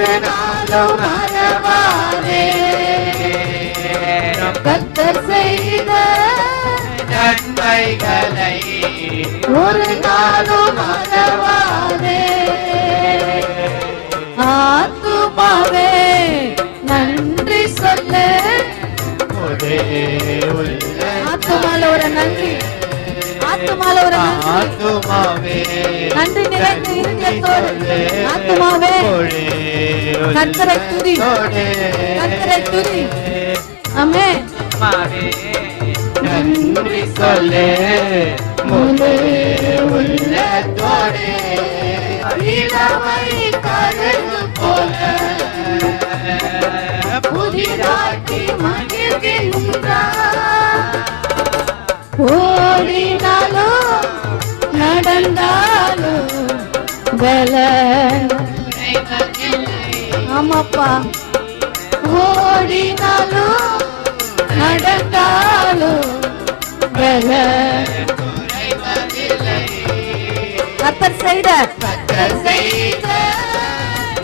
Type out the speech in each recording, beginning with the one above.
ஒரு நாளும் மறவாதே. கர்த்தர் செய்த நன்மைகளை ஒரு நாளும் மறவாதே. ஆத்துமாவே நன்றி சொல்லு. ஆத்துமால ஒரு நன்றி, ஆத்துமால ஒரு நன்றி, நன்றி நிறைந்த இருதயத்தோடு ஆத்துமாவே கர்த்தரை துதி, கர்த்தரை துதி. ஆமென். நன்றி சொல்லு முழு உள்ளத்தோடு. இளமை கடல் போல புதிதாக்கி மகிழ்கின்றார். ஓடினாலும் நடந்தாலும் பலன். ஆமாப்பா. ஓடினாலும் நடந்தாலும் பலன். கர்த்தர் செய்த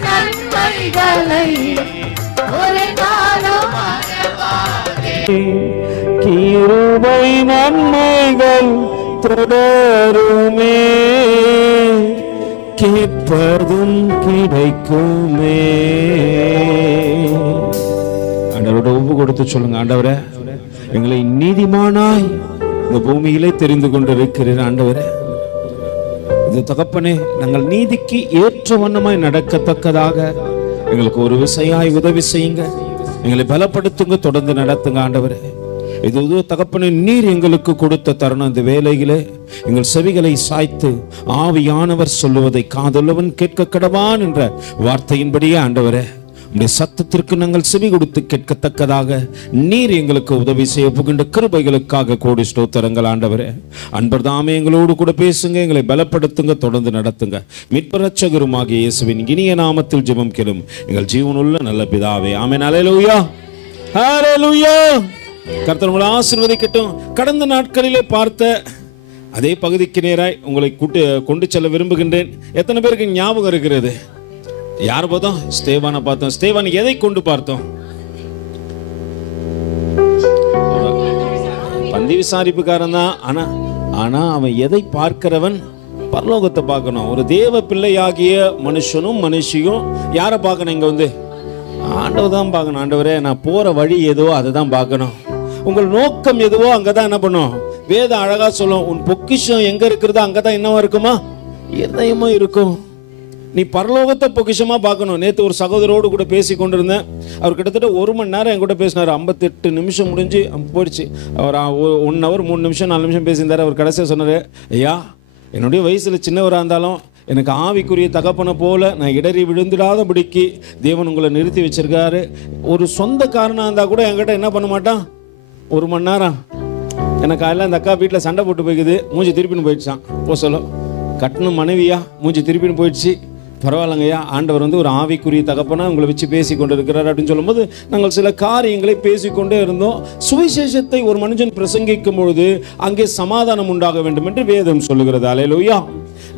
நன்மைகளை ஒரு நாளும் மறவாதே. கிருபை நன்மைகள் தொடருமே, கேட்பதும் கிடைக்குமே. ஆண்டவரோட ஒப்பு கொடுத்து சொல்லுங்க, ஆண்டவரே எங்களை நீதிமானாய் இந்த பூமியிலே தெரிந்து கொண்டிருக்கிறீர். ஆண்டவரே இது தகப்பனே, நாங்கள் நீதிக்கு ஏற்ற வண்ணமாய் நடக்கத்தக்கதாக எங்களுக்கு ஒரு விசையாய் உதவி செய்யுங்க, எங்களை பலப்படுத்துங்க, தொடர்ந்து நடத்துங்க. ஆண்டவரே இது தகப்பனே, நீர் எங்களுக்கு கொடுத்த தருணம். இந்த வேலையிலே எங்கள் செவிகளை சாய்த்து ஆவியானவர் சொல்லுவதை காதுள்ளவன் கேட்க கடவான் என்ற வார்த்தையின்படியே ஆண்டவரே உடைய சத்தத்திற்கு நாங்கள் செவி கொடுத்து கேட்கத்தக்கதாக நீர் எங்களுக்கு உதவி செய்ய போகின்ற கிருபைகளுக்காக கோடி ஸ்தோத்திரங்கள். ஆண்டவரே அன்பர் தாமே எங்களோடு கூட பேசுங்க, எங்களை பலப்படுத்துங்க, தொடர்ந்து நடத்துங்க. மீட்பர் இரட்சகருமாகிய இயேசுவின் இனிய நாமத்தில் ஜெபம் கேளும் எங்கள் ஜீவனுள்ள நல்ல பிதாவே, ஆமென். அல்லேலூயா, ஹல்லேலூயா. கர்த்தர் உங்களை ஆசீர்வதிக்கட்டும். கடந்த நாட்களிலே பார்த்த அதே பகுதிக்கு நேராய் உங்களை கொண்டு செல்ல விரும்புகின்றேன். எத்தனை பேருக்கு ஞாபகம் இருக்கிறது? யார் பார்த்தோம்? ஸ்தேவானை பார்த்தோம். ஸ்தேவான் எதை கொண்டு பார்த்தோம்? பந்தி விசாரிப்புக்காரன் தான். ஆனா அவன் எதை பார்க்கிறவன்? பரலோகத்தை பார்க்கணும். ஒரு தேவ பிள்ளையாகிய மனுஷனும் மனுஷியும் யாரை பார்க்கணும்? இங்க வந்து ஆண்டவர் தான் பார்க்கணும். ஆண்டவரே நான் போற வழி எதுவோ அதை தான் பார்க்கணும். உங்கள் நோக்கம் எதுவோ அங்கதான் என்ன பண்ணும்? வேதம் அழகா சொல்லும், உன் பொக்கிஷம் எங்க இருக்கிறதோ அங்கதான் என்னவா இருக்குமா? இதயமா இருக்கும். நீ பரலோகத்தை பொக்கிஷமா பார்க்கணும். நேற்று ஒரு சகோதரோடு கூட பேசி கொண்டிருந்தேன். அவர் கிட்டத்தட்ட 1 மணி நேரம் என் கூட பேசினார். 58 நிமிஷம் முடிஞ்சு போயிடுச்சு. அவர் 1 hour 3 நிமிஷம் 4 நிமிஷம் பேசியிருந்தார். அவர் கடைசியாக சொன்னார், ஐயா என்னுடைய வயசில் சின்னவராக இருந்தாலும் எனக்கு ஆவிக்குரிய தகப்பனை போல நான் இடறி விழுந்துடாதபடிக்கு தேவன் உங்களை நிறுத்தி வச்சிருக்காரு. ஒரு சொந்த காரணம் இருந்தால் கூட என்கிட்ட என்ன பண்ண மாட்டான்? 1 மணி நேரம். எனக்கு அதெல்லாம் இந்த அக்கா வீட்டில் சண்டை போட்டு போய்க்குது, மூஞ்சி திருப்பின்னு போயிடுச்சான். சொல்லும் கட்டணும் மனைவியா, மூஞ்சி திருப்பின்னு போயிடுச்சு. பரவாயில்லைங்கய்யா, ஆண்டவர் வந்து ஒரு ஆவிக்குரிய தகப்பனா உங்களை வச்சு பேசி கொண்டு இருக்கிறார் அப்படின்னு சொல்லும்போது நாங்கள் சில காரியங்களை பேசிக்கொண்டே இருந்தோம். சுவிசேஷத்தை ஒரு மனுஷன் பிரசங்கிக்கும் பொழுது அங்கே சமாதானம் உண்டாக வேண்டும் என்று வேதம் சொல்லுகிறது. அல்லேலூயா.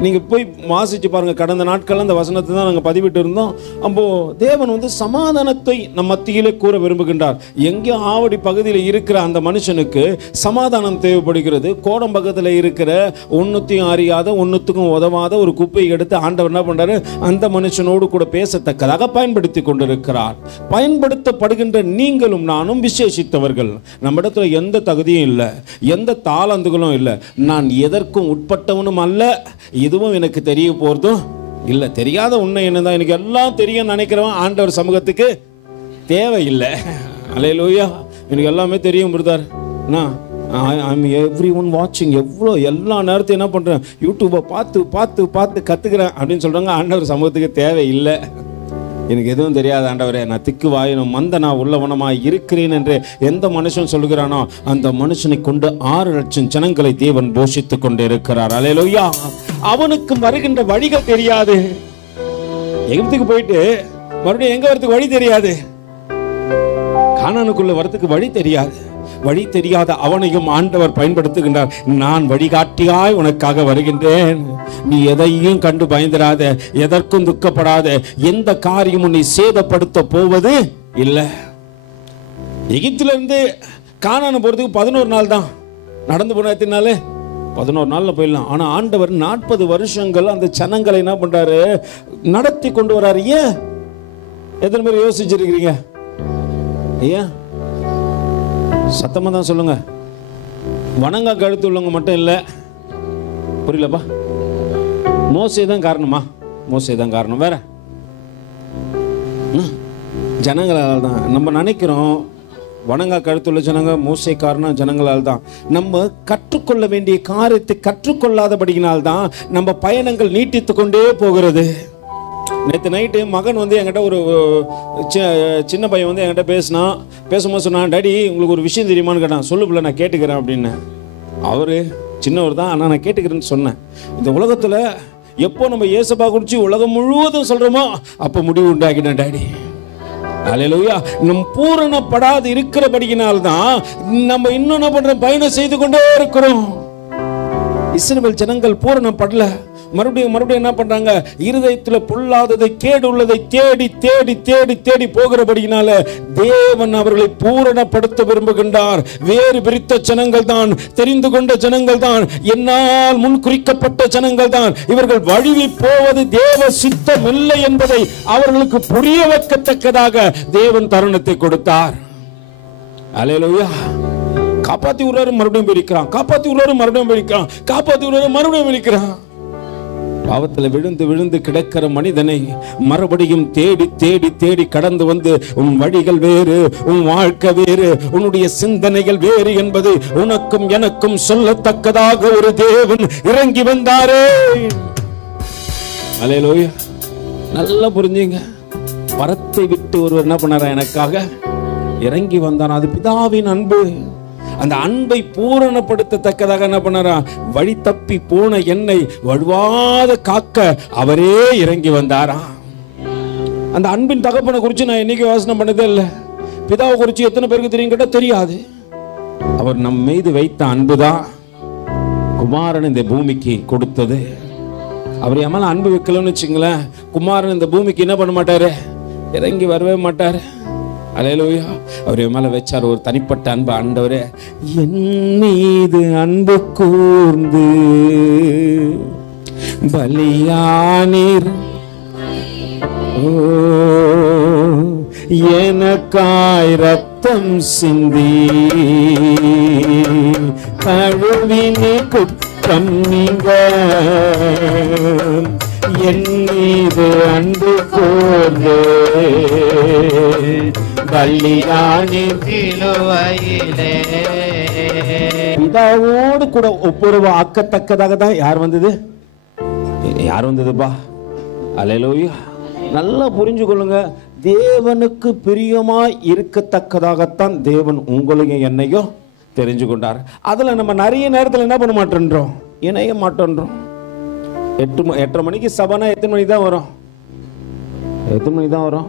நீங்கள் போய் வாசிச்சு பாருங்க. கடந்த நாட்கள் அந்த வசனத்தை தான் நாங்கள் பதிவிட்டு இருந்தோம். அப்போ தேவன் வந்து சமாதானத்தை நம் மத்தியிலே கூற விரும்புகின்றார். எங்கே ஆவடி பகுதியில் இருக்கிற அந்த மனுஷனுக்கு சமாதானம் தேவைப்படுகிறது. கோடம் பக்கத்தில் இருக்கிற ஒன்னுத்தையும் அறியாத ஒன்னுத்துக்கும் உதவாத ஒரு குப்பையை எடுத்து ஆண்டவர் என்ன பண்றாரு? அந்த மனுஷனோடு கூட பேசத்தக்கதாக பயன்படுத்தி கொண்டிருக்கிறார். பயன்படுத்தப்படுகின்ற நீங்களும் நானும் விசேஷித்தவர்கள். நம்ம இடத்துல எந்த தகுதியும் இல்லை, எந்த தாளந்துகளும் இல்லை. நான் எதற்கும் உட்பட்டவனும் அல்ல, இதுவும் எனக்கு தெரிய போறதும் இல்லை. தெரியாத உண்மை என்னதான், எனக்கு எல்லாம் தெரியும் நினைக்கிறவன் ஆண்டவர் சமூகத்துக்கு தேவையில்லை. அல்லேலூயா. எனக்கு எல்லாமே தெரியும் பிரதர். எவ்ரி ஒன் வாட்சிங். எவ்வளோ எல்லா நேரத்தையும் என்ன பண்ணுறேன்? யூடியூப்பை பார்த்து பார்த்து பார்த்து கற்றுக்கிறேன் அப்படின்னு சொல்கிறாங்க. ஆண்டவர் சமூகத்துக்கு தேவை இல்லை. எனக்கு எதுவும் தெரியாது ஆண்டவரே, நான் திக்கு வாயினும் மந்த நான் உள்ளவனமாக இருக்கிறேன் என்று எந்த மனுஷன் சொல்கிறானோ அந்த மனுஷனை கொண்டு 6 லட்சம் ஜனங்களை தேவன் போஷித்து கொண்டு இருக்கிறார். அல்லேலூயா. அவனுக்கு வருகின்ற வழிகள் தெரியாது. எகிப்துக்கு போயிட்டு மறுபடியும் எங்க வரத்துக்கு வழி தெரியாது. கானானுக்குள்ள வரத்துக்கு வழி தெரியாது. வழி தெரியாத அவனையும் ஆண்டவர் பயன்படுத்துகின்றார். நான் வழிகாட்டியாய் உனக்காக வருகின்றேன், நீ எதையும் கண்டு பயந்துடாத, எதற்கும் துக்கப்படாத, எந்த காரியமும் நீ சேதப்படுத்த போவது இல்லை. எகிப்தில இருந்து கானான் போறதுக்கு 11 நாள் தான். நடந்து போன எத்தனை நாள்? 11 நாள்ல போயிடலாம். ஆனா ஆண்டவர் 40 வருஷங்கள் அந்த ஜனங்களை என்ன பண்றாரு? நடத்தி கொண்டு வராரு. ஏன்? எத்தனை பேர் யோசிச்சிருக்கிறீங்க? ஏன்? சத்தமா தான் சொல்லுங்க. வணங்கா கழுத்து உள்ளவங்க மட்டும் இல்லை. புரியலப்பா? மோசே தான் காரணமா? மோசே தான் காரணம். வேற ஜனங்களால் தான். நம்ம நினைக்கிறோம் வணங்கா கழுத்துள்ள ஜனங்க மோசே காரணம் ஜனங்களால் தான். நம்ம கற்றுக்கொள்ள வேண்டிய காரியத்தை கற்றுக்கொள்ளாதபடியினால்தான் நம்ம பயணங்கள் நீட்டித்து கொண்டே போகிறது. நேற்று நைட்டு மகன் வந்து என்கிட்ட ஒரு சின்ன பையன் வந்து என்கிட்ட பேசும்போது சொன்னான், டாடி உங்களுக்கு ஒரு விஷயம் தெரியுமான்னு கேட்டான். சொல்லு பிள்ளை நான் கேட்டுக்கிறேன் அப்படின்னு. அவரு சின்னவர் தான், ஆனால் நான் கேட்டுக்கிறேன்னு சொன்னேன். இந்த உலகத்தில் எப்போ நம்ம இயேசுப்பா குறித்து உலகம் முழுவதும் சொல்கிறோமோ அப்போ முடிவு உண்டாக்கிட்டேன் டாடி. அல்லேலூயா. நம் பூரணப்படாது இருக்கிறபடியினால்தான் நம்ம இன்னும் என்ன பண்றோம்? பயணம் செய்து கொண்டே இருக்கிறோம். இஸ்ரவேல் ஜனங்கள் பூரணப்படல. மறுபடியும் என்ன பண்றாங்க? இருதயத்தில் பொல்லாததை கேடு உள்ளதை தேடி தேடி தேடி தேடி போகிறபடியினால தேவன் அவர்களை பூரணப்படுத்த விரும்புகின்றார். வேறு பிரித்த ஜனங்கள் தான், தெரிந்து கொண்ட ஜனங்கள் தான், என்னால் முன் குறிக்கப்பட்ட ஜனங்கள் தான். இவர்கள் வழுவி போவது தேவ சித்தம் இல்லை என்பதை அவர்களுக்கு புரிய வைக்கத்தக்கதாக தேவன் தருணத்தை கொடுத்தார். அல்லேலூயா. காப்பாத்தி விடுறாரு, மறுபடியும் பிரிக்கிறான். காப்பாத்தி விடுறாரு, மறுபடியும் பிரிக்கிறான். காப்பாத்தி விடுறாரு, மறுபடியும் பிரிக்கிறான். பாவத்தில் விழுந்து விழுந்து கிடக்கிற மனிதனை மறுபடியும் தேடி தேடி தேடி கடந்து வந்து உன் வழிகள் வேறு, உன் வாழ்க்கை வேறு, உன்னுடைய சிந்தனைகள் வேறு என்பது உனக்கும் எனக்கும் சொல்லத்தக்கதாக ஒரு தேவன் இறங்கி வந்தாரே. அல்லேலூயா. நல்லா புரிஞ்சுங்க. பரத்தை விட்டு ஒருவர் என்ன பண்ணாரா? எனக்காக இறங்கி வந்தான். அது பிதாவின் அன்பு. அந்த அன்பை பூரணப்படுத்தத்தக்கதாக என்ன பண்ணாரா? வழி தப்பி போன என்னை வழுவாத காக்க அவரே இறங்கி வந்தாரா. அந்த அன்பின் தகப்பனை குறித்து நான் என்னைக்கு யோசனை பண்ணதே இல்லை. பிதாவை குறித்து எத்தனை பேருக்கு தெரியும் கேட்டா தெரியாது. அவர் நம் மீது வைத்த அன்புதான் குமாரன் இந்த பூமிக்கு கொடுத்தது. அவர் என் மேல அன்பு வைக்கலன்னு வச்சுங்களேன், குமாரன் இந்த பூமிக்கு என்ன பண்ண மாட்டாரு? இறங்கி வரவே மாட்டாரு. அல்லேலூயா. அவர் என் மேல வச்சார் ஒரு தனிப்பட்ட அன்பு. ஆண்டவரே, என் மீது அன்பு கூர்ந்து பலியானீர், எனக்காய் ரத்தம் சிந்தி கழுவினி குற்றம் நீங்க, என் மீது அன்பு கூர்ந்து பிதாவோடு கூட ஒப்புரவு ஆக்கத்தக்கதாக தான் யார் வந்தது? யார் வந்ததுப்பா? அல்லேலூயா. நல்லா புரிஞ்சு கொள்ளுங்க. தேவனுக்கு பிரியமாய் இருக்கத்தக்கதாகத்தான் தேவன் உங்களையும் என்னையும் தெரிஞ்சு கொண்டார். அதுல நம்ம நிறைய நேரத்தில் என்ன பண்ண மாட்டோன்றோம்? இணைய மாட்டோன்றோம். 8:30 மணிக்கு சபைனா எத்தனை மணிக்கு தான் வரும்? எத்தனை மணிக்கு தான் வரும்?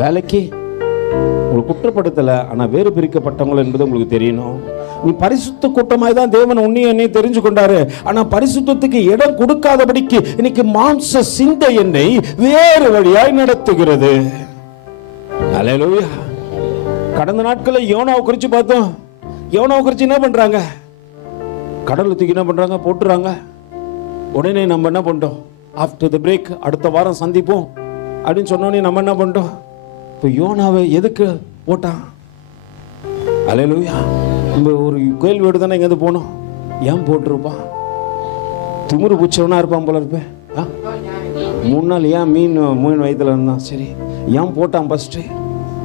வேலைக்கு உங்களுக்கு குற்றப்படுத்தலை, ஆனால் வேறு பிரிக்கப்பட்டவங்க என்பது உங்களுக்கு தெரியணும். நீ பரிசுத்த கூட்டமாய் தான் தேவன் உன்னையும் என்னையும் தெரிஞ்சு கொண்டாரு. ஆனால் பரிசுத்தத்துக்கு இடம் கொடுக்காதபடிக்கு இன்னைக்கு மாம்ச சிந்தை என்னை வேறு வழியாய் நடத்துகிறது. அல்லேலூயா. கடந்த நாட்களில் யோனாவை குறித்து பார்த்தோம். யோனாவை குறித்து என்ன பண்றாங்க? கடல்ல தூக்கி என்ன பண்றாங்க? போட்டுறாங்க. உடனே நம்ம என்ன பண்ணிட்டோம்? ஆஃப்டர் த பிரேக், அடுத்த வாரம் சந்திப்போம் அப்படின்னு சொன்னோன்னே நம்ம என்ன பண்ணிட்டோம்? இப்போ யோனாவை எதுக்கு போட்டான்? அல்லேலூயா. நம்ம ஒரு கேள்வியோடு தானே எங்கேருந்து போனோம்? ஏன் போட்டிருப்பான்? திமிரு பிடிச்சவனா இருப்பான் போல இருப்பேன். 3 நாள் ஏன் மீன் வயிற்றுல இருந்தான்? சரி, ஏன் போட்டான் ஃபர்ஸ்ட்?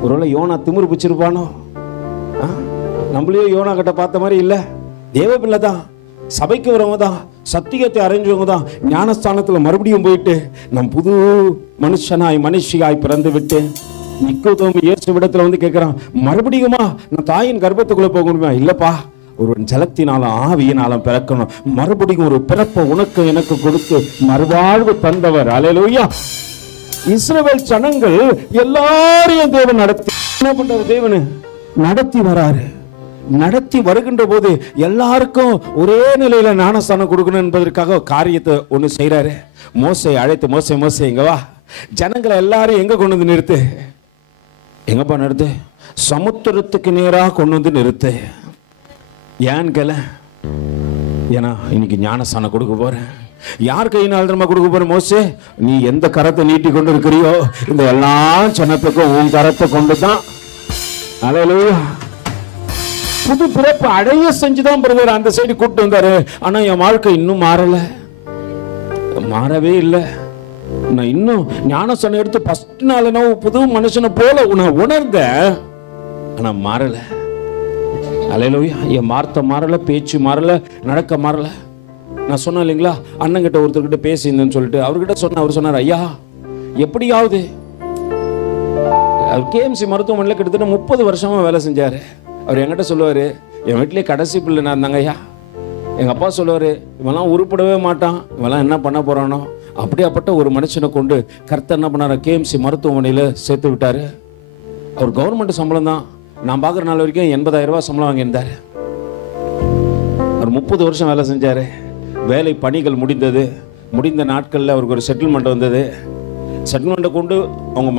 ஒருவேளை யோனா திமிரு பிடிச்சிருப்பானோ? நம்மளையே யோனா கிட்ட பார்த்த மாதிரி இல்லை. தேவ பிள்ளை தான், சபைக்கு வரவங்க தான், சத்தியத்தை அறிஞ்சவங்க தான். ஞானஸ்தானத்தில் மறுபடியும் போயிட்டு நம் புது மனுஷியாய் பிறந்து விட்டு நிக்கோதேமு இயேசுவிடத்துல வந்து கேட்கிறான், மறுபடியுமா நான் தாயின் கர்ப்பத்துக்குள்ள போக முடியுமா? இல்லப்பா, ஒரு ஜலத்தினாலும் ஆவியினாலும் பிறக்கணும். மறுபடியும் ஒரு பிறப்பை உனக்கு எனக்கு கொடுத்து மறுவாழ்வு தந்தவர். அல்லேலூயா. இஸ்ரவேல் ஜனங்கள் எல்லாரையும் தேவன் நடத்தி என்ன பண்றாரு? தேவன் நடத்தி வராரு. நடத்தி வருகின்ற போது எல்லாருக்கும் ஒரே நிலையில ஞானஸ்தானம் கொடுக்கணும் என்பதற்காக காரியத்தை ஒண்ணு செய்யறாரு. மோசே அழைத்து, மோசே மோசே இங்க வா, ஜனங்களை எல்லாரும் எங்க கொண்டு வந்து நிறுத்து, எங்கப்பா நிறுத்து, சமுத்திரத்துக்கு நேராக கொண்டு வந்து நிறுத்து. ஏன்னு கேள, ஏன்னா இன்னைக்கு ஞானஸ்தானம் கொடுக்க போறேன். யார் கையினால் நம்ம கொடுக்க போற? மோசே, நீ எந்த கரத்தை நீட்டி கொண்டு இருக்கிறியோ இந்த எல்லா ஜனத்துக்கும் உன் கரத்தை கொண்டு தான். அல்லேலூயா. புது பிறப்பு அடைய செஞ்சுதான் பிரதர் அந்த சைடு கூப்பிட்டு வந்தாரு. ஆனா என் வாழ்க்கை இன்னும் மாறல, மாறவே இல்லை. நான் இன்னும் ஞானஸ்தானம் எடுத்து ஃபர்ஸ்ட் நாள் நான் புது மனுஷனை போல உணர்ந்த, ஆனா மாறல. அல்லேலூயா. என் வார்த்தை மாறல, பேச்சு மாறல, நடக்க மாறல. நான் சொன்னேன் இல்லைங்களா, அண்ணன் கிட்ட ஒருத்தர்கிட்ட பேசியிருந்தேன்னு சொல்லிட்டு அவர்கிட்ட சொன்ன, அவர் சொன்னார், ஐயா எப்படியாவது கேஎம்சி மருத்துவமனையில் கிட்டத்தட்ட 30 வருஷமா வேலை செஞ்சாரு. அவர் என்கிட்ட சொல்லுவாரு, என் வீட்டிலே கடைசி பிள்ளை நான் இருந்தாங்க ஐயா. எங்க அப்பா சொல்லுவாரு, இவெல்லாம் உருப்படவே மாட்டான், இவெல்லாம் என்ன பண்ண போறானோ. அப்படியாப்பட்ட ஒரு மனுஷனை கொண்டு கர்த்தர் என்ன பண்ணாரு, கேஎம்சி மருத்துவமனையில் சேர்த்து விட்டாரு. அவர் கவர்மெண்ட் சம்பளம் தான். நான் பார்க்குற நாள் வரைக்கும் 80,000 ரூபாய் சம்பளம் வாங்கியிருந்தார். அவர் 30 வருஷம் வேலை செஞ்சார். வேலை பணிகள் முடிந்தது. முடிந்த நாட்களில் அவருக்கு ஒரு செட்டில்மெண்ட் வந்தது. செட்டில்மெண்ட்டை கொண்டு அவங்க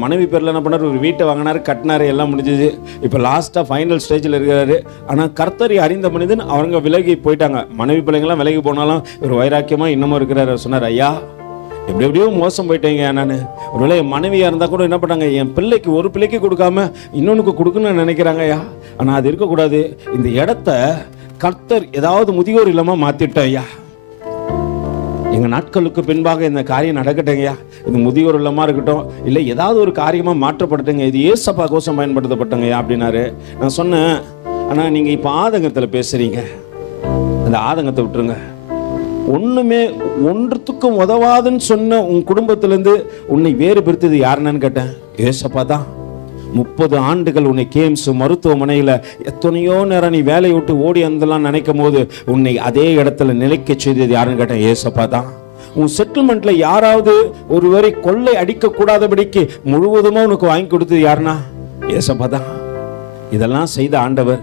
மனைவி பேரில் என்ன பண்ணார், ஒரு வீட்டை வாங்கினார், கட்டினார், எல்லாம் முடிஞ்சது. இப்போ லாஸ்ட்டாக ஃபைனல் ஸ்டேஜில் இருக்கிறாரு. ஆனால் கர்த்தரை அறிந்த மனிதன் அவங்க விலகி போயிட்டாங்க. மனைவி பிள்ளைங்களாம் விலகி போனாலும் ஒரு வைராக்கியமாக இன்னமும் இருக்கிறார். சொன்னார், ஐயா எப்படியோ மோசம் போயிட்டேங்க. நான் ஒருவேளை என் மனைவியாக இருந்தால் கூட என்ன பண்ணாங்க, என் பிள்ளைக்கு ஒரு பிள்ளைக்கு கொடுக்காம இன்னொன்னுக்கு கொடுக்கணும்னு நினைக்கிறாங்க ஐயா. ஆனால் அது இருக்கக்கூடாது. இந்த இடத்த கர்த்தர் ஏதாவது முதியோர் இல்லாமல் மாற்றிட்டேன் ஐயா. எங்கள் நாட்களுக்கு பின்பாக இந்த காரியம் நடக்கட்டைங்கய்யா. இது முதியோர் இல்லமாக இருக்கட்டும், இல்லை ஏதாவது ஒரு காரியமாக மாற்றப்பட்டுங்க, இது ஏசப்பா கோசம் பயன்படுத்தப்பட்டங்கய்யா அப்படின்னாரு. நான் சொன்னேன், ஆனால் நீங்கள் இப்போ ஆதங்கத்தில் பேசுகிறீங்க, அந்த ஆதங்கத்தை விட்டுருங்க. ஒன்றுத்துக்கும் உதவாதுன்னு சொன்ன உன் குடும்பத்திலேருந்து உன்னை வேறு பிரித்தது யாருன்னு கேட்டேன். ஏசப்பா தான். 30 ஆண்டுகள் உன்னை கேம்ஸ் மருத்துவமனையில் எத்தனையோ நேரம் நீ வேலையை விட்டு ஓடி வந்தெல்லாம் நினைக்கும் போது உன்னை அதே இடத்துல நிலைக்க செய்தது யாருன்னு கேட்டேன். ஏசப்பா தான். உன் செட்டில்மெண்ட்ல யாராவது ஒருவரை கொள்ளை அடிக்க கூடாதபடிக்கு முழுவதுமா உனக்கு வாங்கி கொடுத்தது யாருன்னா ஏசப்பா தான். இதெல்லாம் செய்த ஆண்டவர்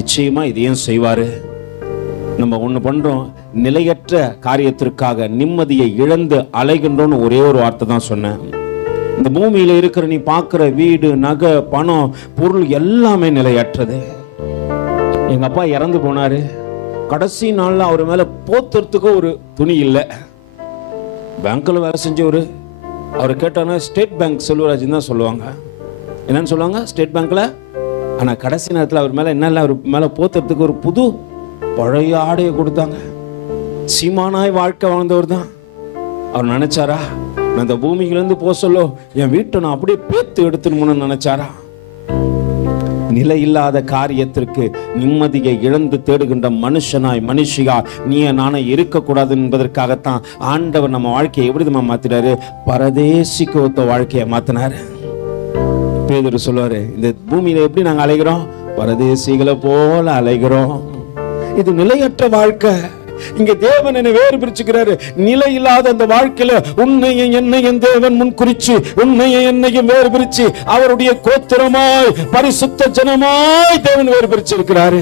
நிச்சயமா இதையும் செய்வாரு. நம்ம ஒண்ணு பண்றோம், நிலையற்ற காரியத்திற்காக நிம்மதியை இழந்து அலைகின்றோன்னு ஒரே ஒரு வார்த்தை தான் சொன்னேன். இந்த பூமியில இருக்கிற நீ பார்க்கிற வீடு, நகை, பணம், பொருள் எல்லாமே நிலையற்றது. எங்க அப்பா இறந்து போனாரு. கடைசி நாள்ல அவர் மேல போத்துறதுக்கு ஒரு துணி இல்லை. பேங்க்ல வேலை செஞ்சவரு. அவரை கேட்டானா ஸ்டேட் பேங்க் செல்வராஜன் தான் சொல்லுவாங்க. என்னன்னு சொல்லுவாங்க, ஸ்டேட் பேங்க்ல. ஆனா கடைசி நேரத்தில் அவர் மேல என்ன இல்லை, அவர் மேல போத்துறதுக்கு ஒரு புது பழைய ஆடையை கொடுத்தாங்க. சீமானாய் வாழ்க்கை வாழ்ந்தவர் தான். அவர் நினைச்சாரா, நான் இந்த பூமியிலிருந்து போக சொல்ல என் வீட்டை நான் அப்படியே பேத்து எடுத்துணும்னு நினைச்சாரா? நிலை இல்லாத காரியத்திற்கு நிம்மதியை இழந்து தேடுகின்ற மனுஷியா நீ நானே இருக்கக்கூடாது என்பதற்காகத்தான் ஆண்டவர் நம்ம வாழ்க்கையை எப்படி நம்ம மாத்தினாரு, பரதேசிக்கு ஒத்த வாழ்க்கையை மாத்தினாரு. பேதுரு சொல்லுவாரு, இந்த பூமியில எப்படி நாங்க அலைகிறோம், பரதேசிகளை போல அலைகிறோம். இது நிலையற்ற வாழ்க்கை. இங்க தேவன் என்னை வேறு பிரிச்சுக்கிறாரு. நிலை இல்லாத அந்த வாழ்க்கையில உன்னையும் என்னையும் தேவன் முன் குறிச்சு உன்னையும் என்னையும் வேறு பிரிச்சு அவருடைய கோத்திரமாய் பரிசுத்த ஜனமாய் தேவன் வேறு பிரிச்சிருக்கிறாரு.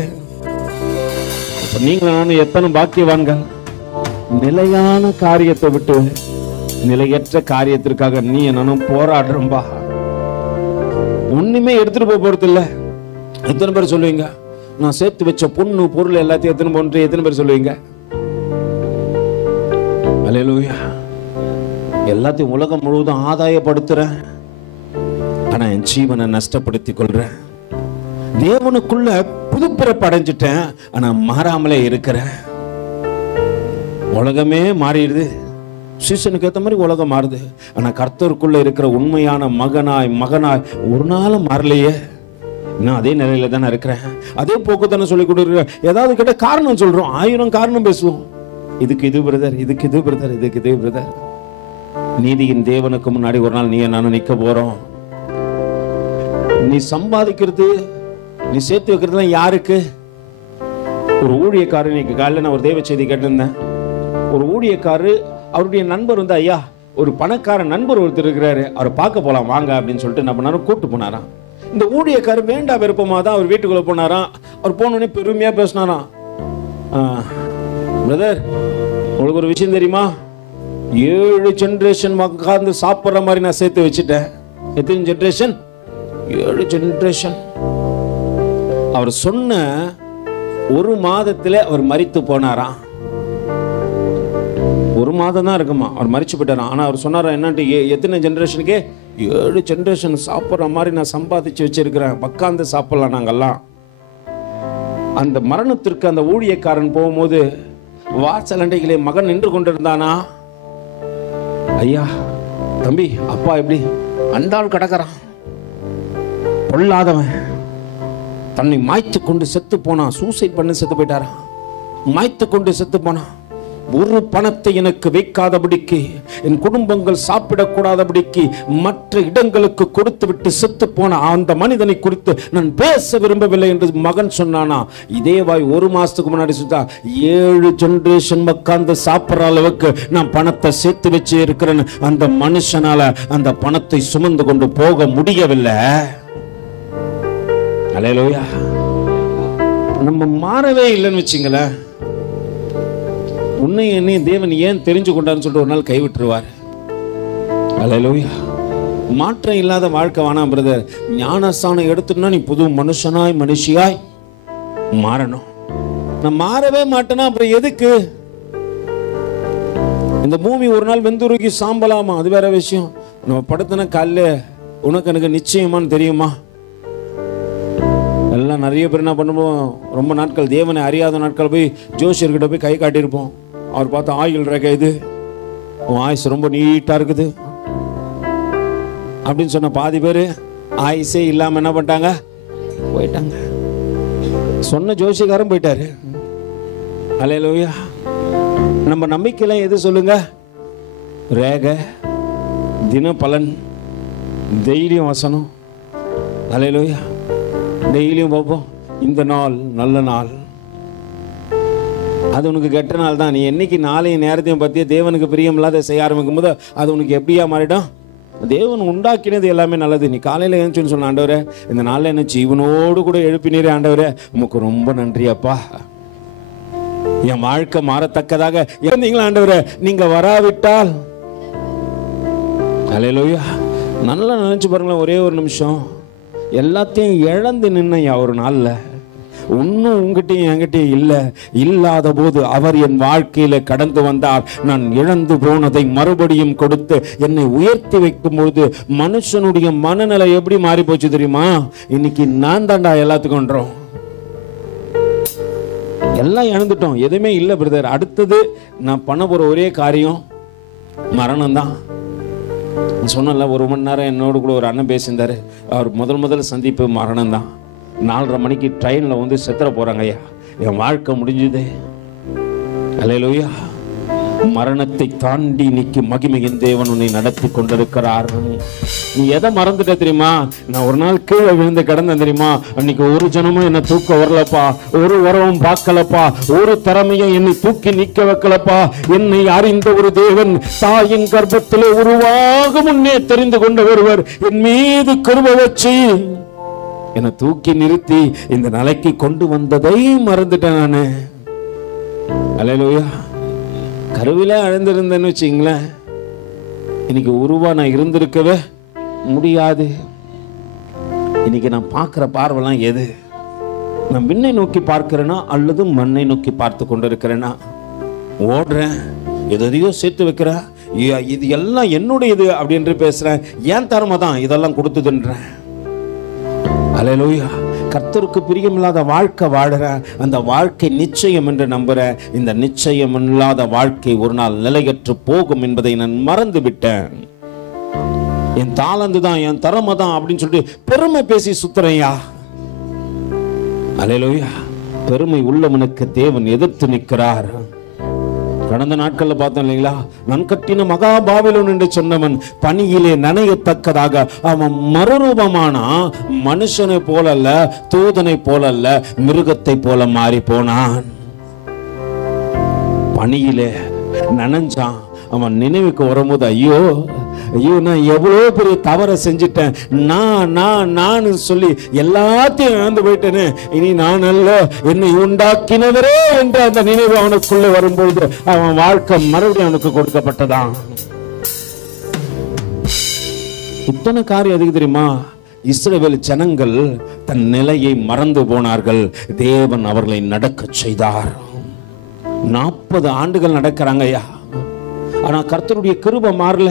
நீங்க நானும் எத்தனை பாக்கியவான்கள். நிலையான காரியத்தை விட்டு நிலையற்ற காரியத்திற்காக நீ நானும் போராடுறோம்பா. ஒண்ணுமே எடுத்துட்டு போறது இல்ல. எத்தனை பேர் சொல்லுவீங்க, நான் சேர்த்து வச்ச பொண்ணு பொருள் எல்லாத்தையும் எத்தனை போன்று எத்தனை பேர் சொல்லுவீங்க? அல்லேலூயா. எல்லாத்தையும் உலகம் முழுவதும் ஆதாயப்படுத்துறேன், ஆனா என் ஜீவனை நஷ்டப்படுத்திக் கொள்றேன். தேவனுக்குள்ள புதுப்பிறப்பு அடைஞ்சிட்டேன், ஆனா மாறாமலே இருக்கிறேன். உலகமே மாறிடுது, சீசனுக்கு ஏற்ற மாதிரி உலகம் மாறுது. ஆனா கர்த்தருக்குள்ள இருக்கிற உண்மையான மகனாய் ஒரு நாளும் மாறலையே. நான் அதே நிலையில தானே இருக்கிறேன். அதே போக்கு தானே சொல்லி கொடுக்குறேன். ஏதாவது கிட்ட காரணம் சொல்றோம், 1000 காரணம் பேசுவோம். இதுக்கு இது பிரதர், இதுக்கு இது பிரதர், இதுக்கு இது பிரதர். நீதியின் தேவனுக்கு முன்னாடி ஒரு நாள் நீ நானும் நிக்க போறோம். நீ சம்பாதிக்கிறது, நீ சேர்த்து வைக்கிறதுலாம் யாருக்கு? ஒரு ஊழியக்காரர், இன்னைக்கு காலையில் நான் ஒரு தேவ செய்தி கேட்டிருந்தேன். ஒரு ஊழியக்காரர், அவருடைய நண்பர் வந்து, ஐயா ஒரு பணக்கார நண்பர் ஒருத்தர் இருக்கிறாரு, அவரை பார்க்க போலாம் வாங்க அப்படின்னு சொல்லிட்டு என்ன பண்ணாரு, கூட்டு போனாராம். இந்த ஊழியக்காரர் வேண்டா விருப்பமா தான் அவர் வீட்டுக்குள்ள போனாராம். அவர் போனோடனே பெருமையா பேசினாராம், பிரதர் உங்களுக்கு ஒரு விஷயம் தெரியுமா, 7 ஜெனரேஷன் உட்கார்ந்து சாப்பிட்ற மாதிரி நான் சேர்த்து வச்சுட்டேன். எத்தனை ஜெனரேஷன்? 7 ஜெனரேஷன். அவர் சொன்ன 1 மாதத்துல அவர் மரித்து போனாராம். 1 மாதம் தான் இருக்குமா, அவர் மரிச்சு போயிட்டாராம். ஆனா அவர் சொன்னாரா என்னன்ட்டு, எத்தனை ஜெனரேஷனுக்கு? 7 ஜெனரேஷன் சாப்பிட்ற மாதிரி நான் சம்பாதிச்சு வச்சிருக்கிறேன், உட்கார்ந்து சாப்பிடலாம் நாங்கெல்லாம். அந்த மரணத்திற்கு அந்த ஊழியக்காரன் போகும்போது வாசலண்டைகளே மகன் நின்று கொண்டிருந்தானா, ஐயா தம்பி அப்பா எப்படி அண்டாள் கிடக்கிறான், பொல்லாதவன், தன்னை மாய்த்து கொண்டு செத்து போனான், சூசைட் பண்ணி செத்து போயிட்டாரா, மாய்த்து கொண்டு செத்து போனான். ஒரு பணத்தை எனக்கு வைக்காதபடிக்கு, என் குடும்பங்கள் சாப்பிடக்கூடாதபடிக்கு மற்ற இடங்களுக்கு கொடுத்து விட்டு செத்து போன அந்த மனிதனை குறித்து நான் பேச விரும்பவில்லை என்று மகன் சொன்னானா. இதே வாய் 1 மாசத்துக்கு முன்னாடி சுத்தா 7 ஜெனரேஷன் உட்கார்ந்து சாப்பிட்ற அளவுக்கு நான் பணத்தை சேர்த்து வச்சு இருக்கிறேன்னு அந்த மனுஷனால அந்த பணத்தை சுமந்து கொண்டு போக முடியவில்லை. அல்லேலூயா. நம்ம மாறவே இல்லைன்னு வச்சுங்களேன், உன்னை என்னை தேவன் ஏன் தெரிஞ்சு கொண்டான்னு சொல்லிட்டு ஒரு நாள் கைவிட்டுருவார். அல்லேலூயா. மாற்றம் இல்லாத வாழ்க்கை வேணாம் பிரதர். ஞானஸ்தானம் எடுத்துனா நீ புது மனுஷனாய் மனுஷியாய் மாறணும். நான் மாறவே மாட்டேன்னா அப்புறம் எதுக்கு? இந்த பூமி ஒரு நாள் வெந்துருக்கி சாம்பலாமா, அது வேற விஷயம். நம்ம படுத்தின காலைல உனக்கு எனக்கு நிச்சயமான்னு தெரியுமா? எல்லாம் நிறைய பேர் என்ன பண்ணுவோம், ரொம்ப நாட்கள் தேவனை அறியாத நாட்கள் போய் ஜோசியர்கிட்ட போய் கை காட்டியிருப்போம். அவர் பார்த்து ஆயுள் ரேகை இது, உன் ஆயுசு ரொம்ப நீட்டா இருக்குது அப்படின்னு சொன்ன பாதி பேர் ஆயுசே இல்லாம என்ன பண்ணிட்டாங்க, போயிட்டாங்க. சொன்ன ஜோசியக்காரன் போயிட்டாரு. அல்லேலூயா. நம்ம நம்பிக்கையில எது சொல்லுங்க? ரேகை, தின பலன், தைரியம் வசனம். அல்லேலூயா. டெய்லியும் பார்ப்போம், இந்த நாள் நல்ல நாள், அது உனக்கு கெட்ட நாள் தான். நீ என்னைக்கு நாளைய நேரத்தையும் பற்றிய தேவனுக்கு பிரியம் இல்லாத செய்ய ஆரம்பிக்கும் போது அது உனக்கு எப்படியா மாறிடும்? தேவன் உண்டாக்கினது எல்லாமே நல்லது. நீ காலையில் எழுந்துன்னு சொன்ன, ஆண்டவரே இந்த நாளில் என்ன ஜீவனோடு கூட எழுப்பினீரே ஆண்டவரே, உமக்கு ரொம்ப நன்றி அப்பா, என் வாழ்க்கை மாறத்தக்கதாக இருந்தீங்களா ஆண்டவரே, நீங்க வராவிட்டால். அல்லேலூயா. நல்லா நினைச்சு பாருங்களேன், ஒரே ஒரு நிமிஷம். எல்லாத்தையும் இழந்து நின்னையா ஒரு நாள்ல, ஒன்னும் உங்ககிட்டயும் என்கிட்டயும் இல்லாத போது அவர் என் வாழ்க்கையில கடந்து வந்தார். நான் இழந்து போனதை மறுபடியும் கொடுத்து என்னை உயர்த்தி வைக்கும் போது மனுஷனுடைய மனநிலை எப்படி மாறி போச்சு தெரியுமா? இன்னைக்கு நான் தாண்டா எல்லாத்துக்கும், எல்லாம் இழந்துட்டோம், எதுவுமே இல்லை பிரதர். அடுத்தது நான் பண்ண போற ஒரே காரியம் மரணம் தான். சொன்னல, 1 மணி நேரம் என்னோடு கூட ஒரு அண்ணன் பேசியிருந்தாரு. அவர் முதல் சந்திப்பு மரணம் தான். 4:30 மணிக்கு ட்ரெயினில் வந்து செத்துற போறாங்க ஐயா, என் வாழ்க்கை முடிஞ்சுது. அல்லேலூயா. மரணத்தை தாண்டி இன்னைக்கு மகிமையின் தேவன் உன்னை நடத்தி கொண்டிருக்கிறார். நீ எதை மறந்துட்ட தெரியுமா? நான் ஒரு நாள் கீழே விழுந்து கிடந்தேன் தெரியுமா? அன்னைக்கு ஒரு ஜனமும் என்னை தூக்க வரலப்பா, ஒரு உறவும் பார்க்கலப்பா, ஒரு திறமையும் என்னை தூக்கி நிக்க வைக்கலப்பா. என்னை அறிந்த ஒரு தேவன் தாயின் கர்ப்பத்திலே உருவாக முன்னே தெரிந்து கொண்ட ஒருவர் என் மீது கிருபை வச்சு என்னை தூக்கி நிறுத்தி இந்த நிலைக்கு கொண்டு வந்ததை மறந்துட்டேன் நானு. அல்லேலூயா. கருவில அழுந்திருந்தேன்னு வச்சுங்களேன், இன்னைக்கு உருவா நான் இருந்திருக்கவே முடியாது. இன்னைக்கு நான் பார்க்கிற பார்வைலாம் எது? நான் விண்ணை நோக்கி பார்க்கிறேனா அல்லது மண்ணை நோக்கி பார்த்து கொண்டிருக்கிறேனா? ஓடுறேன், எதையோ சேர்த்து வைக்கிறேன், இது எல்லாம் என்னுடைய இது அப்படின்னு பேசுறேன். ஏன் தரமா தான் இதெல்லாம் கொடுத்துதுன்றேன். அல்லேலூயா. கர்த்தருக்கு பிரியமில்லாத வாழ்க்கை வாழற, அந்த வாழ்க்கை நிச்சயம் என்று நம்புற, இந்த நிச்சயம் இல்லாத வாழ்க்கை ஒரு நாள் நிலையற்று போகும் என்பதை நான் மறந்து விட்டேன். என் தாளந்து தான், என் திறமை தான் அப்படின்னு சொல்லிட்டு பெருமை பேசி சுத்துறையா. அல்லேலூயா. பெருமை உள்ளவனுக்கு தேவன் எதிர்த்து நிற்கிறார். கடந்த நாட்கள்ல பார்த்தோம் இல்லைங்களா, நான் கட்டின மகாபாபிலோன் என்று சொன்னவன் பனியிலே நனையத்தக்கதாக அவன் மறுரூபமானா. மனுஷனை போல அல்ல, தூதனை போல அல்ல, மிருகத்தை போல மாறி போனான். பனியிலே நனைஞ்சான். அவன் நினைவுக்கு வரும்போது, ஐயோ ஐயோ நான் எவ்வளவு பெரிய தவறை செஞ்சிட்டேன், நான் சொல்லி எல்லாத்தையும் இழந்து போயிட்டேன்னு, இனி நான் அல்ல என்னை உண்டாக்கினவரே என்ற அந்த நினைவு அவனுக்குள்ள வரும்பொழுது அவன் வாழ்க்கை மறுபடியும் அவனுக்கு கொடுக்கப்பட்டதான். இத்தனை காரியம் எதுக்கு தெரியுமா? இஸ்ரவேல் ஜனங்கள் தன் நிலையை மறந்து போனார்கள். தேவன் அவர்களை நடக்க செய்தார். 40 ஆண்டுகள் நடக்கிறாங்க ஐயா. ஆனா கர்த்தருடைய கிருபை மாறல.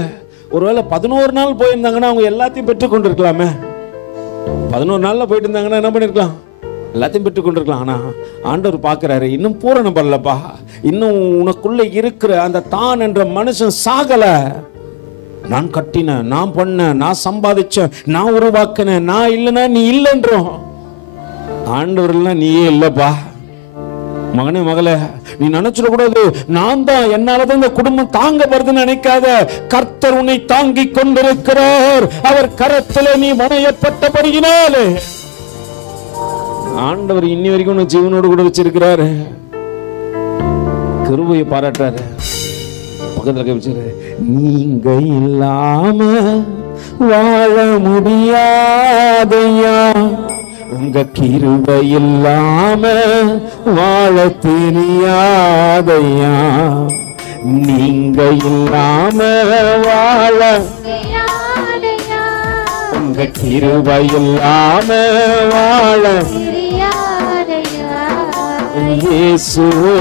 ஒருவேளை 11 நாள் போயிருந்தாங்கன்னா அவங்க எல்லாத்தையும் பெற்றுக் கொண்டிருக்கலாமே. 11 நாள்ல போயிட்டு இருந்தாங்கன்னா என்ன பண்ணிருக்கலாம்? எல்லாத்தையும் பெற்றுக் கொண்டிருக்கலாம். ஆனா ஆண்டவர் பார்க்கிறாரு, இன்னும் பூரணம் பண்ணலப்பா, இன்னும் உனக்குள்ள இருக்கிற அந்த தான் என்ற மனுஷன் சாகல. நான் கட்டின, நான் பண்ண, நான் சம்பாதிச்ச, நான் உருவாக்கின, நான் இல்லைன்னா நீ இல்லைன்றோம். ஆண்டவர் இல்லைன்னா நீயே இல்லப்பா. மகனே மகளே, நீ நினைச்சிட கூடாது நான் தான், என்னாலதான் இந்த குடும்பம் தாங்க வருதுன்னு நினைக்காத. கர்த்தர் உன்னை தாங்கி கொண்டிருக்கிறார். அவர் கரத்திலே நீ மனையப்பட்டபடியினாலே ஆண்டவர் இன்னி வரைக்கும் உன்னை ஜீவனோடு கூட வச்சிருக்கிறாரு. கிருபையை பாராட்டுறாரு. பக்கத்துல கவிச்சாரு, நீங்க இல்லாம வாழ முடியாதையா, உங்க கிருபை இல்லாம வாழ தெரியாதையா, நீங்க இல்லாம வாழ, உங்க கிருபை இல்லாம வாழ இயேசுவே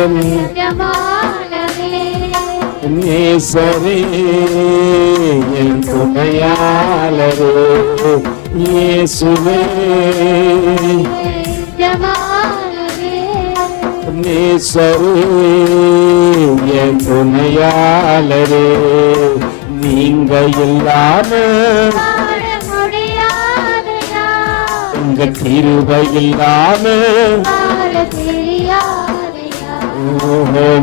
என் நேசரே என் துணையாளரே, இயேசுவே நேசரே என் துணையாளரே, நீங்க இல்லாம உங்க கிருபை இல்லாம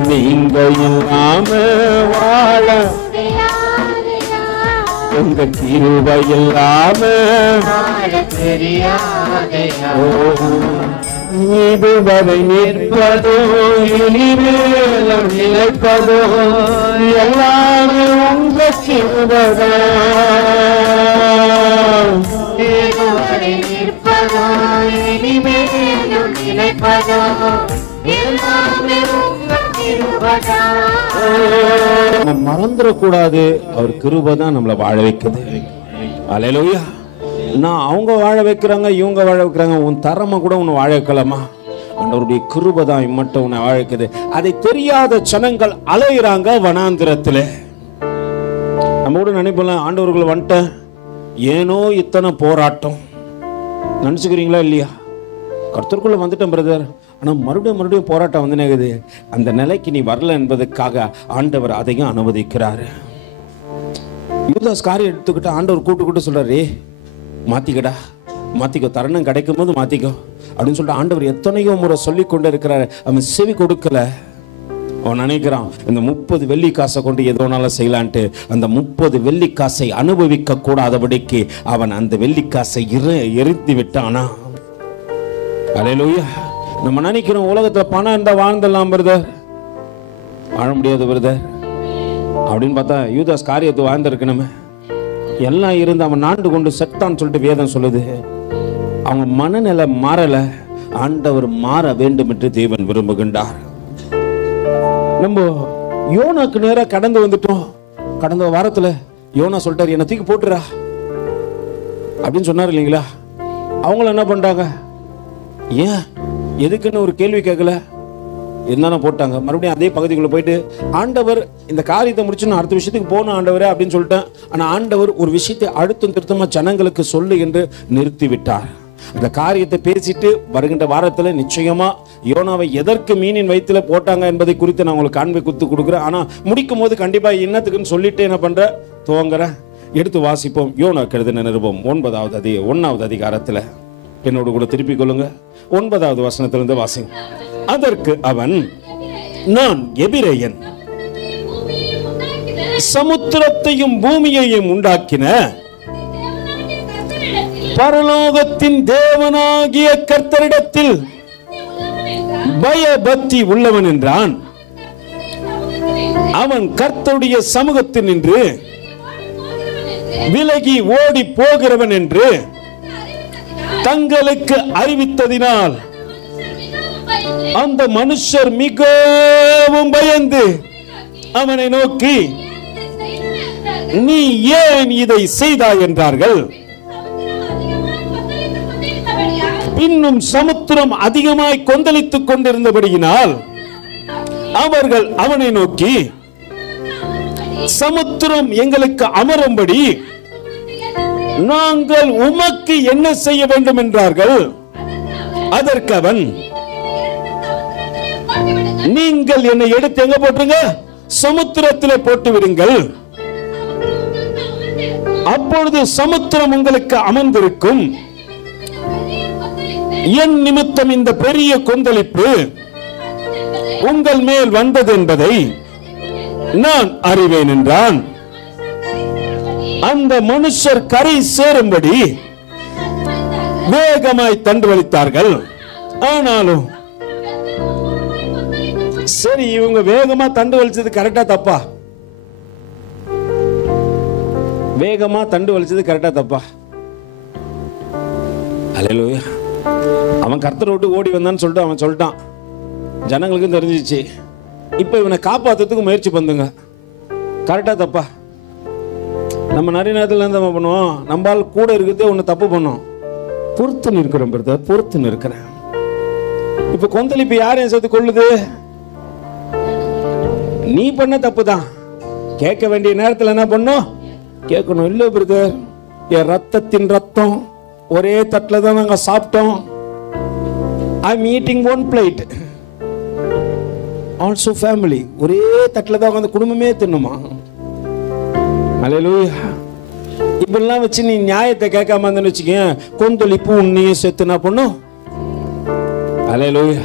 நீங்க இல்லாம வாழ, உங்க கிருபை இல்லாம இதுவரை நிற்பதோ இனிமேலும் நிலைப்பதோ எல்லாமே உங்க கிருபைதான். இதுவரை நிற்பதோ இனிமேலும் நிலைப்பதோ எல்லாமே உங்க கிருபைதான். மறந்துடக்கூடாது, அவர் கிருபை தான் நம்மளை வாழ வைக்குது. அல்லேலூயா. நான் அவங்க வாழ வைக்கிறாங்க, இவங்க வாழ வைக்கிறாங்க, உன் தரமா கூட உன்னை வாழ வைக்கலாமா? ஆண்டவருடைய கிருபை தான் மட்டும் உன்னை வாழ வைக்குது. அதை தெரியாத ஜனங்கள் அலையிறாங்க வனாந்திரத்துல. நம்ம கூட நினைப்போம், ஆண்டவர்கள் வந்துட்ட ஏனோ இத்தனை போராட்டம் நினைச்சுக்கிறீங்களா இல்லையா? கர்த்தருக்குள்ள வந்துட்டேன் பிரதர், ஆனா மறுபடியும் போராட்டம் வந்து நேகுது. அந்த நிலைக்கு நீ வரல என்பதற்காக ஆண்டவர் அதையும் அனுமதிக்கிறாரு. யூதாஸ் காரியம் எடுத்துக்கிட்டு ஆண்டவர் கூட்டு சொல்றாரு, மாத்திக்கடா, மாத்திக்கோ, தருணம் கிடைக்கும் போது மாத்திக்கோ அப்படின்னு சொல்லிட்டு ஆண்டவர் எத்தனையோ முறை சொல்லி கொண்டு இருக்கிறாரு. அவன் செவி கொடுக்கல. அவன் நினைக்கிறான் இந்த 30 வெள்ளி காசை கொண்டு எதோனாலும் செய்யலான்ட்டு. அந்த 30 வெள்ளி காசை அனுபவிக்க கூடாதபடிக்கு அவன் அந்த வெள்ளி காசை எரித்து விட்டானா? அல்லேலூயா. நம்ம நினைக்கிறோம் உலகத்துல பணம் இருந்தா வாழ்ந்தெல்லாம் பிரதர், வாழ முடியாது பிரதர் அப்படின்னு பார்த்தா யூதாஸ் காரியத்தை வாழ்ந்திருக்கணுமே. எல்லாம் இருந்து அவன் நாண்டு கொண்டு செத்தான்னு சொல்லிட்டு வேதம் சொல்லுது. அவங்க மனநிலை மாறல, ஆண்டவர் மாற வேண்டும் என்று தேவன் விரும்புகின்றார். நம்ம யோனாக்கு நேரா கடந்து வந்துட்டோம். கடந்த வாரத்துல யோனா சொல்லிட்டாரு, என்ன தூக்கி போட்டுறா அப்படின்னு சொன்னார் இல்லைங்களா? அவங்கள என்ன பண்றாங்க? ஏன் எதுக்குன்னு ஒரு கேள்வி கேட்கல, என்னன்னா போட்டாங்க. மறுபடியும் அதே பகுதிக்குள்ள போயிட்டு ஆண்டவர் இந்த காரியத்தை முடிச்சு அடுத்த விஷயத்துக்கு போகணும் ஆண்டவரே அப்படின்னு சொல்லிட்டேன். ஆனா ஆண்டவர் ஒரு விஷயத்தை அழுத்தம் திருத்தமா ஜனங்களுக்கு சொல்லு என்று நிறுத்தி விட்டார். அந்த காரியத்தை பேசிட்டு வருகின்ற வாரத்துல நிச்சயமா யோனாவை எதற்கு மீனின் வயிற்றுல போட்டாங்க என்பதை குறித்து நான் உங்களுக்கு காண்பை குத்து கொடுக்குறேன். ஆனா முடிக்கும் போது கண்டிப்பா என்னத்துக்குன்னு சொல்லிட்டு என்ன பண்ற துவங்குறேன். எடுத்து வாசிப்போம். யோனாக்கு எழுதின நிருபம் 1வது அதிகாரத்துல என்னோடு கூட திருப்பிக் கொள்ளுங்க. 9வது வசனத்திலிருந்து வாசிங்க. அதற்கு அவன், நான் எபிரேயன், சமுத்திரத்தையும் பூமியையும் உண்டாக்கின பரலோகத்தின் தேவனாகிய கர்த்தரிடத்தில் பயபக்தி உள்ளவன் என்றான். அவன் கர்த்தருடைய சமூகத்தில் நின்று விலகி ஓடி போகிறவன் என்று தங்களுக்கு அறிவித்ததினால் அந்த மனுஷர் மிகவும் பயந்து அவனை நோக்கி, நீ ஏன் இதை செய்தாய் என்றார்கள். இன்னும் சமுத்திரம் அதிகமாய் கொந்தளித்துக் கொண்டிருந்தபடியினால் அவர்கள் அவனை நோக்கி, சமுத்திரம் எங்களுக்கு அமரும்படி நாங்கள் உமக்கு என்ன செய்ய வேண்டும் என்றார்கள். அதற்கு அவன், நீங்கள் என்னை எடுத்து எங்க போட்டுருங்க, சமுத்திரத்திலே போட்டு விடுங்கள். அப்பொழுது சமுத்திரம் உங்களுக்கு அமர்ந்திருக்கும். என் நிமித்தம் இந்த பெரிய கொந்தளிப்பு உங்கள் மேல் வந்தது என்பதை நான் அறிவேன் என்றான். அந்த மனுஷர் கரை சேரும்படி வேகமாய் தண்டு வலித்தார்கள். ஆனாலும் சரி, இவங்க வேகமா தண்டு வலிச்சது கரெக்டா தப்பா? வேகமா தண்டு வலிச்சது கரெக்டா தப்பா? அல்லேலூயா. அவன் கர்த்தரை விட்டு ஓடி வந்தான்னு சொல்லிட்டு அவன் சொல்லிட்டான், ஜனங்களுக்கும் தெரிஞ்சிச்சு. இப்ப இவனை காப்பாத்துறதுக்கு முயற்சி பண்ணுங்க, கரெக்டா தப்பா? நம்ம நிறைய நேரத்தில் என்ன பண்ணுவோம், நம்மால் கூட இருக்கிறதே ஒன்று தப்பு பண்ணோம். பொறுத்து நிற்கிறோம் பிரதர், பொறுத்து நிற்கிறேன். இப்ப கொந்தளிப்பு யாரையும் சேர்த்து கொள்ளுது? நீ பண்ண தப்பு தான். கேட்க வேண்டிய நேரத்தில் என்ன பண்ணும், கேட்கணும். இல்லை பிரதர், என் ரத்தத்தின் ரத்தம் ஒரே தட்டில் தான் நாங்கள் சாப்பிட்டோம். I'm eating one plate. Also family. ஒரே தட்டில் தான் அந்த குடும்பமே தின்னுமா? அல்லேலூயா. இப்பெல்லாம் வச்சு நீ நியாயத்தை கேட்காம இருந்தேன்னு வச்சுக்க, கொந்தளிப்பு உன்னையும் சேர்த்து என்ன பண்ணும்? அல்லேலூயா.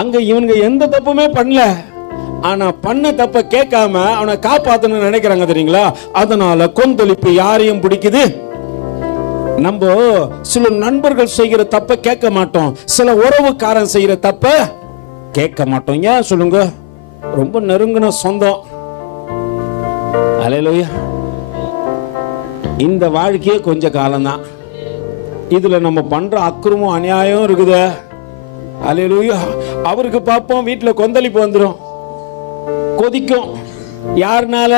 அங்க இவனுங்க எந்த தப்புமே பண்ணல, ஆனா பண்ண தப்ப கேட்காம அவனை காப்பாத்தணும்னு நினைக்கிறாங்க தெரியுங்களா? அதனால கொந்தளிப்பு யாரையும் பிடிக்குது. நம்ம சில நண்பர்கள் செய்கிற தப்ப கேட்க மாட்டோம், சில உறவுக்காரன் செய்கிற தப்ப கேட்க மாட்டோம். ஏன் சொல்லுங்க? ரொம்ப நெருங்கின சொந்தம். அல்லேலூயா. இந்த வாழ்க்கையே கொஞ்ச காலம்தான். இதுல நம்ம பண்ற அக்கிரமும் அநியாயம் இருக்குது. அல்லேலூயா. அவருக்கு பார்ப்போம் வீட்டுல கொந்தளிப்பு வந்துடும், கொதிக்கும். யாருனால?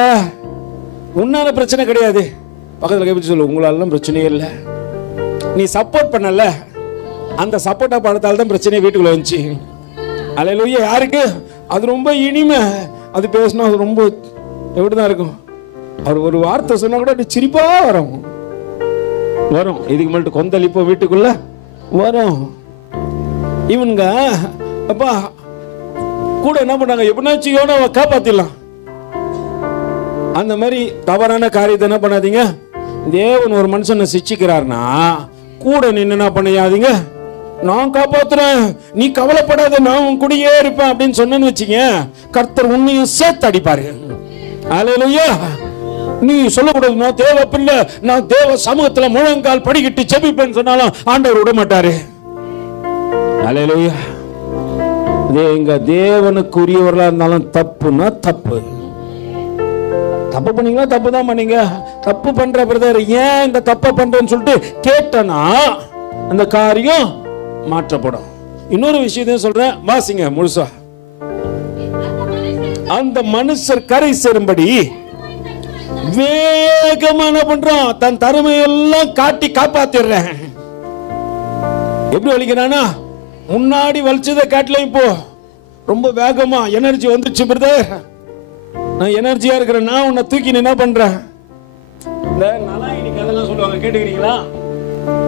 உன்னால பிரச்சனை கிடையாது. பக்கத்தில் கைப்பிடிச்சு சொல்லு, உங்களால பிரச்சனையே இல்லை. நீ சப்போர்ட் பண்ணல, அந்த சப்போர்ட்டா படத்தால் தான் பிரச்சனையே வீட்டுக்குள்ள வந்துச்சு. அல்லேலூயா. யாருக்கு? அது ரொம்ப இனிமை. அது பேசினா அது ரொம்ப எப்படிதான் இருக்கும். அவர் ஒரு வார்த்தை சொன்னா கூட சிரிப்பா வரும். இதுக்கு மட்டும் கொந்தளிப்பு வீட்டுக்குள்ள வரும். இவனுங்க அப்பா கூட என்ன பண்ணாங்க, எப்படின்னாச்சும் காப்பாத்திடலாம். அந்த மாதிரி தவறான காரியத்தை என்ன பண்ணாதீங்க. தேவன் ஒரு மனுஷனை சிச்சிக்கிறார்னா கூட நின்று என்ன பண்ணாதீங்க, நான் காப்பாத்துறேன், நீ கவலைப்படாத, நான் உன் கூடயே இருப்பேன் அப்படின்னு சொன்னேன்னு வச்சுங்க, கர்த்தர் உன்னையும் சேர்த்து அடிப்பாரு. அல்லேலூயா. நீ சொல்லக்கூடாது, நான் தேவ பிள்ளை, நான் தேவ சமூகத்துல முழங்கால் படிக்கிட்டு ஜெபிப்பேன்னு சொன்னாலும் ஆண்டவர் விட மாட்டாரு. அல்லேலூயா. எங்க தேவனுக்குரியவர்களா இருந்தாலும் தப்புன்னா தப்பு. தப்பு பண்ணீங்களா? தப்பு தான் பண்ணீங்க. தப்பு பண்ற பிரதர், ஏன் இந்த தப்பை பண்றேன்னு சொல்லிட்டு கேட்டனா அந்த காரியம் மாற்றப்படும். இன்னொரு விஷயத்தையும் சொல்றேன், வாசிங்க முழுசா. அந்த மனுஷர் கரை சேரும்படி வேகமான பண்றான், தன் திறமையெல்லாம் காட்டி காப்பாத்திடுறேன். எப்படி வலிக்கிறானா? முன்னாடி வலிச்சதை காட்டல, இப்போ ரொம்ப வேகமா எனர்ஜி வந்துச்சு பிரதர், நான் எனர்ஜியா இருக்கிறேன், நான் உன்னை தூக்கி என்ன பண்றேன். இந்த நலாயினி கதைலாம் சொல்லுவாங்க, கேட்டுக்கிறீங்களா?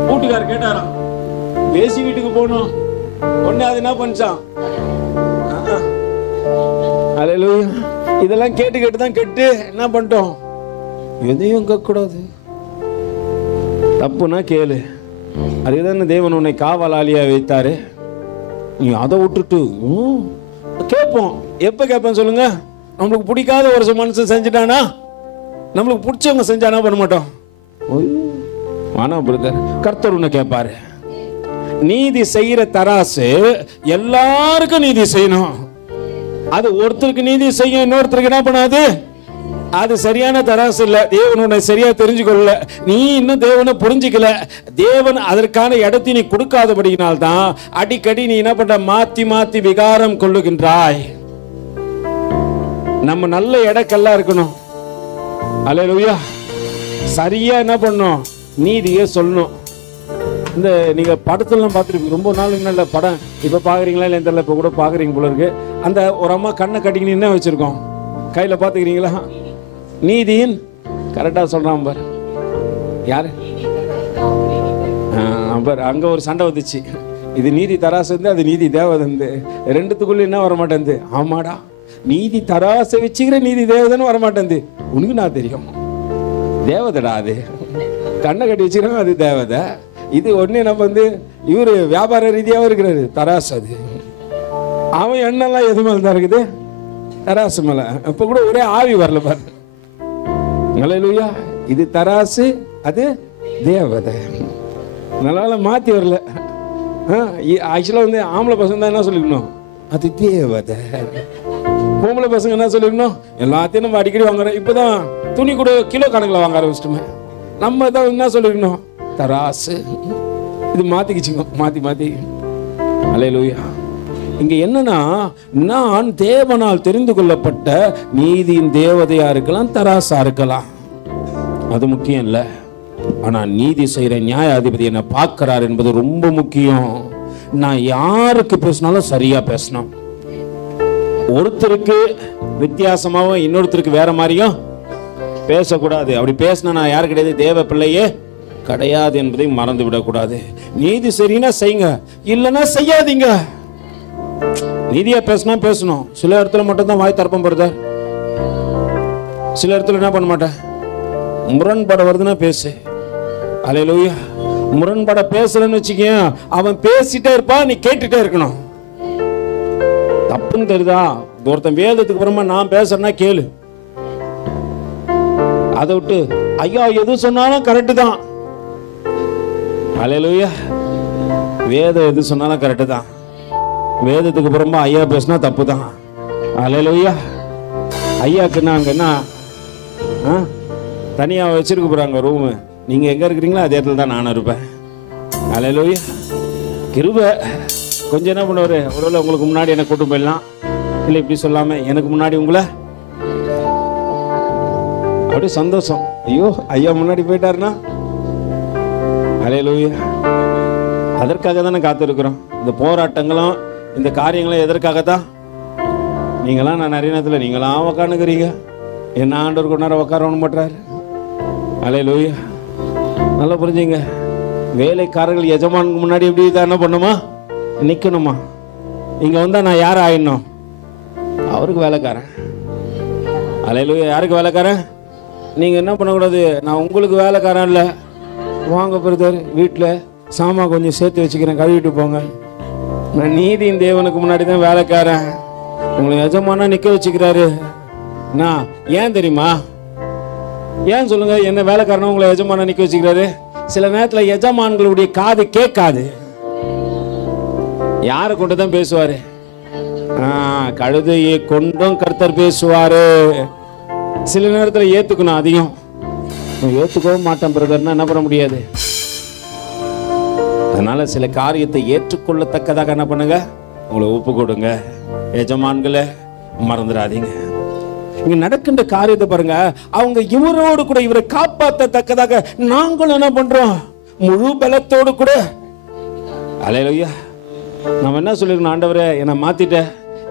வீட்டுக்காரர் கேட்டாராம், பேசி வீட்டுக்கு போனோம், ஒண்ணு அது என்ன பண்ணிச்சான். அல்லேலூயா. இதெல்லாம் கேட்டு கேட்டு தான் கெட்டு என்ன பண்ணிட்டோம், எதையும் கேட்கக்கூடாது. தப்புனா கேளு. அதுதான் தேவன் உன்னை காவலாளியா வைத்தாரு. நீ அதை விட்டுட்டு கேட்போம். எப்ப கேட்பேன் சொல்லுங்க? நம்மளுக்கு பிடிக்காத ஒரு மனுஷன் செஞ்சுட்டானா, நம்மளுக்கு பிடிச்சவங்க செஞ்சானா பண்ண மாட்டோம். ஆனா கர்த்தர் உன்னை கேட்பாரு. நீதி செய்யற தராசு எல்லாருக்கும் நீதி செய்யணும். அது ஒருத்தருக்கு நீதி செய்யும், இன்னொருத்தருக்கு என்ன பண்ணாது. அது சரியான தராசு இல்ல. தேவன் உன்னை சரியா தெரிஞ்சுக்கொள்ள, நீ இன்னும் தேவனை புரிஞ்சுக்கல. தேவன் அதற்கான இடத்தை நீ கொடுக்காதபடியினால்தான் அடிக்கடி நீ என்ன பண்ற, மாத்தி மாத்தி விகாரம் கொள்ளுகின்றாய். நம்ம நல்ல இடக்கெல்லாம் இருக்கணும். அல்லேலூயா. சரியா என்ன பண்ணணும், நீதியை சொல்லணும். இந்த நீங்க படத்துலாம் பார்த்துருப்பீங்க, ரொம்ப நாளுக்கு நல்ல படம். இப்ப பாக்குறீங்களா இல்லை தெரியல, இப்ப கூட பாக்குறீங்க போல இருக்கு. அந்த ஒரு அம்மா கண்ணை கட்டிக்கின்னு என்ன வச்சிருக்கோம் கையில, பாத்துக்கிறீங்களா? நீதியின் கரெக்டா சொல்றான் பாரு. யாரு பாரு, அங்க ஒரு சண்டை வந்துச்சு. இது நீதி தராசு இருந்து, அது நீதி தேவதை. ரெண்டுத்துக்குள்ள என்ன வர மாட்டேங்குது. ஆமாடா, நீதி தராசை வச்சுக்கிற நீதி தேவதைன்னு வர மாட்டேங்குது. உனக்கு நான் தெரியும், தேவதடா அது. கண்ணை கட்டி வச்சுக்கிறோம், அது தேவதை. இது ஒண்ணு நம்ம இவரு வியாபார ரீதியாகவும் இருக்கிறாரு, தராசு. அது அவன் எண்ணெல்லாம் எது மேல தான் இருக்குது, தராசு மேல. இப்ப கூட ஒரே ஆவி வரல பாரு. அல்லேலூயா. இது தராசு, அது தேவதை. நல்லா மாத்தி வரல. ஆக்சுவலா ஆம்பளை பசங்க தான் என்ன சொல்லிக்கணும், அது தேவதை. பொம்பளை பசங்க என்ன சொல்லிக்கணும், எல்லாத்தையும் நம்ம அடிக்கடி வாங்குறோம். இப்பதான் துணி கூட கிலோ கணக்கில் வாங்க ஆரம்பிச்சிட்டுமே. நம்ம தான் என்ன சொல்லிக்கணும், தராசு. இது மாத்திக்கிச்சுங்க, மாத்தி மாத்தி. அல்லேலூயா. இங்க என்னன்னா, நான் தேவனால் தெரிந்து கொள்ளப்பட்ட நீதியின் தேவதையா இருக்கலாம், தராசா இருக்கலாம், அது முக்கியம் இல்ல. ஆனா நீதி செய்யற நியாயாதிபதி என்ன பார்க்கிறார் என்பது ரொம்ப முக்கியம். நான் யாருக்கு பேசினாலும் சரியா பேசணும். ஒருத்தருக்கு வித்தியாசமாவும் இன்னொருத்தருக்கு வேற மாதிரியும் பேசக்கூடாது. அப்படி பேசினா நான் யாரு கிடையாது, தேவ பிள்ளையே கிடையாது என்பதை மறந்து விடக்கூடாது. நீதி சரின்னா செய்யுங்க, இல்லைன்னா செய்யாதீங்க. நீதியா பேசினா பேசணும். சில இடத்துல மட்டும் தான் வாய் தரப்பம் போறத, சில இடத்துல என்ன பண்ண மாட்டேன். முரண்பட வருதுன்னா பேசு. அல்லேலூயா. முரண்பட பேசுறேன்னு வச்சுக்க, அவன் பேசிட்டே இருப்பான், நீ கேட்டுட்டே இருக்கணும். தப்புன்னு தெரியுதா, ஒருத்தன் வேதத்துக்கு அப்புறமா நான் பேசுறேன்னா கேளு. அதை விட்டு ஐயா எது சொன்னாலும் கரெக்டு தான். அல்லேலூயா. வேதம் எது சொன்னாலும் கரெக்டு தான். வேதத்துக்கு அப்புறமா ஐயா பேசினா தப்பு தான். அல்லேலூயா. ஐயாக்குன்னா அங்க என்ன தனியா வச்சிருக்க போறாங்க ரூமு. நீங்க எங்க இருக்கிறீங்களோ அதே இடத்துல தான் நானும் இருப்பேன். அல்லேலூயா. கிருபை. கொஞ்சம் என்ன பண்ணுவாரு, ஒருவேளை உங்களுக்கு முன்னாடி என்ன கூட்டு போயிடலாம், இல்லை இப்படி சொல்லாம எனக்கு முன்னாடி உங்களை அப்படியே சந்தோஷம். ஐயோ ஐயா முன்னாடி போயிட்டாருன்னா. அல்லேலூயா. அதற்காக தானே காத்திருக்கிறோம். இந்த போராட்டங்களும் இந்த காரியங்களும் எதற்காகத்தான். நீங்களாம் நான் நிறைய நேரத்தில் நீங்களாம் உக்காந்துக்கிறீங்க, என்ன ஆண்டவர் கொஞ்ச நேரம் உட்காரணும் பண்றாரு. அல்லேலூயா. நல்லா புரிஞ்சுங்க. வேலைக்காரர்கள் எஜமானுக்கு முன்னாடி எப்படி தான் என்ன பண்ணுமா, நிக்கணுமா. இங்க வந்தா நான் யார் ஆயிடணும், அவருக்கு வேலைக்காரன். அல்லேலூயா. யாருக்கு வேலைக்காரன்? நீங்க என்ன பண்ணக்கூடாது, நான் உங்களுக்கு வேலைக்காரன் இல்லை. வாங்க பிரதர், வீட்டில் சாமான் கொஞ்சம் சேர்த்து வச்சுக்கிறேன், கழுவிட்டு போங்க. நான் நீதியின் தேவனுக்கு முன்னாடி தான் வேலைக்காரன். உங்களை எஜமானா நிக்க வச்சுக்கிறாரு. நான் ஏன் தெரியுமா, ஏன் சொல்லுங்க, என்ன வேலைக்காரனா உங்களை எஜமானா நிக்க வச்சுக்கிறாரு? சில நேரத்தில் எஜமான்களுடைய காது கேட்காது. யாரை கொண்டு தான் பேசுவாரு? கழுதையை கொண்டும் கர்த்தர் பேசுவாரு. சில நேரத்தில் ஏத்துக்கணும். அதிகம் ஏத்துக்கவும் மாட்டேன் பிரதர்னா என்ன பண்ண முடியாது. அதனால சில காரியத்தை ஏற்றுக்கொள்ளத்தக்கதாக என்ன பண்ணுங்க, உங்களை ஒப்பு கொடுங்க. எஜமான்களை மறந்துடாதீங்க. இங்க நடக்கின்ற காரியத்தை பாருங்க. அவங்க இவரோடு கூட இவரை காப்பாற்றத்தக்கதாக நாங்களும் என்ன பண்றோம், முழு பலத்தோடு கூட. அல்லேலூயா. நம்ம என்ன சொல்லிருக்கணும், ஆண்டவரே என்னை மாத்திட்ட,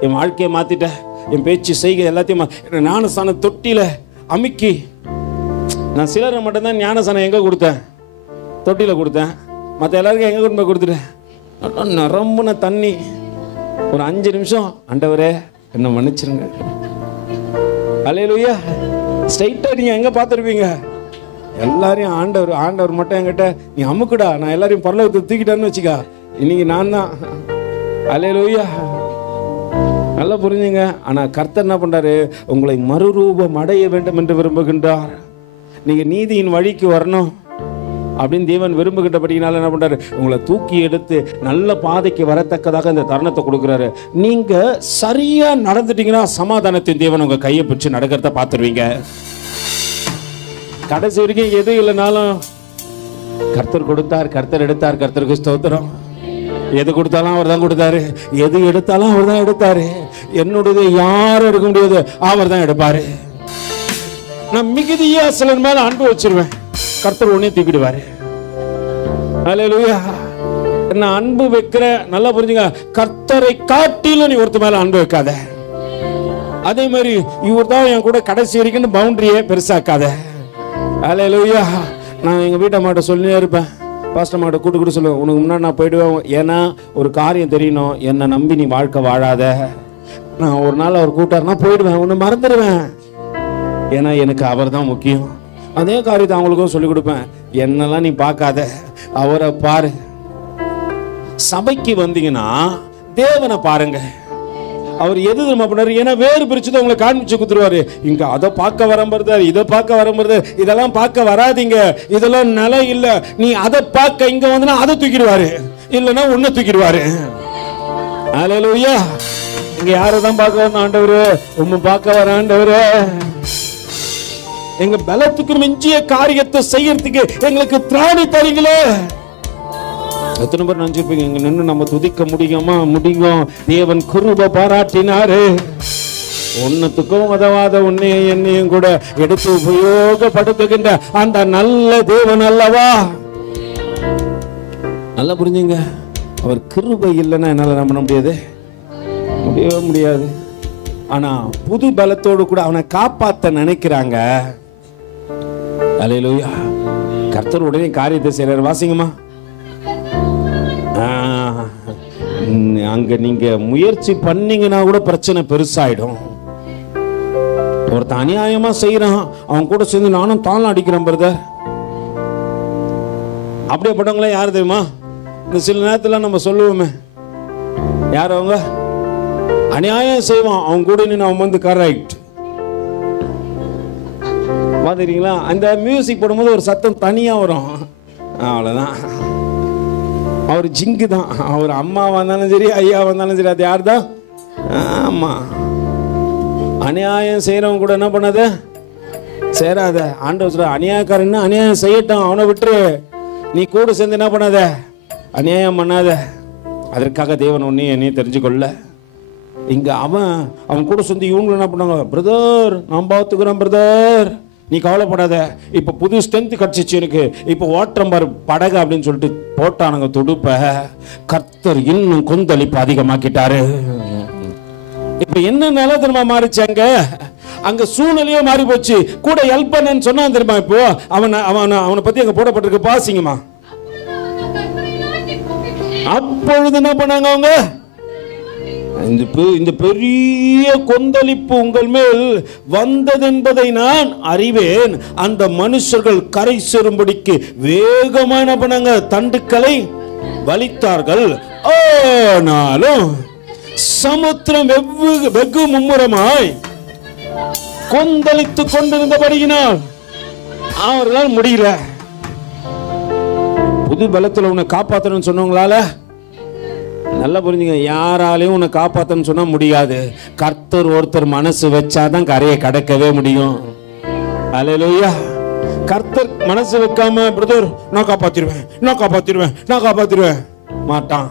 என் வாழ்க்கையை மாத்திட்ட, என் பேச்சு செய்கை எல்லாத்தையும் ஞானஸ்தான தொட்டியில அமுக்கி. நான் சிலரை மட்டும்தான் ஞானஸ்தானம் எங்க கொடுத்தேன், தொட்டியில கொடுத்தேன். மற்ற எல்லாருக்கும் எங்க கொண்டு போய் கொடுத்துட்டேன். நிரம்புன தண்ணி ஒரு 5 நிமிஷம், ஆண்டவரே என்ன மன்னிச்சிருங்க. அல்லேலூயா. ஸ்ட்ரைட்டா நீங்க எங்க பார்த்துருப்பீங்க, எல்லாரையும் ஆண்டவர் மட்டும் என்கிட்ட நீ அமுக்குடா, நான் எல்லாரையும் பரலோகத்தை தூக்கிட்டேன்னு வச்சுக்கா, இன்னைக்கு நான் தான். அல்லேலூயா. நல்லா புரிஞ்சுங்க. ஆனா கர்த்தர் என்ன பண்றாரு, உங்களை மறுரூபம் அடைய வேண்டும் என்று விரும்புகின்றார். நீங்க நீதியின் வழிக்கு வரணும். அப்படின்னு தேவன் விரும்புகிட்டபடினால என்ன பண்றாரு, உங்களை தூக்கி எடுத்து நல்ல பாதைக்கு வரத்தக்கதாக இந்த தருணத்தை கொடுக்குறாரு. நீங்க சரியா நடந்துட்டீங்கன்னா சமாதானத்தின் தேவன் உங்க கையை பிடிச்சு நடக்கிறத பார்த்துருவீங்க. கடைசி வரைக்கும் எது இல்லைனாலும் கர்த்தர் கொடுத்தார், கர்த்தர் எடுத்தார், கர்த்தருக்கு ஸ்தோத்திரம். எது கொடுத்தாலும் அவர் தான் கொடுத்தாரு, எது எடுத்தாலும் அவர் தான் எடுத்தாரு. என்னுடைய யாரும் எடுக்க முடியாது, அவர் தான் எடுப்பாரு. நான் மிகுதியா சிலர் மேல அன்பு வச்சிருவேன், கர்த்தர் உடனே தூக்கிடுவாரு. அல்லேலூயா. நான் அன்பு வைக்கிற, நல்லா புரிஞ்சுங்க, கர்த்தரை காட்டிலும் நீ ஒருத்த மேல அன்பு வைக்காத. அதே மாதிரி இவர் தான் என் கூட கடைசி வரைக்கும் பவுண்டரியே பெருசாக்காத. அல்லேலூயா. நான் எங்க வீட்டை மாட்ட சொல்லினே இருப்பேன், பாஸ்டர் மாட்ட கூட்டு சொல்லுவேன், உனக்கு முன்னாடி நான் போயிடுவேன். ஏன்னா ஒரு காரியம் தெரியணும், என்னை நம்பி நீ வாழ்க்கை வாழாத. நான் ஒரு நாள் அவர் கூட்டாருன்னா போயிடுவேன், உன்னை மறந்துடுவேன். ஏன்னா எனக்கு அவர் தான் முக்கியம். அதே காரியத்தை அவங்களுக்கும் சொல்லிக் கொடுப்பேன், என்னெல்லாம் நீ பார்க்காத, அவரை பாரு. சபைக்கு வந்தீங்கன்னா தேவனை பாருங்க. அவர் எது நம்ம பண்ணாரு, ஏன்னா வேறு பிரிச்சு உங்களை காண்பிச்சு கொடுத்துருவாரு. இங்க அதை பார்க்க வரம்புறது, இதை பார்க்க வரம்புறது, இதெல்லாம் பார்க்க வராதிங்க, இதெல்லாம் நிலம் இல்ல, நீ அதை பார்க்க இங்க வந்தனா அதை தூக்கிடுவாரு, இல்லைன்னா உன்னை தூக்கிடுவாரு. அல்லேலூயா. இங்க யாரதான் பார்க்க வந்த ஆண்டவரு, உண்மை பார்க்க வர ஆண்டவரு. எங்க பலத்துக்கு மிஞ்சிய காரியத்தை செய்யறதுக்கு எங்களுக்கு திராணி தரீங்களே. எத்தனை பேர் நினைச்சிருப்பீங்க, இங்க நின்று நம்ம துதிக்க முடியுமா? முடியும். தேவன் கிருபை பாராட்டினாரு. ஒன்னத்துக்கும் உதவாத உன்னையும் என்னையும் கூட எடுத்து உபயோகப்படுத்துகின்ற அந்த நல்ல தேவன் அல்லவா. நல்லா புரிஞ்சுங்க. அவர் கிருபை இல்லைன்னா என்னால என்ன பண்ண முடியாது, முடியவே முடியாது. ஆனா புது பலத்தோடு கூட அவனை காப்பாத்த நினைக்கிறாங்க. அல்லேலூயா. கர்த்தர் உடனே காரியத்தை செய்றாரு. வாசிங்கம்மா. அங்க நீங்க முயற்சி பண்ணீங்கன்னா கூட பிரச்சனை பெருசாயிடும். ஒருத்தன் அநியாயமா செய்யறான், அவன் கூட சேர்ந்து நானும் தாளம் அடிக்கிறேன் பிரதர். அப்படியே பட்டவங்களே யாரு தெரியுமா? இந்த சில நேரத்துல நம்ம சொல்லுவோமே, யார் அவங்க அநியாயம் செய்வான், அவன் கூட நின்று அவன் வந்து கரெக்ட் பாத்துறீங்களா? அந்த மியூசிக் போடும்போது ஒரு சத்தம் தனியா வரும், அவ்வளவுதான். அவர் ஜிங்கு தான். அவர் அம்மா வந்தாலும் சரி, ஐயா வந்தாலும் சரி, அது யார் தான்? ஆமா. அநியாயம் செய்யறவங்க கூட என்ன பண்ணாத, சேராத. ஆண்டவர் சொல்ற, அநியாயக்காரன் அநியாயம் செய்யட்டும், அவனை விட்டு நீ கூட சேர்ந்து என்ன பண்ணாத, அநியாயம் பண்ணாத. அதற்காக தேவன் ஒன்னையும் என்னையும் தெரிஞ்சுக்கொள்ள. இங்க அவன் கூட சேர்ந்து இவங்க என்ன பண்ணாங்க, பிரதர் நான் பார்த்துக்கிறேன் பிரதர், நீ கவலைப்படாத, இப்ப புது ஸ்ட்ரென்த் கிடைச்சிச்சு எனக்கு, இப்ப ஓட்டம்பர் படகு அப்படின்னு சொல்லிட்டு போட்டானுங்க துடுப்ப. கர்த்தர் இன்னும் கொந்தளிப்பு அதிகமாக்கிட்டாரு. இப்ப என்ன நிலத்திரமா மாறிச்சு, அங்க சூழ்நிலையே மாறி போச்சு. கூட ஹெல்ப் பண்ணு சொன்னா தெரியுமா? இப்போ அவனை பத்தி அங்க போடப்பட்டிருக்கு, பாசிங்கம்மா. அப்பொழுது என்ன பண்ணாங்க அவங்க, இந்த பெரிய கொந்தளிப்பு உங்கள் மேல் வந்ததென்பதை நான் அறிவேன். அந்த மனுஷர்கள் கரை சேரும்படிக்கு வேகமான பண்ணாங்க, தண்டுக்களை வலித்தார்கள். ஆனாலும் சமுத்திரம் வெகு மும்முரமாய் கொந்தளித்துக் கொண்டிருந்தபடியினால் அவர்களால் முடியல. புது பலத்தில் உன்னை காப்பாற்றணும்னு சொன்னவங்களால, நல்லா புரிஞ்சுங்க, யாராலையும் உன்னை காப்பாத்தன்னு சொன்னா முடியாது. கர்த்தர் ஒருத்தர் மனசு வச்சாதான் கரையை கடக்கவே முடியும். அல்லேலூயா. கர்த்தர் மனசு வைக்காம, பிரதர் நான் காப்பாத்திடுவேன், நான் காப்பாத்திடுவேன், நான் காப்பாத்திடுவேன் மாட்டான்,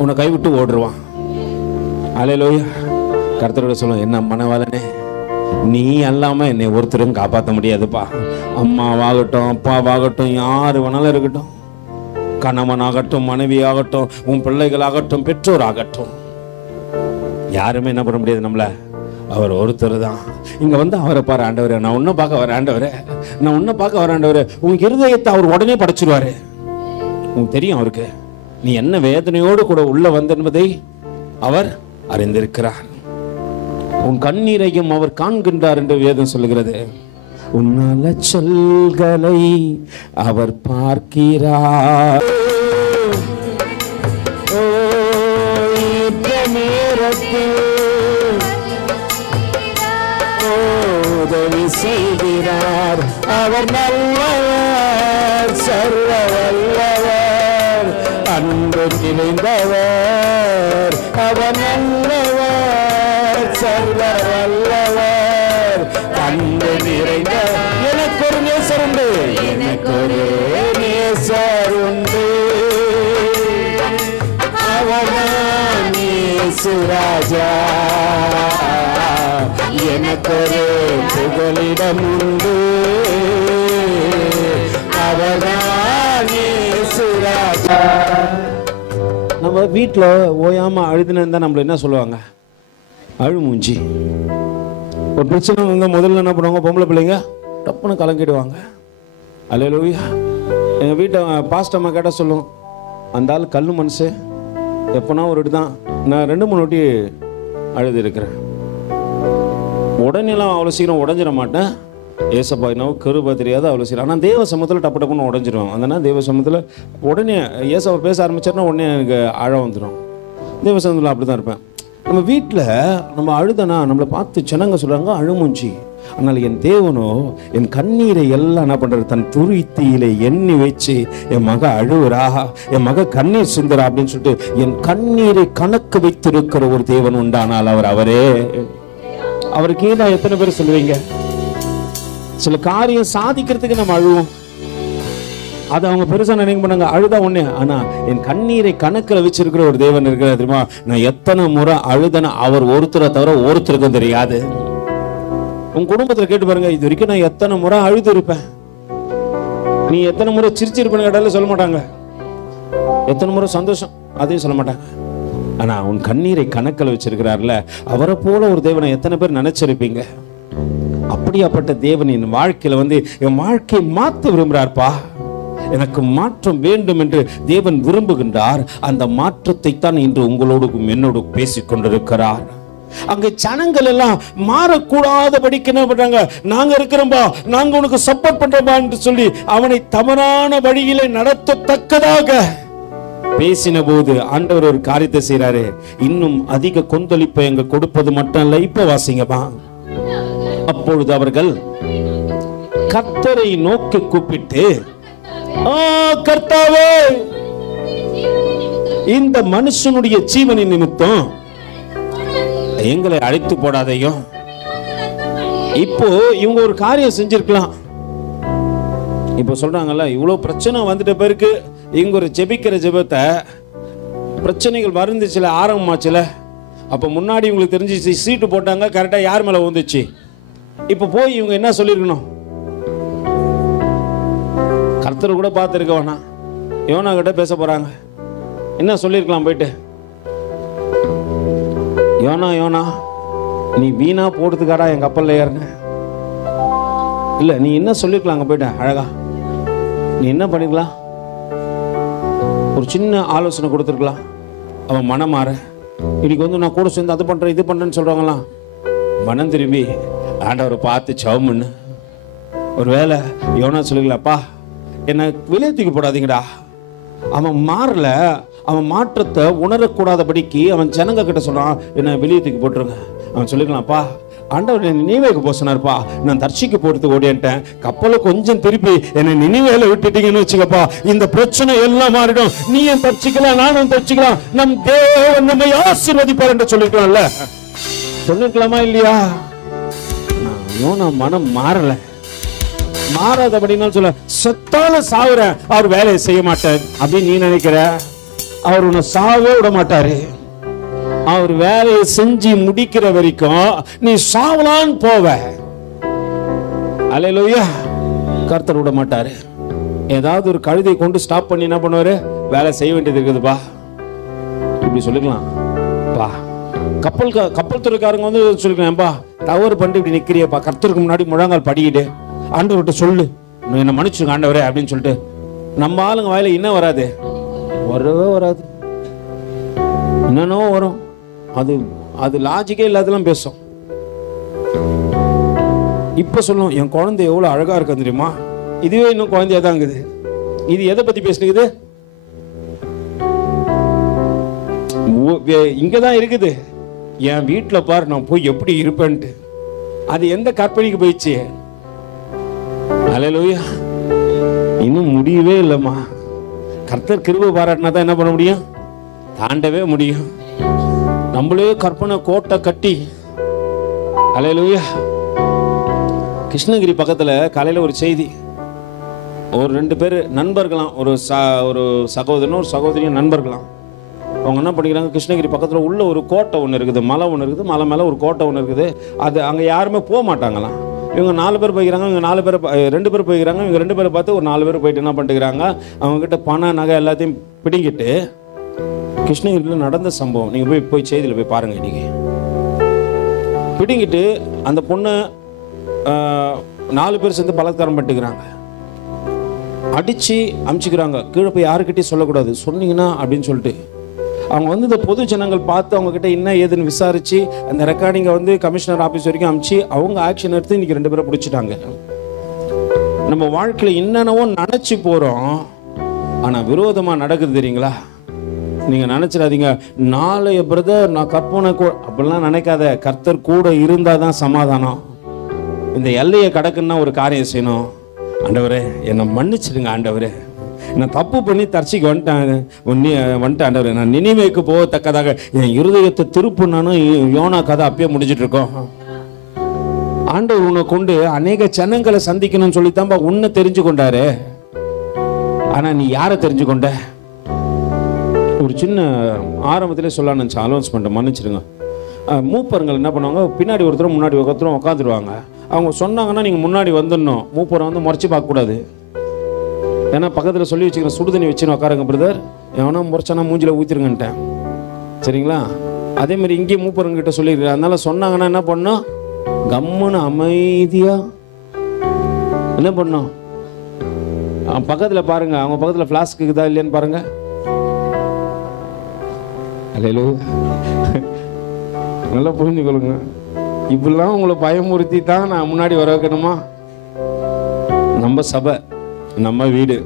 உன்னை கைவிட்டு ஓடுருவான். அல்லேலூயா. கர்த்தரோட சொல்லுவாங்க, என்ன மனவாளனே, நீ அல்லாம என்னை ஒருத்தரும் காப்பாற்ற முடியாதுப்பா. அம்மாவாகட்டும், அப்பாவாகட்டும், யாரு வேணாலும் இருக்கட்டும், கணவனாகட்டும், மனைவி ஆகட்டும், உன் பிள்ளைகளாகட்டும், பெற்றோர் ஆகட்டும், யாருமே என்ன பண்ண முடியாது நம்மள. அவர் ஒருத்தர் தான். இங்க வந்து அவரை பாரு ஆண்டவரே, நான் உன்னை பார்க்க வரேன் ஆண்டவரே, நான் உன்னை பார்க்க வரேன் ஆண்டவரே. உன் இருதயத்தை அவர் உடனே படைச்சிருவாரு. உங்களுக்கு தெரியும் அவருக்கு நீ என்ன வேதனையோடு கூட உள்ள வந்த என்பதை அவர் அறிந்திருக்கிறார். உன் கண்ணீரையும் அவர் காண்கின்றார் என்று வேதம் சொல்லுகிறது. உன்னால சொல்களை அவர் பார்க்கிறார். உதவி செய்கிறார் அவர் நல்லவர், சர்வ அன்பு நிறைந்தவர், அவர் நல்லவர், சர்வ வல்லவர். அன்பு நிறைந்த எனக்கு ஒரு நேசர் உண்டு, எனக்கு ஒரு நேசர் உண்டு, அவர்தான் இயேசு ராஜா. எனக்கு ஒரு புகலிடம் உண்டு, அவர்தான் இயேசு ராஜா. நம்ம வீட்டில் ஓயாம அழுதுனா நம்மள என்ன சொல்லுவாங்க? அழுமூஞ்சி. ஒரு பிரச்சனை வந்தால் முதல்ல என்ன பண்ணுவாங்க? பொம்பளை பிள்ளைங்க டப்புன்னு கலங்கிடுவாங்க. அல்லேலூயா. எங்கள் வீட்டை பாஸ்ட் அம்மா கேட்டால் சொல்லும், அந்த ஆள் கல் மனசு, எப்போனா ஒரு வாட்டி தான். நான் 2-3 வாட்டி அழுது இருக்கிறேன். உடனேலாம் அவ்வளோ சீக்கிரம் உடஞ்சிட மாட்டேன். ஏசப்பா என்ன கருபா தெரியாது, அவ்வளோ சீக்கிரம். ஆனால் தேவ சமூகத்தில் டப்பு டப்புன்னு உடஞ்சிரும். அதனால் தேவ சமூகத்தில் உடனே ஏசப்பா பேச ஆரம்பிச்சேன்னா உடனே எனக்கு அழம் வந்துடும். தேவ சமூகத்தில் அப்படி தான் இருப்பேன். நம்ம வீட்டில் நம்ம அழுதனா நம்மளை பார்த்து ஜனங்க சொல்கிறாங்க அழுமூஞ்சி. ஆனால் என் தேவனோ என் கண்ணீரை எல்லாம் என்ன பண்ணுறது? தன் துருத்தியிலே எண்ணி வச்சு என் மக அழுவுறா, என் மக கண்ணீர் சிந்துறா அப்படின்னு சொல்லிட்டு என் கண்ணீரை கணக்கு வைத்திருக்கிற ஒரு தேவன் உண்டானால் அவர் அவரே. அவருக்கு நான் எத்தனை பேர் சொல்லுவீங்க? சில காரியம் சாதிக்கிறதுக்கு நம்ம அழுவோம், அதை அவங்க பெருசா நினைக்க பண்ணாங்க, அழுதா ஒண்ணு. ஆனா என் கண்ணீரை கணக்கில் வச்சிருக்கிற ஒரு தேவன் இருக்கிற தெரியுமா? நான் எத்தனை முறை அழுதன அவர் ஒருத்தரை தவிர ஒருத்தருக்கும் தெரியாது. உங்க குடும்பத்துல கேட்டு பாருங்க, இது வரைக்கும் நான் எத்தனை முறை அழுது இருப்பேன், நீ எத்தனை முறை சிரிச்சிருப்பேன்னு கேட்டாலும் சொல்ல மாட்டாங்க. எத்தனை முறை சந்தோஷம் அதையும் சொல்ல மாட்டாங்க. ஆனா உன் கண்ணீரை கணக்கில் வச்சிருக்கிறார்ல, அவரை போல ஒரு தேவனை எத்தனை பேர் நினைச்சிருப்பீங்க? அப்படியாப்பட்ட தேவன் என் வாழ்க்கையில என் வாழ்க்கையை மாற்ற விரும்புறார்ப்பா. எனக்கு மாற்றம் வேண்டும் என்று தேவன் விரும்புகின்றார். அந்த மாற்றத்தை தான் இன்று உங்களோடு என்னோடு பேசிக் கொண்டிருக்கிறார். அங்க ஜனங்கள் எல்லாம் மாறக்கூடாதபடிக்கு என்ன பண்றாங்க? நாங்க இருக்கிறோம்பா, நாங்க உனக்கு சப்போர்ட் பண்றோம்பா என்று சொல்லி அவனை தவறான வழியிலே நடத்தத்தக்கதாக பேசின போது ஆண்டவர் ஒரு காரியத்தை செய்யறாரு. இன்னும் அதிக கொந்தளிப்பை எங்க கொடுப்பது மட்டும் இல்ல, இப்ப வாசிங்கப்பா. அப்பொழுது அவர்கள் கர்த்தரை நோக்கி கூப்பிட்டு, கர்த்தாவே, இந்த மனுஷனுடைய ஜீவனின் நிமித்தம் எங்களை அழைத்து போடாதையும். இப்போ இவங்க ஒரு காரியம் செஞ்சிருக்கலாம். இப்போ சொல்றாங்கல்ல, இவ்வளவு பிரச்சனை வந்துட்ட பிறகு இவங்க ஒரு ஜெபிக்கிற ஜெபத்தை, பிரச்சனைகள் வருந்துச்சுல, ஆரம்பமாச்சுல, அப்ப முன்னாடி இவங்களுக்கு தெரிஞ்சிச்சு, சீட்டு போட்டாங்க, கரெக்டா யார் மேல வந்துச்சு. இப்ப போய் இவங்க என்ன சொல்லிருக்கணும்? கர்த்தர் கூட பார்த்துருக்க வேணாம், யோனா கிட்ட பேச போறாங்க, என்ன சொல்லிருக்கலாம்? போயிட்டு, யோனா யோனா நீ வீணா போடுறதுக்காடா என் கப்பல்ல ஏறுன? இல்ல, நீ என்ன சொல்லிருக்கலாங்க? போயிட்ட அழகா நீ என்ன பண்ணிருக்கலாம்? ஒரு சின்ன ஆலோசனை கொடுத்துருக்கலாம். அவன் மனம் மாற, இன்னைக்கு நான் கூட சேர்ந்து அது பண்றேன் இது பண்றேன்னு சொல்றாங்களாம். மனம் திரும்பி ஆண்டவரை பார்த்து சவமுன்னு ஒரு வேலை யோனா சொல்லிக்கலாப்பா, என்னை வெளியே தூக்கி போடாதீங்கடா. அவன் மாறல, அவன் மாற்றத்தை உணரக்கூடாதபடிக்கு அவன் ஜனங்க கிட்ட சொல்றான், என்னை வெளியே தூக்கி போட்டுருங்க. அவன் சொல்லிக்கலாம்ப்பா, ஆண்டவர் என்னை நினைவேக்கு போக சொன்னார்ப்பா, நான் தர்ஷிக்கு போறதுக்கு ஓடிட்டேன், கப்பலை கொஞ்சம் திருப்பி என்னை நினைவேல விட்டுட்டீங்கன்னு வச்சுக்கப்பா, இந்த பிரச்சனை எல்லாம் மாறிடும், நீ என் தர்ஷிக்கலாம், நானும் தர்ஷிக்கலாம், நம் தேவன் நம்மை ஆசீர்வதிப்பார் என்று சொல்லிக்கலாம்ல. சொல்லிக்கலாமா இல்லையா? நான் மனம் மாறல, மாறாதபடினா சொல்ல, செத்தால சாவுறேன், அவர் வேலையை செய்ய மாட்டார் அப்படின்னு நீ நினைக்கிற. அவர் உன்னை சாவே விட மாட்டாரு. அவர் வேலையை செஞ்சு முடிக்கிற வரைக்கும் நீ சாவலான்னு போவ. அல்லேலூயா. கர்த்தர் விட மாட்டாரு. ஏதாவது ஒரு கழுதை கொண்டு ஸ்டாப் பண்ணி என்ன பண்ணுவாரு? வேலை செய்ய வேண்டியது இருக்குதுப்பா, இப்படி சொல்லிக்கலாம். பா கப்பல் துறைக்காரங்க சொல்லிக்கலாம்ப்பா, தவறு பண்ணிட்டு இப்படி நிக்கிறியப்பா, கர்த்தருக்கு முன்னாடி முழங்கால் படிக்கிட்டு ஆண்டவர்கிட்ட சொல்லு, என்ன மன்னிச்சுங்க ஆண்டவரே அப்படின்னு சொல்லிட்டு நம்ம ஆளுங்க வாயில என்ன வராது? வரவே வராது, என்னன்னோ வரும். அது லாஜிக்கே இல்லாதெல்லாம் பேசும். இப்ப சொல்லும், என் குழந்தை எவ்வளவு அழகா இருக்கு தெரியுமா, இதுவே இன்னும் குழந்தையா தான் இருக்குது. இது எதை பத்தி பேசுனது? இங்கதான் இருக்குது. என் வீட்டுல பாரு நான் போய் எப்படி இருப்பேன்ட்டு. அது எந்த கற்பனைக்கு போயிடுச்சு? அல்லேலூயா. இன்னும் முடியவே இல்லைம்மா. கர்த்தர் கிருபை பாராட்டினா தான் என்ன பண்ண முடியும்? தாண்டவே முடியும். நம்மளே கற்பனை கோட்டை கட்டி. அல்லேலூயா. கிருஷ்ணகிரி பக்கத்தில் காலையில் ஒரு செய்தி, ஒரு 2 பேர் நண்பர்களாம், ஒரு சகோதரனும் ஒரு சகோதரியும் நண்பர்களாம். அவங்க என்ன பண்ணிக்கிறாங்க, கிருஷ்ணகிரி பக்கத்தில் உள்ள ஒரு கோட்டை ஒன்று இருக்குது, மலை ஒன்று இருக்குது, மலை மேலே ஒரு கோட்டை ஒன்று இருக்குது. அது அங்கே யாருமே போக மாட்டாங்களாம். இவங்க 4 பேர் போய்க்கிறாங்க, இவங்க 4 பேர் 2 பேர் போய்க்கிறாங்க. இவங்க 2 பேரை பார்த்து ஒரு 4 பேர் போயிட்டு என்ன பண்ணிக்கிறாங்க, அவங்ககிட்ட பணம் நகை எல்லாத்தையும் பிடிங்கிட்டு. கிருஷ்ணகிரியில் நடந்த சம்பவம், நீங்கள் போய் செய்தியில் போய் பாருங்கள். இன்றைக்கி பிடிங்கிட்டு அந்த பொண்ணை 4 பேர் சேர்ந்து பலாத்காரம் பண்ணிட்டுக்கிறாங்க. அடித்து அமுச்சிக்கிறாங்க. கீழே போய் யாருக்கிட்டையும் சொல்லக்கூடாது, சொன்னீங்கன்னா அப்படின்னு சொல்லிட்டு. அவங்க வந்து இந்த பொது ஜனங்கள் பார்த்து அவங்கக்கிட்ட என்ன ஏதுன்னு விசாரித்து அந்த ரெக்கார்டிங்கை வந்து கமிஷனர் ஆஃபீஸ் வரைக்கும் அமுச்சு அவங்க ஆக்ஷன் எடுத்து இன்றைக்கி 2 பேரை பிடிச்சிட்டாங்க. நம்ம வாழ்க்கையில் என்னென்னவோ நினச்சி போகிறோம், ஆனால் விரோதமாக நடக்குது தெரியுங்களா? நீங்கள் நினச்சிடாதீங்க, நாளைய பிரதர் நான் கற்பனை அப்படிலாம் நினைக்காத. கர்த்தர் கூட இருந்தால் தான் சமாதானம். இந்த எல்லையை கடக்குன்னா ஒரு காரியம் செய்யணும். ஆண்டவரே என்னை மன்னிச்சிடுங்க, ஆண்டவரே நான் தப்பு பண்ணி தர்ச்சிக்கு வந்துட்டேன் ஆண்டவரே, நான் நினிவேக்கு போகத்தக்கதாக என் இருதயத்தை திருப்புனாலும் யோனா கதை அப்பயே முடிஞ்சிட்டு இருக்கோம். ஆண்டவர் உன்னை கொண்டு அநேக ஜனங்களை சந்திக்கணும்னு சொல்லித்தான்பா உன்னை தெரிஞ்சு கொண்டாரு. ஆனா நீ யாரை தெரிஞ்சு கொண்ட? ஒரு சின்ன ஆரம்பத்திலே சொல்லலாம்னு நினச்சேன், அலோன்ஸ் பண்ணிட்டேன், மன்னிச்சிடுங்க. மூப்பருங்கள் என்ன பண்ணுவாங்க, பின்னாடி ஒருத்தரும் முன்னாடி ஒருத்தரும் உட்காந்துருவாங்க. அவங்க சொன்னாங்கன்னா நீங்கள் முன்னாடி வந்துடணும். மூப்பரை வந்து முறைச்சி பார்க்கக்கூடாது. ஏன்னா பக்கத்தில் சொல்லி வச்சுக்கிறேன், சுடுதண்ணி வச்சுன்னு உட்காருங்க பிரதர், எவனா முறைச்சானா மூஞ்சில் ஊற்றிருங்கன்ட்டேன். சரிங்களா? அதேமாதிரி இங்கேயும் மூப்பருங்கிட்ட சொல்லியிருக்கிறேன். அதனால சொன்னாங்கன்னா என்ன பண்ணோம், கம்முன்னு அமைதியாக என்ன பண்ணோம், பக்கத்தில் பாருங்கள், அவங்க பக்கத்தில் ஃப்ளாஸ்க்கு இருக்குதா இல்லையான்னு பாருங்கள். அல்லேலூ. நல்லா புரிஞ்சுக்கொள்ளுங்க. இப்படிலாம் உங்களை பயமுறுத்தி தான் நான் முன்னாடி வர வைக்கணுமா? நம்ம சபை, நம்ம வீடு,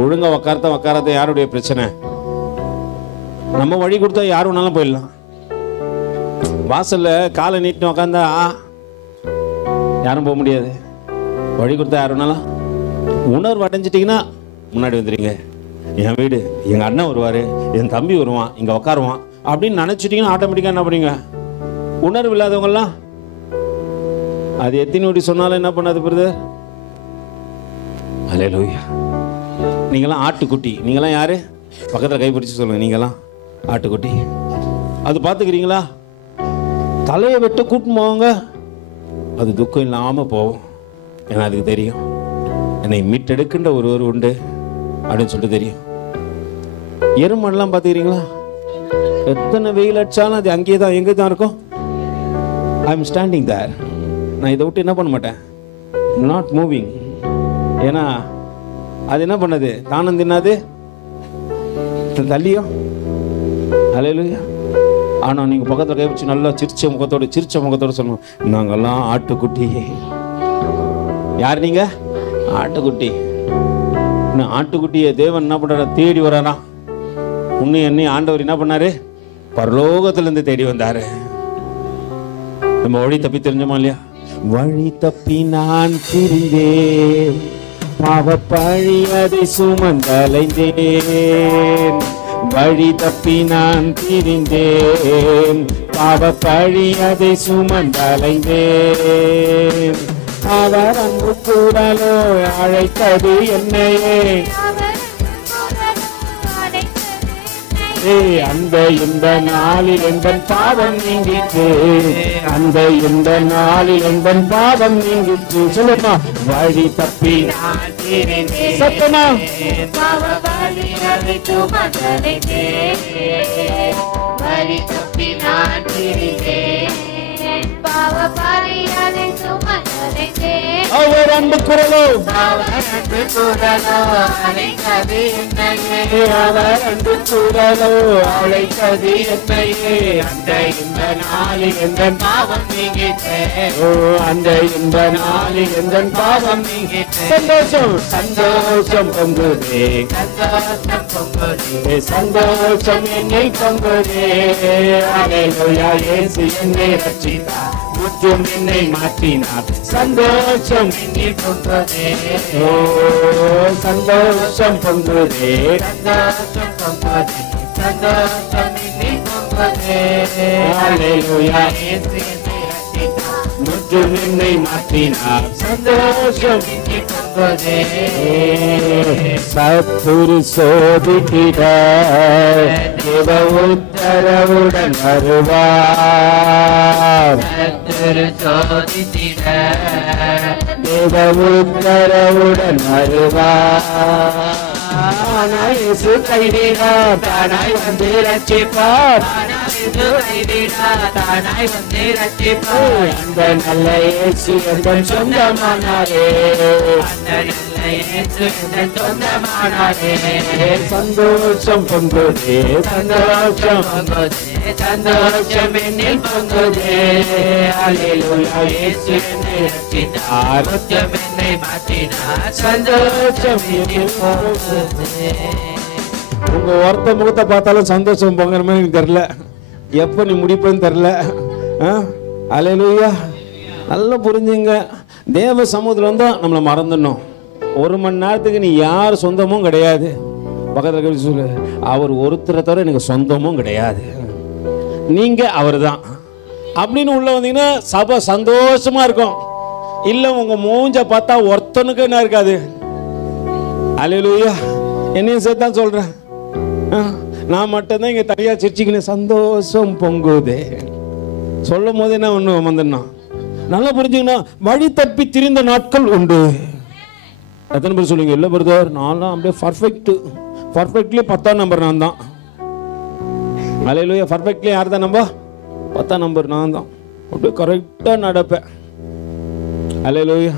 ஒழுங்கா உக்காரத யாருடைய பிரச்சனை? நம்ம வழி கொடுத்தா யாரும் வேணாலும் போயிடலாம். வாசல்ல காலை நீட்டு உக்காந்தா யாரும் போக முடியாது. வழி கொடுத்தா யாரும் வேணாலும். உணர்வு அடைஞ்சிட்டிங்கன்னா முன்னாடி வந்துடுங்க. என் வீடு, எங்கள் அண்ணன் வருவார், என் தம்பி வருவான், இங்கே உட்காருவான் அப்படின்னு நினச்சிட்டிங்கன்னா ஆட்டோமேட்டிக்காக என்ன பண்ணுவீங்க? உணர்வு இல்லாதவங்கலாம் அது எத்தனை ஓடி சொன்னாலும் என்ன பண்ணாது பிரதர்? அல்லேலூயா. நீங்களாம் ஆட்டுக்குட்டி. நீங்களாம் யாரு? பக்கத்தில் கைப்பிடிச்சு சொல்லுங்க, நீங்களாம் ஆட்டுக்குட்டி. அது பார்த்துக்கிறீங்களா? தலையை வெட்ட கூட்டின்னு போவாங்க, அது துக்கம் இல்லாமல் போகும். ஏன்னா அதுக்கு தெரியும் என்னை மீட்டெடுக்கின்ற ஒருவர் உண்டு அப்படின்னு சொல்லிட்டு தெரியும். எருமாடெல்லாம் பார்த்துக்கிறீங்களா? எத்தனை வெயில் அடிச்சாலும் அது அங்கேயே தான், எங்கே தான் இருக்கும். I am standing there. நான் இதை விட்டு என்ன பண்ண மாட்டேன், நாட் மூவிங். ஏன்னா அது என்ன பண்ணது, தானம் தின்னாது தள்ளியும். அல்லேலூயா. ஆனால் நீங்கள் பக்கத்தில் கை வச்சு நல்லா சிரிச்ச முகத்தோடு சொல்லணும், நாங்கள்லாம் ஆட்டுக்குட்டி. யார் நீங்க? ஆட்டுக்குட்டி. ஆட்டுக்குட்டியை தேவன் என்ன பண்றாரு, தேடி வரானா. உன்னை என்னை ஆண்டவர் என்ன பண்ணாரு, பரலோகத்திலிருந்து தேடி வந்தாரு. நம்ம வழி தப்பி தெரிஞ்சோமா இல்லையா? வழி தப்பி நான் திரிந்தேன், பாவ பழி அதை சுமந்தலைந்தேன். வழி தப்பி நான் திரிந்தேன், பாவ பழி அதை சுமந்தலைந்தேன். அவர் அன்பு கூடலோ அழைத்தது என்னையே, அந்த இந்த நாளில் எந்தன் பாவம் நீங்கிட்டு, அந்த இந்த நாளில் எந்தன் பாவம் நீங்கிட்டு. சொல்லுமா, வழி தப்பி சத்தமா, வழி தப்பி நான் அவர் அன்பு குரலோ, அவர் அன்பு குரலோ அழைத்தது என்னையே, அவர் அன்பு குரலோ அழைத்தது என்னையே. அந்த இந்த நாளில் எந்த பாவம் நீங்கிட்டே, அந்த இந்த நாளில் எந்த பாவம் நீங்கிட்டே. சந்தோஷம் சந்தோஷம் பொங்குதே, சந்தோஷம் பொங்குதே, சந்தோஷம் என்னை பொங்குதே. அல்லேலூயா. இயேசு என்னை ரட்சித்தார், முற்றும் என்னை மாற்றினார். சந்தோஷம் என்னில் பொங்குதே, ஓ சந்தோஷம் பொங்குதே, சந்தோஷம் பொங்குதே, சந்தோஷம் என்னில் பொங்குதே. அல்லேலூயா. இயேசு என்னை ரட்சித்தார், முற்றும் என்னை மாற்றினார். சந்தோஷம் என்னில் பொங்குதே. சத்துரு சோதித்திட தேவ உத்தரவுடன் வருவார். கர்த்தர் சோதித்திட தேவ உத்தரவுடன் வருவார். ஆனால் இயேசு கைவிடார், தானாய் வந்து ரட்சிப்பார். தானாய் வந்து ரட்சிப்பார். அந்த நல்ல இயேசு எங்கள் சொந்தமானாரே, அந்த நல்ல இயேசு எங்கள் சொந்தமானாரே. சந்தோஷம் பொங்குதே, சந்தோஷம் பொங்குதே, சந்தோஷம் என்னில் பொங்குதே. அல்லேலூயா. இயேசு என்னை ரட்சித்தார், முற்றும் என்னை மாற்றினார். சந்தோஷம் என்னில் பொங்குதே. உங்க ஒருத்த முகத்தை பார்த்தாலும் சந்தோஷம் பொங்குற மாதிரி எனக்கு தெரியல, எப்ப நீ முடிப்பேன்னு தெரியல. அல்லேலூயா. நல்லா புரிஞ்சுங்க, தேவ சமூகத்தில் வந்தா நம்மளை மறந்துடணும். ஒரு மணி நேரத்துக்கு நீ யார் சொந்தமும் கிடையாது. பக்கத்தில் சொல்லு, அவர் ஒருத்தரை தவிர எனக்கு சொந்தமும் கிடையாது, நீங்க அவர் தான் அப்படின்னு உள்ள வந்தீங்கன்னா சபை சந்தோஷமா இருக்கும். இல்ல உங்க மூஞ்ச பார்த்தா ஒருத்தனுக்கு என்ன இருக்காது. அல்லேலூயா. என்னையும் சேர்த்தான் சொல்றேன், நான் மட்டும்தான் இங்க தனியா சிரிச்சுக்கினேன். சந்தோஷம் பொங்குதே சொல்லும் போது என்ன ஒண்ணு வந்துடணும். நல்லா புரிஞ்சுக்கணும், வழி தப்பி திரிந்த நாட்கள் உண்டு. எத்தனை பேர் சொல்லுங்க, இல்லை பிரதர் நான்லாம் அப்படியே பர்ஃபெக்ட்லி 10ஆம் நம்பர் நான் தான். அல்லேலூயா. பர்ஃபெக்ட்லி யார் தான் நம்ப? 10ஆம் நம்பர் நான் தான். அப்படியே கரெக்டா நடப்பேன். அல்லேலூயா.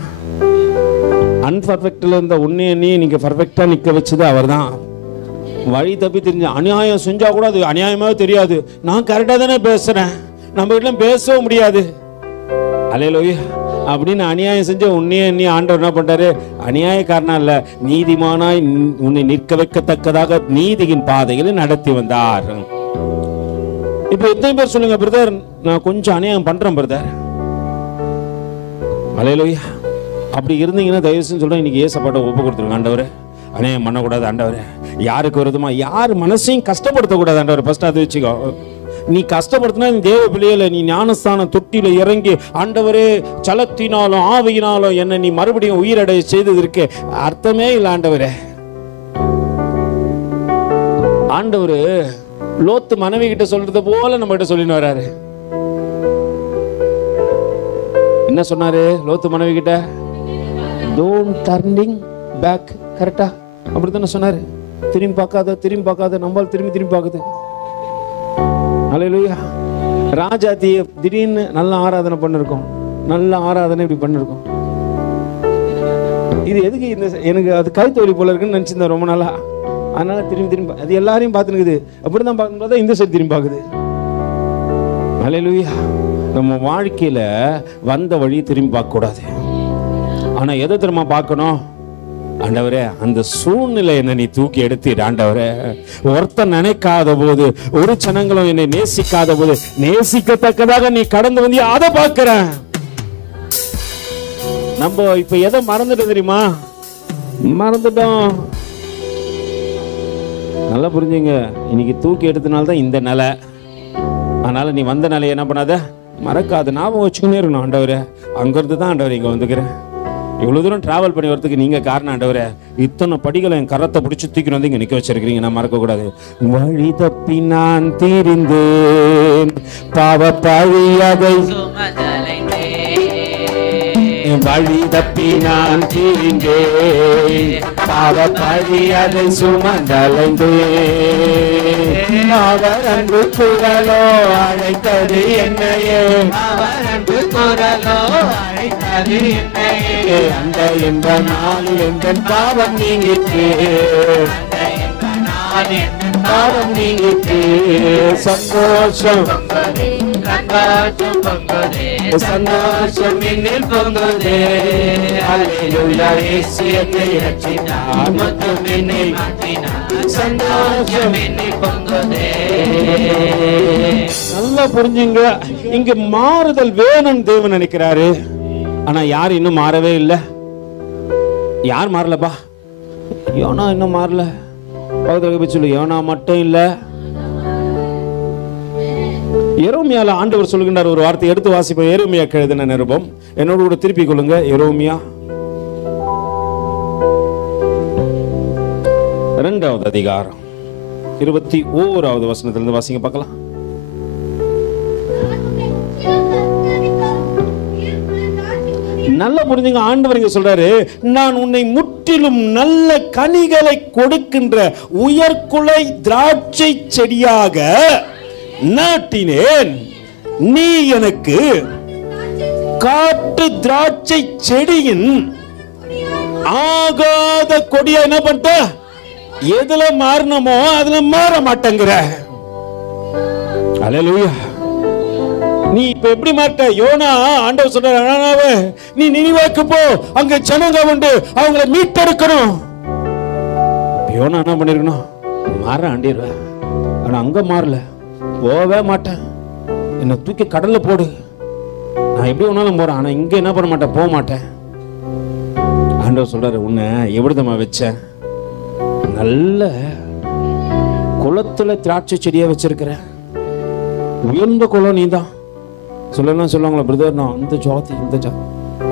அன்பர்ஃபெக்ட்ல இருந்த உன்னைய நீ நீங்க பர்ஃபெக்டா நிக்க வச்சது அவர் தான். வழி தப்பி தெரிஞ்ச அநியாயம் செஞ்சா கூட அது அநியாயமாவே தெரியாது. நான் கரெக்டா தானே பேசுறேன், நம்ம கிட்ட பேசவும் முடியாது. அல்லேலூயா. அப்படின்னு அநியாயம் செஞ்ச உன்னையே நீ ஆண்டவர் என்ன பண்றாரு? அநியாயக்காரனா இல்ல, நீதிமானாய் உன்னை நிற்க வைக்கத்தக்கதாக நீதியின் பாதைகளை நடத்தி வந்தார். இப்ப எத்தனை பேர் சொல்லுங்க, பிரதர் நான் கொஞ்சம் அநியாயம் பண்றேன் பிரதர். அல்லேலூயா. அப்படி இருந்தீங்கன்னா தயவு செஞ்சு சொல்றேன், இன்னைக்கு ஏசப்பாட்ட ஒப்பு கொடுத்துருங்க. ஆண்டவரே அநியாயம் பண்ணக்கூடாது ஆண்டவரே, யாருக்கு விரோதமா யார் மனசையும் கஷ்டப்படுத்தக்கூடாது ஆண்டவரே. ஃபர்ஸ்ட் அதை வச்சுக்கோ. நீ கஷ்டப்படுத்தினா நீ தேவ பிள்ளையில நீ ஞானஸ்தானம் தொட்டியில இறங்கி ஆண்டவரே சலத்தினாலும் ஆவியினாலும் என்ன நீ மறுபடியும் உயிரடைய செய்ததற்கு அர்த்தமே இல்லை ஆண்டவரே. ஆண்டவரு லோத்து மனைவி கிட்ட சொல்றது போல நம்ம கிட்ட சொல்லின்னு வராரு. என்ன சொன்னாரு லோத்து மனைவி கிட்ட? Don't turning back. கரெக்டா அப்படித்தானே சொன்னாரு? திரும்பி பார்க்காத நம்மால் திரும்பி பார்க்குது. அல்லேலூயா. ராஜாத்தி திடீர்னு நல்ல ஆராதனை பண்ணிருக்கோம், நல்ல ஆராதனை இப்படி பண்ணிருக்கோம். இது எதுக்கு? இந்த எனக்கு அது கைத்தொழில் போல இருக்குன்னு நினைச்சிருந்தேன் ரொம்ப நாளா. அதனால திரும்பி அது எல்லாரையும் பார்த்துனுக்குது. அப்படிதான் பார்க்கும்போது இந்த சைடு திரும்பி பார்க்குது. அல்லேலூயா. நம்ம வாழ்க்கையில வந்த வழி திரும்பி பார்க்க கூடாது. ஆனா எதை திரும்ப பார்க்கணும்? ஆண்டவரே அந்த சூழ்நிலை என்ன நீ தூக்கி எடுத்து ஆண்டவரே, ஒருத்தன் நினைக்காத போது, ஒரு ஜனங்களும் என்னை நேசிக்காத போது நேசிக்கத்தக்கதாக நீ கடந்து வந்து அதை பார்க்கிறேன். நம்ம இப்ப எதை மறந்துட்டோம் தெரியுமா? மறந்துட்டோம். நல்லா புரிஞ்சுங்க, இன்னைக்கு தூக்கி எடுத்தனால்தான் இந்த நிலை. அதனால நீ வந்த நிலையை என்ன பண்ணாத, மறக்காத, ஞாபகம் வச்சுக்கினே இருக்கணும். ஆண்டவரே அங்கிருந்து தான் ஆண்டவரே இங்க வந்துக்கிறேன். இவ்வளவு தூரம் டிராவல் பண்ணி வரதுக்கு நீங்க காரணம் ஆண்டவரே. இத்தனை படிகளை என் கரத்தை பிடிச்சி தூக்கி வந்து இங்க நிக்க வச்சிருக்கீங்க, நான் மறக்க கூடாது. வழி தப்பி நான் தீர்ந்தேன், பாவ பழியதை வழி தப்பி நான் தீர்ந்தேன், பாவ பழியதை சுமந்தலைந்தேன். அவர் அன்பு குரலோ அழைத்தது என்னையே, அவர் அன்பு குரலோ அழைத்தது என்னையே. அந்த எந்த நாள் எந்த பாவம் நீங்கிட்டு, அந்த நான் என்னும் நீங்கிட்டு சந்தோஷம் சந்தோஷம் பொங்குதே சந்தோஷம் என்னில் பொங்குதே அல்லேலூயா இயேசு என்னை ரட்சித்தார் மற்றும் என்னை மாற்றினார் சந்தோஷம் என்னில் பொங்குதே. நல்லா புரிஞ்சுங்க, இங்க மாறுதல் வேணும் தேவன் நினைக்கிறாரு. ஆனா யார் இன்னும் மாறவே இல்லை. யார் மாறலப்பா? யோனா இன்னும் மாறல. பக்கத்துல போய் சொல்லு, யோனா மட்டும் இல்ல. எரோமியால ஆண்டவர் சொல்லுகின்றார் ஒரு வார்த்தை, எடுத்து வாசிப்போம். எரோமியா எழுதின நிருபம், என்னோட கூட திருப்பிக் கொள்ளுங்க. எரோமியா 2வது அதிகாரம் 21வது வசனத்திலிருந்து வாசிங்க பார்க்கலாம். நல்லா புரிஞ்சுங்க, ஆண்டவர் இங்க சொல்றாரு, நான் உன்னை முற்றிலும் நல்ல கனிகளை கொடுக்கின்ற உயர்குலை திராட்சை செடியாக நாட்டினேன். நீ எனக்கு காட்டு திராட்சை செடியின் ஆகாத கொடியா என்ன பண்ணிட்ட? எதுல மாறணுமோ அதுல மாற மாட்டேங்கிற. அல்லேலூயா. நீ இப்ப எப்படி மாட்ட? யோனா ஆண்டவர் சொல்றாரு, நீ நினிவேக்கு போ, அங்க ஜனங்க உண்டு, அவங்கள மீட்டெடுக்கணும். யோனா என்ன பண்ணிருக்கணும்? மாற ஆண்டிடுவேன். ஆனா அங்க மாறல, போவே மாட்டேன். என்ன தூக்கி கடல்ல போடு, நான் எப்படி ஒன்னாலும் போறேன், ஆனா இங்க என்ன பண்ண மாட்டேன், போக மாட்டேன். ஆண்டவர் சொல்றாரு, உன்னை எப்படிதமா வச்சேன்? நல்ல குளத்துல திராட்சை செடியா வச்சிருக்கிறேன். உயர்ந்த குளம் நீதான். சொல்லலாம் சொல்லுவாங்களா, பிரதர் நான் இந்த ஜாதி இந்த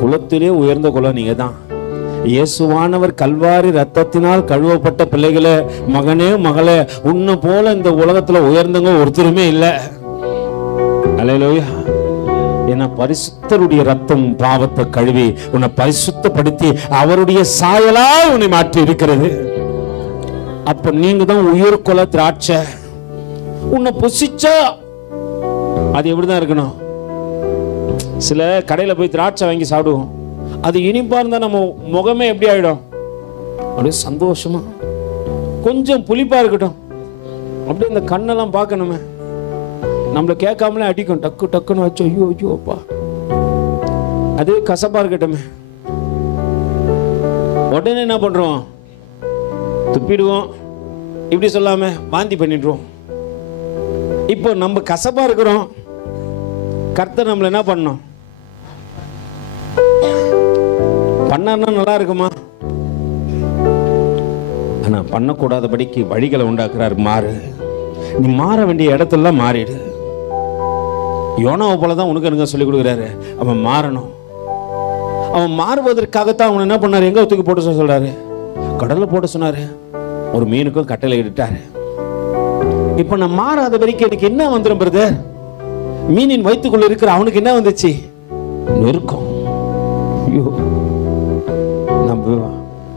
குலத்திலே உயர்ந்த குலம் நீங்க தான். இயேசுவானவர் கல்வாரி ரத்தத்தினால் கழுவப்பட்ட பிள்ளைகளே, மகனே மகளே, உன்னை போல இந்த உலகத்துல உயர்ந்தவங்க ஒருத்தருமே இல்லை. அல்லேலூயா. ஏன்னா பரிசுத்தருடைய ரத்தம் பாவத்தை கழுவி உன்னை பரிசுத்தப்படுத்தி அவருடைய சாயலா உன்னை மாற்றி இருக்கிறது. அப்ப நீங்க தான் உயர் குல திராட்சை. உன்னை புசிச்சா அது எப்படிதான் இருக்கணும்? சில கடையில போய் திராட்சை வாங்கி சாப்பிடுவோம், அது இனிப்பா இருந்தா நம்ம முகமே எப்படி ஆயிடும்? அப்படியே சந்தோஷமா. கொஞ்சம் புளிப்பா இருக்கட்டும், அப்படியே இந்த கண்ணெல்லாம் பார்க்கணுமே, நம்மள கேட்காமலே அடிக்கும், டக்கு டக்குன்னு வச்சு ஐயோ ஐயோப்பா. அதே கசப்பா இருக்கட்டுமே, உடனே என்ன பண்றோம்? துப்பிடுவோம். இப்படி சொல்லாம வாந்தி பண்ணிடுவோம். இப்போ நம்ம கசப்பா இருக்கிறோம், கர்த்தர் நம்மள என்ன பண்ணோம்? பண்ணா நல்லா இருக்குமா? ஆனா பண்ணக்கூடாதபடிக்கு வழிகளை உண்டாக்குறாரு. மாறு, நீ மாற வேண்டிய இடத்துல மாறிடு. யோனாவை போலதான் உனக்கு எனக்கு சொல்லி கொடுக்குறாரு. அவன் மாறணும். அவன் மாறுவதற்காகத்தான் அவன் என்ன பண்ணாரு? எங்க தூக்கி போட்டு சொல்றாரு? கடல்ல போட்டு சொன்னாரு. ஒரு மீனுக்கும் கட்டளை இட்டாரு. இப்ப நான் மாறாத வரைக்கும் எனக்கு என்ன வந்துடும் பிரதர்? மீனின் வயிற்றுக்குள்ள இருக்கிற அவனுக்கு என்ன வந்துச்சு? நெருக்கம். ஐயோ,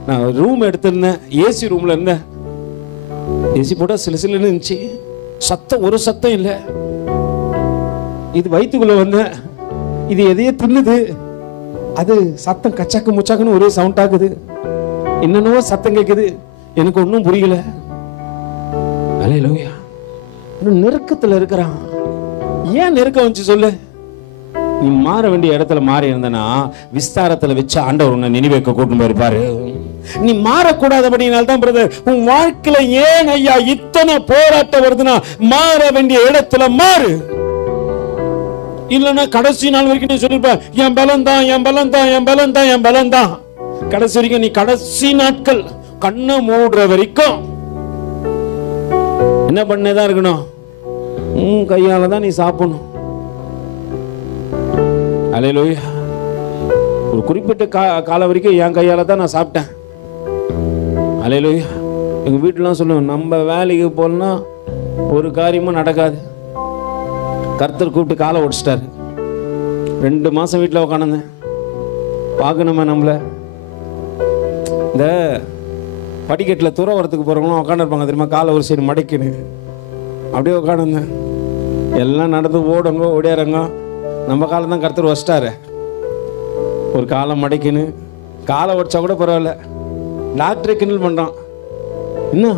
நான் ரூம் எடுத்திருந்தேன், ஏசி ரூம்ல இருந்தேன். ஏசி போட்டா சிலுசிலுன்னு இருந்துச்சு, சத்தம் ஒரு சத்தம் இல்லை. இது வயிற்றுக்குள்ள வந்த, இது எதையே தின்னுது, அது சத்தம் கச்சாக்கு முச்சாக்குன்னு ஒரே சவுண்ட் ஆகுது, என்னென்னவோ சத்தம் கேட்குது, எனக்கு ஒன்றும் புரியல. அல்லேலூயா. நெருக்கத்துல இருக்கிறான். ஏன் நெருக்கம் வந்துச்சு சொல்லு? நீ மாற வேண்டிய இடத்துல மாறி இருந்தனா விஸ்தாரத்துல வச்சு ஆண்டவர் உன்னை நினைவேக்க கூட்டு போயிருப்பாரு. நீ மாறக்கூடாதபடினால்தான் பிரதர் உன் வாழ்க்கையில ஏன் ஐயா இத்தனை போராட்டம் வருதுன்னா, மாற வேண்டிய இடத்துல மாறு. இல்லைன்னா கடைசி நாள் வரைக்கும் நீ சொல்லிருப்ப, என் பலம் தான் என் பலம் தான் என் பலம் தான் என் பலம் தான். கடைசி வரைக்கும் நீ கடைசி நாட்கள் கண்ணை மூடுற வரைக்கும் என்ன பண்ணதான் இருக்கணும்? கையால தான் நீ சாப்பிடணும். அல்லேலூயா. ஒரு குறிப்பிட்ட காலம் வரைக்கும் என் கையால தான் நான் சாப்பிட்டேன். அல்லேலூயா. எங்க வீட்டுலாம் சொல்லுவோம், நம்ம வேலைக்கு போனா ஒரு காரியமும் நடக்காது. கர்த்தர் கூப்பிட்டு காலை ஒடிச்சிட்டாரு. 2 மாசம் வீட்டில் உட்காந்துருந்தேன். பார்க்கணுமா நம்மள? இந்த படிக்கட்டில் துற வரத்துக்கு போகிறவங்களும் உட்காந்துருப்பாங்க தெரியுமா, காலை ஒரு சைடு மடக்கின்னு அப்படியே உட்காந்துருந்தேன். எல்லாம் நடந்து ஓடுங்க ஓடியாரங்க. நம்ம காலம் தான் கர்த்தர் வச்சிட்டாரு. ஒரு காலை மடக்கின்னு காலை உடச்சா கூட பரவாயில்ல, டாக்டரை கிண்டல் பண்ணுறான். என்ன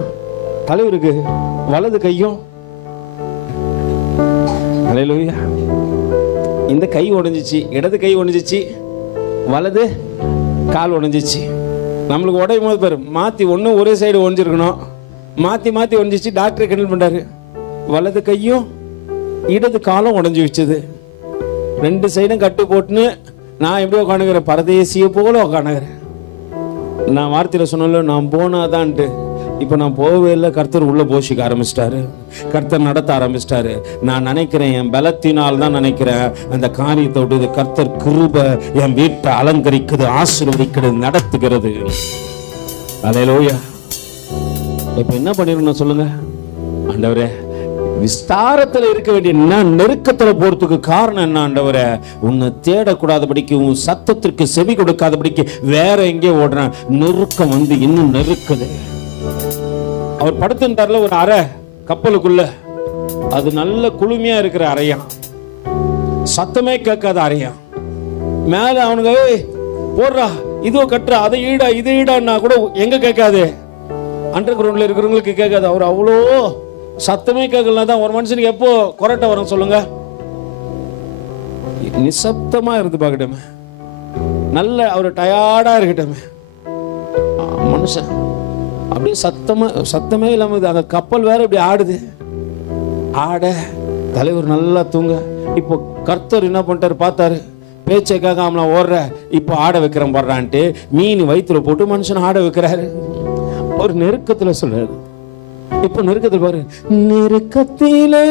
தலைவருக்கு வலது கையும், அல்லேலூயா, இந்த கை உடைஞ்சிச்சு, இடது கை உடைஞ்சிச்சு, வலது கால் உடைஞ்சிச்சு. நம்மளுக்கு உடையும் போது பாரு, மாற்றி ஒன்று ஒரே சைடு ஒழிஞ்சிருக்கணும், மாற்றி மாற்றி ஒழிஞ்சிச்சு. டாக்டர் கிண்டல் பண்ணுறாரு, வலது கையும் இடது காலம் உடஞ்சி வச்சது, 2 சைடும் கட்டு போட்டுன்னு நான் எப்படி உட்காந்துக்கிறேன், பரதேசிய போல உட்காந்துக்கிறேன். நான் வார்த்தையில் சொன்னால நான் போனாதான்ட்டு, இப்போ நான் போகவே இல்லை. கர்த்தர் உள்ள போஷிக்க ஆரம்பிச்சிட்டாரு, கர்த்தர் நடத்த ஆரம்பிச்சிட்டாரு. நான் நினைக்கிறேன், என் பலத்தினால் தான் நினைக்கிறேன் அந்த காரியத்தை விட்டு கர்த்தர் கிருபை என் வீட்டை அலங்கரிக்குது, ஆசீர்வதிக்கிறது, நடத்துகிறது. அல்லேலூயா. இப்போ என்ன பண்ணிடணும் சொல்லுங்க? ஆண்டவரே, விஸ்தாரத்தில் இருக்க வேண்டிய நெருக்கத்தில் போறதுக்கு காரணம் என்ன ஆண்டவரே? உன்னை தேடக்கூடாதபடிக்கு, உன் சத்தத்திற்கு செவி கொடுக்காதபடிக்கு வேற எங்கே ஓடுறேன். நெருக்கம் வந்து இன்னும் நெருக்குது. அவர் படுத்திருந்தார்ல ஒரு அறை கப்பலுக்குள்ள, அது நல்ல குளுமையா இருக்கிற அறையா, சத்தமே கேட்காத அறையா. மேல அவனுங்க போடுறா, இதோ கட்டுறா, அதை ஈடா இது ஈடான்னா கூட எங்க கேட்காது, அண்டர் கிரவுண்ட்ல இருக்கிறவங்களுக்கு கேட்காது. அவர் அவ்வளோ சத்தமே கேட்கலாம் தான். ஒரு மனுஷனுக்கு எப்போ கொரட்டை வரும் சொல்லுங்க? நிசப்தமா இருந்து பார்க்கட்டுமே, நல்ல அவர் டயர்டா இருக்கட்டுமே, மனுஷன் அப்படியே சத்தமே இல்லாம அந்த கப்பல் வேற இப்படி ஆடுது. ஆட தலைவர் நல்லா தூங்க. இப்போ கர்த்தர் என்ன பண்ணிட்டாரு பார்த்தாரு, பேச்சை கேட்காம ஓடுற, இப்போ ஆட வைக்கிறேன் போடுறான்ட்டு மீன் வயிற்றுல போட்டு மனுஷன் ஆட வைக்கிறாரு. ஒரு நெருக்கத்துல சொல்றாரு. இப்ப நெருக்கத்தில் பாரு, நெருக்கத்திலே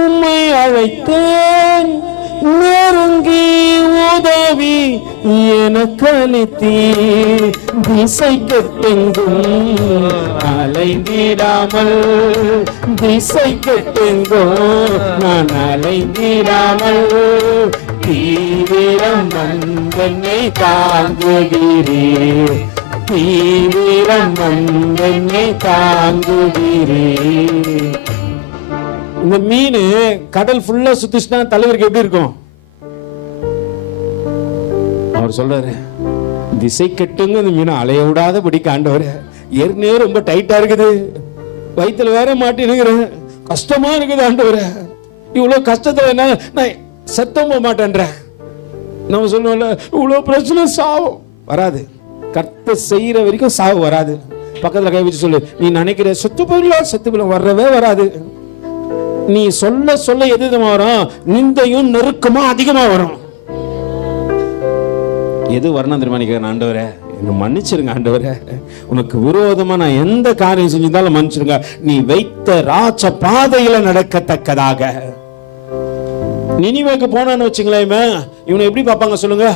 உம்மை அழைத்தேன், நெருங்கி உதவி எனக்கு அளித்தீர், திசை கெட்டெங்கும் அலைந்திடாமல், திசை கெட்டெங்கும் நான் அலைந்திடாமல், தீவிரம் வந்தென்னை தாங்குகிறீர், தீவிரம் வந்தென்னை தாங்குகிறீர். இந்த மீன் கடல் ஃபுல்லா சுத்திச்சுனா தலைவருக்கு எப்படி இருக்கும்? அவர் சொல்றாரு, திசை கெட்டுங்க இந்த மீனை அலைய விடாத பிடிக்க ஆண்டவர், ஏற்கனவே ரொம்ப டைட்டா இருக்குது, வயிற்றுல வேற மாட்டினுக்கிறேன், கஷ்டமா இருக்குது ஆண்டவர், இவ்வளவு கஷ்டத்தை என்ன நான் செத்தம் போக மாட்டேன்றேன். நம்ம சொல்லுவோம்ல, இவ்வளவு பிரச்சனை சாவும் வராது, கர்த்தர் செய்யற வரைக்கும் சாவு வராது. பக்கத்துல கை வச்சு சொல்லு, நீ நினைக்கிற செத்து போயிடலாம், செத்து போயிடலாம், வரவே வராது. நீ சொல்ல சொல்ல எது வரும்? நிந்தையும் நெருக்கமா அதிகமா வரும். எது வரணும் தெரியுமா? நினைக்கிறேன், ஆண்டவரே என்ன மன்னிச்சிருங்க ஆண்டவரே, உனக்கு விரோதமா நான் எந்த காரியம் செஞ்சிருந்தாலும் மன்னிச்சிருங்க, நீ வைத்த ராஜ பாதையில நடக்கத்தக்கதாக. நினிவேக்கு போனான்னு வச்சுங்களேன், இவனை எப்படி பார்ப்பாங்க சொல்லுங்க?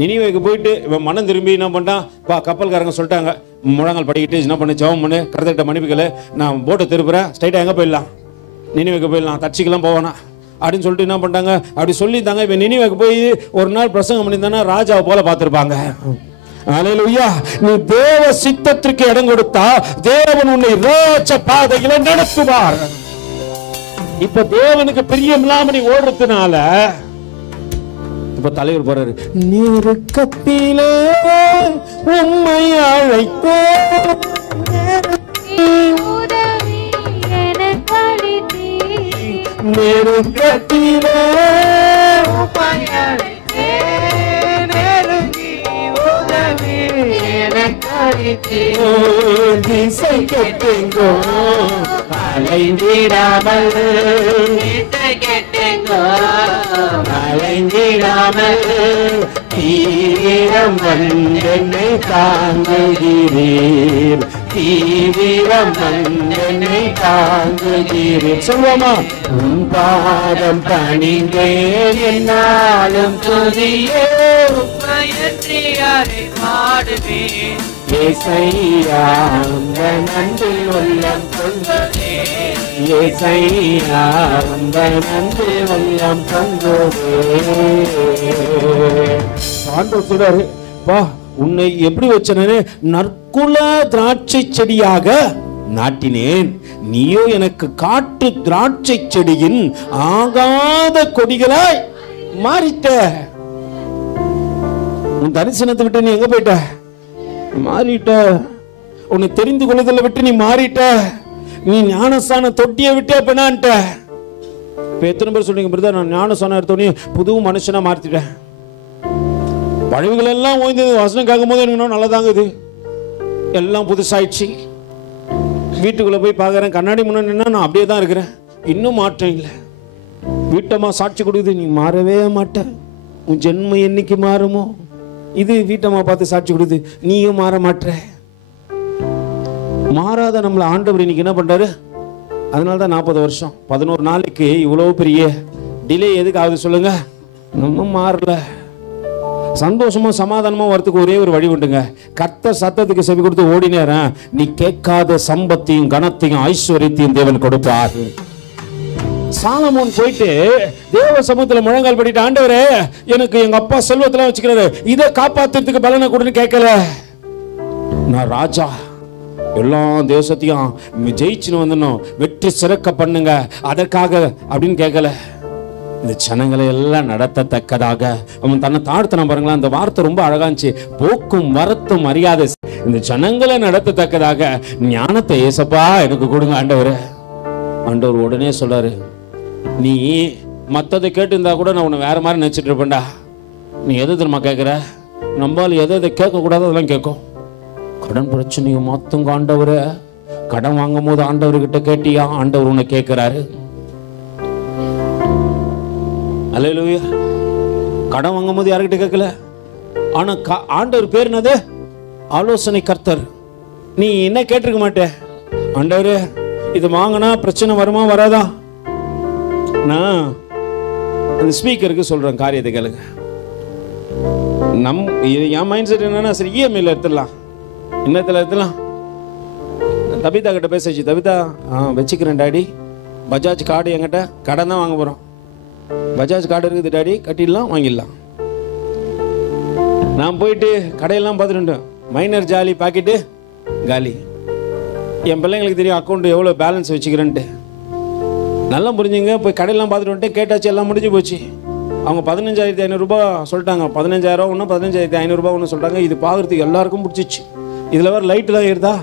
நினிவேக்கு போயிட்டு இவன் மனம் திரும்பி என்ன பண்ணிட்டான், கப்பல்காரங்க சொல்லிட்டாங்க, முழங்கால் படிக்கிட்டு என்ன பண்ணு, ஜெபம் பண்ணு, கருத்துக்கிட்ட மன்னிப்புக்கல, நான் போட்டை திருப்புறேன், ஸ்ட்ரைட்டாக எங்கே போயிடலாம், நினிவேக்கு போயிடலாம், தச்சிக்கெல்லாம் போவானா அப்படின்னு சொல்லிட்டு என்ன பண்ணிட்டாங்க. அப்படி சொல்லியிருந்தாங்க. இவன் நினிவேக்கு போய் ஒரு நாள் பிரசங்கம் பண்ணியிருந்தானா ராஜாவை போல பார்த்துருப்பாங்க. அல்லேலூயா. நீ தேவ சித்தத்திற்கு இடம் கொடுத்தா தேவன் உன்னை ராஜ பாதையில நடத்துவார். இப்ப தேவனுக்கு பிரியம் இல்லாம நீ ஓடுறதுனால இப்ப தலைவர் போறாரு, நெருக்கத்திலே உம்மை அழைத்தேன், நெருக்கத்திலே உம்மை அழைத்தேன், நெருங்கி உதவி எனக்கு அளித்தீர், திசை கெட்டெங்கோ அலைந்திடாமல், திசை கெட்டெங்கோ அலைந்திடாமல், தீவிரம் வந்தென்னை தாங்குகிறீர், தீவிரம் வந்தென்னை தாங்குகிறீர். சொல்லுவோமா? உன் பாதம் பணிந்தேன் என்னாலும் துதியே, உம்மையற்றியாரை பாடுவேன், ஏசையா உந்த நன்றில் உள்ளம் கொண்டதே, ஏசையா உந்த நன்றில் உள்ளம் கொண்டதே. ஆண்டவர் சொல்றாரு, வா உன்னை எப்படி வச்சனே, நற்குல திராட்சை செடியாக நாட்டினேன், நீயோ எனக்கு காட்டு திராட்சை செடியின் ஆகாத கொடிகளாய் மாறிட்ட. உன் தரிசனத்தை விட்டு நீ எங்க போயிட்ட? மாறிட்ட. உன்னை தெரிந்து கொள்ளுதலை விட்டு நீ மாறிட்ட, நீ ஞானஸ்தான தொட்டியை விட்டே பண்ணான்ட்ட. இப்ப எத்தனை பேர் சொல்றீங்க பிரதர், நான் ஞானஸ்தானம் எடுத்தோடனே புது மனுஷனா மாத்திட்டேன், பழவுகள் எல்லாம் ஓய்ந்தது, வசனம் கேட்கும் போது எனக்கு இன்னும் நல்லதாங்க, இது எல்லாம் புதுசாயிடுச்சு. வீட்டுக்குள்ள போய் பார்க்கறேன், கண்ணாடி முன்னாடி நான் அப்படியே தான் இருக்கிறேன், இன்னும் மாற்றம் இல்லை. வீட்டம்மா சாட்சி கொடுக்குது, நீ மாறவே மாட்ட, உன் ஜென்மம் என்னைக்கு மாறுமோ. இது வீட்டம்மா பார்த்து சாட்சி கொடுக்குது, நீயும் மாற மாட்ட. மாறாத நம்மளை ஆண்டவர் இன்னைக்கு என்ன பண்றாரு? அதனால தான் 40 வருஷம் 11 நாளைக்கு இவ்வளவு பெரிய டிலே எதுக்கு ஆகுது சொல்லுங்க? நம்ம மாறல. சந்தோஷமா சமாதானமா வரத்துக்கு ஒரே ஒரு வழி உண்டுங்க. கர்த்தர் சத்தத்துக்கு செவி கொடுத்து ஓடினேற, நீ கேட்காத சம்பத்தையும் கனத்தையும் ஐஸ்வர்யத்தையும் தேவன் கொடுப்பார். சாலமோன் போயிட்டு தேவ சமூகத்துல முழங்கால் படிட்டு, ஆண்டவரே எனக்கு எங்க அப்பா செல்வத்தெல்லாம் வச்சுக்கிறாரு, இதை காப்பாத்துறதுக்கு பலனை கொடுன்னு கேட்கல. நான் ராஜா, எல்லா தேசத்தையும் ஜெயிச்சுன்னு வந்துடணும், வெற்றி சிறக்க பண்ணுங்க அதற்காக அப்படின்னு கேட்கல. இந்த ஜனங்களை எல்லாம் நடத்தத்தக்கதாக அவன் தன்னை தாழ்த்தின பாருங்களா. அந்த வார்த்தை ரொம்ப அழகா இருந்துச்சு. போக்கும் வரத்தும் மரியாதை, இந்த ஜனங்களை நடத்தத்தக்கதாக ஞானத்தை ஏசப்பா எனக்கு கொடுங்க ஆண்டவர். ஆண்டவர் உடனே சொல்றாரு, நீ மற்றதை கேட்டு இருந்தா கூட நான் உன்னை வேற மாதிரி நினைச்சிட்டு இருப்பேன்டா. நீ எதை தெரியுமா கேட்குற? நம்மளால எதை கேட்கக்கூடாது அதெல்லாம் கேட்கும். கடன் பிரச்சனையும் மொத்தம் ஆண்டவர், கடன் வாங்கும் போது ஆண்டவர்கிட்ட கேட்டியா? ஆண்டவர் உன்னை கேட்கிறாரு. அல்லேலூயா. கடன் வாங்கும் போது யாருக்கிட்ட கேட்கல, ஆனா ஆண்டவர் பேர் என்னது? ஆலோசனை கர்த்தர். நீ என்ன கேட்டிருக்க மாட்டே, ஆண்டவர் இது வாங்கினா பிரச்சனை வருமா வராதா? நான் அந்த ஸ்பீக்கருக்கு சொல்றேன், காரியத்தை கேளுங்க. என் மைண்ட் செட் என்னன்னா, சரி இஎம்ஐல எடுத்துடலாம், இன்னத்துல எடுத்துலாம். தபிதா கிட்ட பேசிச்சு, தபிதா வச்சுக்கிறேன் டாடி, பஜாஜ் கார்டு என்கிட்ட, கடன் தான் வாங்க போறோம், பஜாஜ் கார்டு இருக்குது டாடி, கட்டிடலாம் வாங்கிடலாம். நான் போயிட்டு கடையெல்லாம் பார்த்துட்டு, மைனர் ஜாலி பாக்கெட்டு காலி. என் பிள்ளைங்களுக்கு தெரியும் அக்கௌண்ட் எவ்வளோ பேலன்ஸ் வச்சுக்கிறேன்ட்டு. நல்லா புரிஞ்சுங்க. போய் கடையெல்லாம் பார்த்துட்டு வந்துட்டு கேட்டாச்சு, எல்லாம் முடிஞ்சு போச்சு. அவங்க 15,500 சொல்லிட்டாங்க. 15,000 ஒன்று 15,500 ஒன்று சொல்லிட்டாங்க. இது பார்க்குறதுக்கு எல்லாருக்கும் பிடிச்சிச்சு. இதில் வேறு லைட்லாம் ஏறுதா,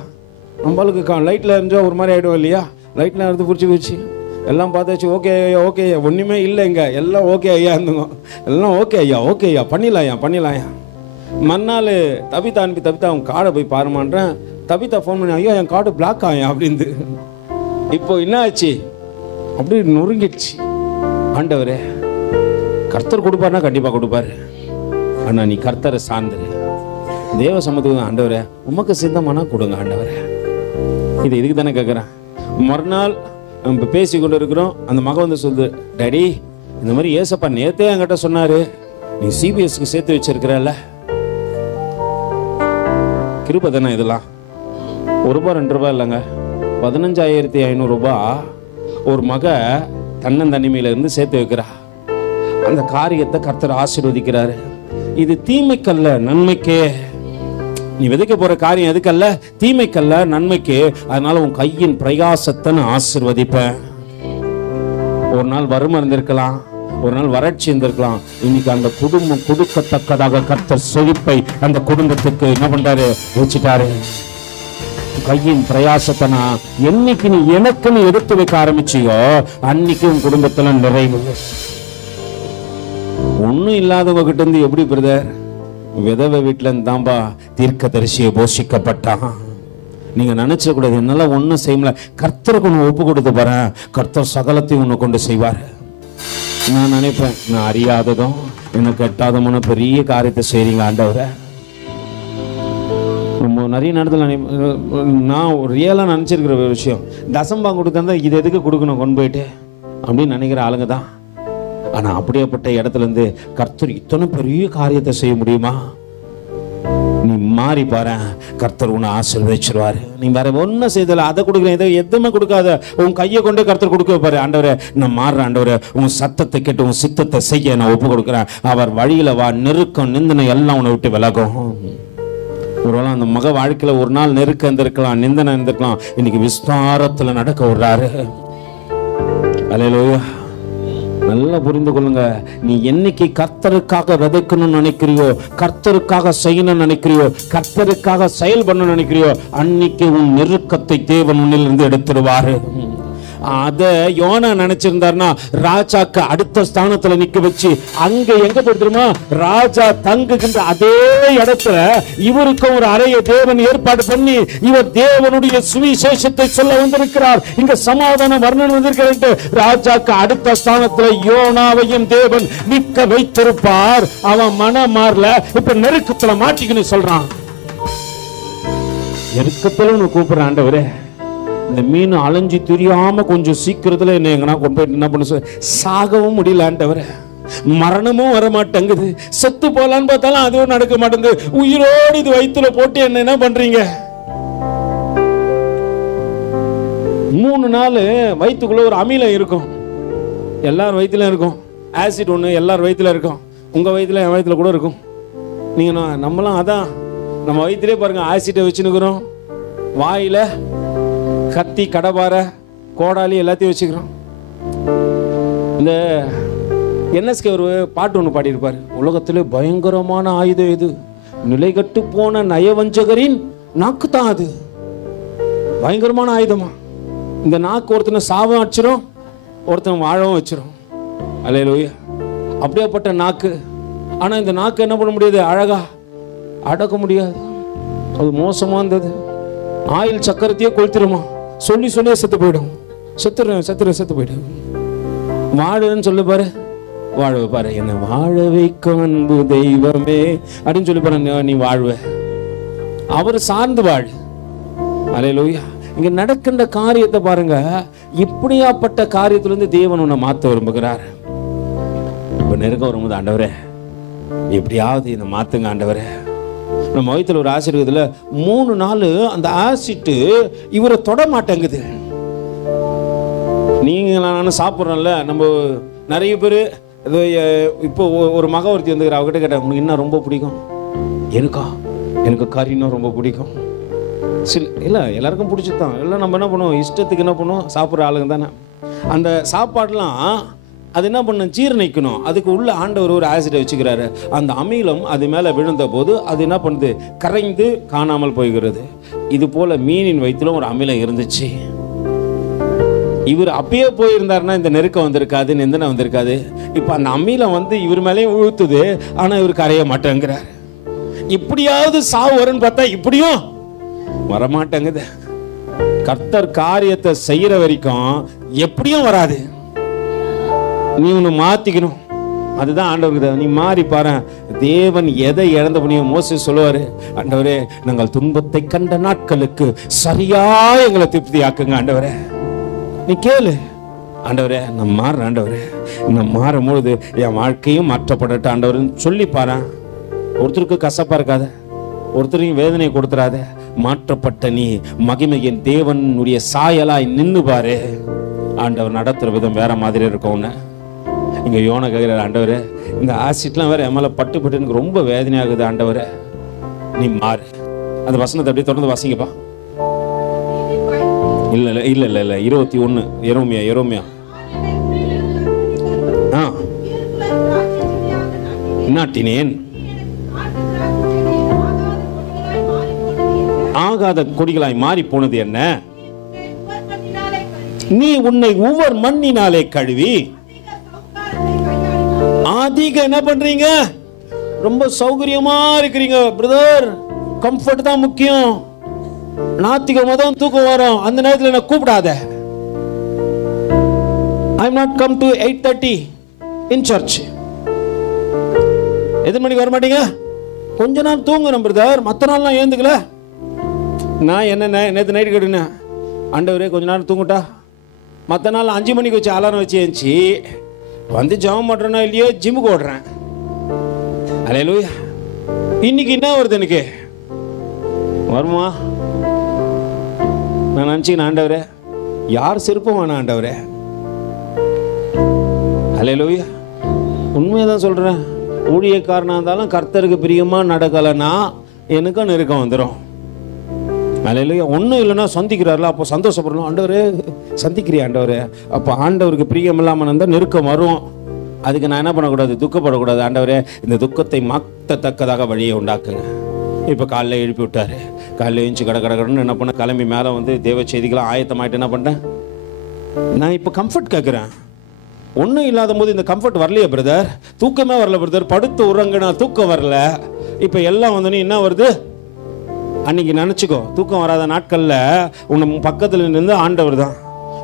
நம்மளுக்கு லைட்டில் இருந்தால் ஒரு மாதிரி ஆகிடும் இல்லையா? லைட்லாம் எடுத்து பிடிச்சி போச்சு. எல்லாம் பார்த்தாச்சு. ஓகே ஐயா, ஓகே ஐயா, ஒன்றுமே இல்லை இங்கே, எல்லாம் ஓகே ஐயா இருந்துங்க, எல்லாம் ஓகே ஐயா, ஓகே ஐயா, பண்ணிடலாம் ஐயா. மறுநாள் தபிதா அனுப்பி, தபிதா அவங்க கார்டை போய் பாருமான்றேன். தபிதா ஃபோன் பண்ணி, ஐயா என் கார்டு பிளாக் ஆகும் அப்படின்னு. இப்போ என்ன ஆச்சு? அப்படி நொறுங்கிடுச்சு. ஆண்டவரே, கர்த்தர் கொடுப்பாருன்னா கண்டிப்பாக கொடுப்பாரு, ஆனால் நீ கர்த்தரை சார்ந்துரு. தேவ சமத்துவம் ஆண்டவரே, உமக்கு சித்தமானா கொடுங்க ஆண்டவரே. இது இதுக்கு தானே கேட்குறேன். மறுநாள் நம்ம பேசி கொண்டு இருக்கிறோம். அந்த மகன் வந்து சொல்லுது, டாடி இந்த மாதிரி ஏசப்பா நேத்தே என்கிட்ட சொன்னாரு, நீ சிபிஎஸ்க்கு சேர்த்து வச்சிருக்கிறல்ல. கிருபை தானே இதெல்லாம். ₹1 ₹2 இல்லைங்க, 15,500 ஒரு மக தன்னந்தனிமையில இருந்து சேர்த்து வைக்கிறா. அந்த காரியத்தை கர்த்தர் ஆசீர்வதிக்கிறாரு. இது தீமைக்கல்ல, நன்மைக்கே. நீ விதைக்க போற காரியம் எதுக்கல்ல? தீமைக்கல்ல, நன்மைக்கு. அதனால உன் கையின் பிரயாசத்தை நான் ஆசீர்வதிப்பேன். ஒரு நாள் வறுமை இருந்திருக்கலாம், ஒரு நாள் வறட்சி இருந்திருக்கலாம். இன்னைக்கு அந்த குடும்பம் கொடுக்கத்தக்கதாக கர்த்தர் செழிப்பை அந்த குடும்பத்துக்கு என்ன பண்றாரு? வச்சுட்டாரு. கையின் பிரயாசத்தை நான் என்னைக்கு நீ எனக்குன்னு எடுத்து வைக்க ஆரம்பிச்சியோ அன்னைக்கு உன் குடும்பத்துல நிறைவு. ஒன்னும் இல்லாதவங்க கிட்ட இருந்து எப்படி பிரதர்? விதவை வீட்டுல இருந்தாம்பா தீர்க்கதரிசியை போஷிக்கப்பட்டான். நீங்க நினைச்ச கூடாது, என்னால ஒன்னும் செய்யல, கர்த்தருக்கு ஒண்ணு ஒப்பு கொடுத்து பாறேன், கர்த்தர் சகலத்தையும் ஒண்ணு கொண்டு செய்வார். நான் நினைப்பேன், நான் அறியாததும் எனக்கு எட்டாதமான பெரிய காரியத்தை செய்றீங்க ஆண்டவரை. நம்ம நிறைய நேரத்தில் நான் ரியலாக நினச்சிருக்கிற ஒரு விஷயம், தசம்பாங்க கொடுத்தா இது எதுக்கு கொடுக்கணும் கொண்டு போயிட்டு அப்படின்னு நினைக்கிற ஆளுங்க தான். ஆனால் அப்படியேப்பட்ட இடத்துலேருந்து கர்த்தர் இத்தனை பெரிய காரியத்தை செய்ய முடியுமா? நீ மாறி பாரு, கர்த்தர் உன்னை ஆசீர்வதிச்சிருவாரு. நீ வேற ஒன்றும் செய்தல, அதை கொடுக்குறேன் இதை எதுவுமே கொடுக்காத, உன் கையை கொண்டு கர்த்தர் கொடுக்க வைப்பாரு. ஆண்டவரே நான் மாறுறேன், ஆண்டவரே உன் சத்தத்தை கேட்டு உன் சித்தத்தை செய்ய நான் ஒப்பு கொடுக்குறேன். அவர் வழியில வா, நெருக்கம் நிந்தனை எல்லாம் உன்னை விட்டு விலகும். ஒருவேளை அந்த மக வாழ்க்கையில ஒரு நாள் நெருக்கம் இருந்திருக்கலாம், நிந்தனை இருந்திருக்கலாம், இன்னைக்கு விஸ்தாரத்துல நடக்க விடுறாரு. அல்லேலூயா. நல்லா புரிந்து கொள்ளுங்க. நீ என்னைக்கு கர்த்தருக்காக விதைக்கணும்னு நினைக்கிறியோ, கர்த்தருக்காக செய்யணும்னு நினைக்கிறியோ, கர்த்தருக்காக செயல் பண்ண நினைக்கிறியோ, அன்னைக்கு உன் நெருக்கத்தை தேவன் உன்னிலிருந்து எடுத்துடுவாரு. அத யோனா நினைச்சிருந்தாருன்னா ராஜாக்கு அடுத்த ஸ்தானத்துல நிக்க வச்சு அங்க எங்க போடுமா, ராஜா தங்குகின்ற அதே இடத்துல இவருக்கும் ஒரு அறையை தேவன் ஏற்பாடு பண்ணி இவர் தேவனுடைய சுவிசேஷத்தை சொல்ல வந்திருக்கிறார், இங்க சமாதான வர்ணனை வந்திருக்கிறது. ராஜாக்கு அடுத்த ஸ்தானத்துல யோனாவையும் தேவன் நிக்க வைத்திருப்பார். அவன் மனம் மாறல, இப்ப நெருக்கத்துல மாட்டிக்கணும் சொல்றான். நெருக்கத்துல கூப்பிடுறான், ஆண்டவரே இந்த மீன் அலைஞ்சு தெரியாம கொஞ்சம் சீக்கிரத்துல என்ன எங்கன்னா கொண்டு போயிட்டு என்ன பண்ண, சாகவும் முடியலான்ட்டவர, மரணமும் வர மாட்டேங்குது, செத்து போலான்னு பார்த்தாலும் அதுவும் நடக்க மாட்டேங்குது, உயிரோடு இது வயிற்றுல போட்டு என்ன பண்றீங்க? 3 நாள் வயிற்றுக்குள்ள ஒரு அமிலம் இருக்கும், எல்லார் வயிற்றுல இருக்கும். ஆசிட் ஒண்ணு எல்லார் வயிற்றுல இருக்கும், உங்க வயிற்றுல என் வயிற்றுல கூட இருக்கும். நீங்க நம்மளாம் அதான் நம்ம வயிற்றுலேயே பாருங்க ஆசிட்டை வச்சுன்னுக்குறோம், வாயில கத்தி கடபார கோடாலி எல்லாத்தையும் வச்சுக்கிறோம். இந்த என்எஸ்கே ஒரு பாட்டு ஒன்று பாடியிருப்பார், உலகத்திலே பயங்கரமான ஆயுதம் எது, நிலைகட்டு போன நயவஞ்சகரின் நாக்கு தான் அது. பயங்கரமான ஆயுதமா இந்த நாக்கு, ஒருத்தனை சாவம் வச்சிரும், ஒருத்தன் வாழவும் வச்சிரும். அல்லேலூயா. அப்படியேப்பட்ட நாக்கு. ஆனா இந்த நாக்கு என்ன பண்ண முடியாது, அழகா அடக்க முடியாது, அது மோசமா இருந்தது. ஆயில் சக்கரத்தையே கொளுத்திருமா, சொல்லி சொல்லியே செத்து போயிடும், செத்து போயிடும். வாழுன்னு சொல்லு பாரு, வாழ பாரு, என்ன வாழ வைக்கும் அன்பு தெய்வமே அப்படின்னு சொல்லி பாரு, நீ வாழ்வ, அவர் சார்ந்து வாழ். அல்லேலூயா. இங்க நடக்கின்ற காரியத்தை பாருங்க, இப்படியாப்பட்ட காரியத்திலிருந்து தேவன் உன்னை மாத்த விரும்புகிறார். இப்ப நெருக்கம் வரும்போது, ஆண்டவரே எப்படியாவது இந்த மாத்துங்க ஆண்டவரே. நம்ம வயிற்றுல ஒரு ஆசிட் இருக்குதுல, 3 நாள் அந்த ஆசிட் இவரை தொட மாட்டேங்குது. நீங்க நானும் சாப்பிட்றோம்ல, நம்ம நிறைய பேர் இப்போ ஒரு மக ஒருத்தி வந்துக்கிற, அவகிட்ட கேட்டேன், உனக்கு என்ன ரொம்ப பிடிக்கும்? எனக்கு கறின்னா ரொம்ப பிடிக்கும். இல்லை எல்லாருக்கும் பிடிச்சதான், எல்லாம் நம்ம என்ன பண்ணுவோம், இஷ்டத்துக்கு என்ன பண்ணுவோம், சாப்பிட்ற ஆளுங்க தானே. அந்த சாப்பாடுலாம் அது என்ன பண்ண, ஜீரணிக்கணும். அதுக்கு உள்ள ஆண்டவர் ஒரு ஆசிட்டை வச்சுக்கிறாரு. அந்த அமிலம் அது மேலே விழுந்த போது அது என்ன பண்ணுது, கரைந்து காணாமல் போய்கிறது. இது போல மீனின் வயிற்றிலும் ஒரு அமிலம் இருந்துச்சு. இவர் அப்பயே போயிருந்தாருன்னா இந்த நெருக்கம் வந்திருக்காது, நிந்தனை வந்திருக்காது. இப்போ அந்த அமிலம் இவர் மேலேயும் உழுத்துது, ஆனால் இவர் கரைய மாட்டேங்கிறார். இப்படியாவது சாவு வரும்னு பார்த்தா இப்படியும் வரமாட்டேங்குது. கர்த்தர் காரியத்தை செய்யற வரைக்கும் எப்படியும் வராது. நீ ஒன்று மாத்திக்கணும். அதுதான் ஆண்டவருக்கு, நீ மாறி பாரு. தேவன் எதை இழந்த பண்ணியும் மோசே சொல்லுவாரு, ஆண்டவரே நாங்கள் துன்பத்தை கண்ட நாட்களுக்கு சரியா எங்களை திருப்தி ஆக்குங்க ஆண்டவரே. நீ கேளு, ஆண்டவரே நான் மாறுறேன், ஆண்டவரே நான் மாறும்பொழுது என் வாழ்க்கையும் மாற்றப்படட்டும் ஆண்டவர்னு சொல்லி பாரு. ஒருத்தருக்கு கசப்பா இருக்காத, ஒருத்தரையும் வேதனை கொடுத்துறாத. மாற்றப்பட்ட நீ மகிமையின் தேவனுடைய சாயலாய் நின்று பாரு. ஆண்டவர் நடத்துற விதம் வேற மாதிரி இருக்கும். இங்க யோனா கேட்கிறார், ஆண்டவரே இந்த ஆசிட்லாம் வேற எம்எல்ஏ பட்டு எனக்கு ரொம்ப வேதனையாகுது ஆண்டவரே, நீ மாறு. அந்த வசனத்தை அப்படியே தொடர்ந்து வாசிங்கப்பா. இல்ல 21 எரோமியா நாட்டினேன், ஆகாத கொடிகளாய் மாறி போனது என்ன? நீ உன்னை ஒவ்வொரு மண்ணினாலே கழுவி அதிக என்ன பண்றீங்க, ரொம்ப சௌகரியமா இருக்கிறீங்க பிரதர். கம்ஃபர்ட் தான் முக்கியம். நாத்திகமா தான் தூக்கம் வரும், அந்த நேரத்தில் என்ன கூப்பிடாத. I am not come to 8:30 in church. எத்தனை மணிக்கு வர மாட்டீங்க? கொஞ்ச நாள் தூங்குறேன் பிரதர், மற்ற நாள்லாம் ஏந்துக்கல. நான் என்ன நேற்று நைட்டு கேட்டுனேன், ஆண்டவரே கொஞ்ச நேரம் தூங்குட்டா, மற்ற நாள் 5 மணிக்கு வச்சு அலாரம் வச்சு ஏஞ்சி ஜெபம் பண்றேன்னா இல்லையோ ஜிம்முக்கு ஓடுறேன். அல்லேலூயா. இன்னைக்கு என்ன வருது எனக்கு வருமா? நான் நினைச்சுக்கிறேன், ஆண்டவரே யார் சிறப்பமான ஆண்டவரே. அல்லேலூயா. உண்மையதான் சொல்றேன். ஊழியக்காரனா இருந்தாலும் கர்த்தருக்கு பிரியமா நடக்கலைன்னா எனக்கும் நெருக்கம் வந்துடும். அல்லேலூயா. ஒன்றும் இல்லைன்னா சந்திக்கிறார்ல, அப்போ சந்தோஷப்படணும். ஆண்டவரே சந்திக்கிறியா ஆண்டவரே? அப்போ ஆண்டவருக்கு பிரியம் இல்லாமல் இருந்தால் நெருக்கம் வரும். அதுக்கு நான் என்ன பண்ணக்கூடாது? துக்கப்படக்கூடாது. ஆண்டவரே இந்த துக்கத்தை மாற்றத்தக்கதாக வழியை உண்டாக்குங்க. இப்போ காலைல எழுப்பி விட்டாரு. காலைல எழுந்துச்சு கடன்னு என்ன பண்ண, கிளம்பி மேலே வந்து தேவ செய்திகளாம் ஆயத்தமாயிட்டு என்ன பண்ணேன், நான் இப்போ கம்ஃபர்ட் கேட்குறேன். ஒன்றும் இல்லாத போது இந்த கம்ஃபர்ட் வரலையே பிரதர், தூக்கமே வரல பிரதர், படுத்து உறங்கினா தூக்கம் வரல. இப்போ எல்லாம் வந்து என்ன வருது? அன்னைக்கு நினச்சிக்கோ, தூக்கம் வராத நாட்களில் உன்னை பக்கத்தில் இருந்து ஆண்டவர் தான்.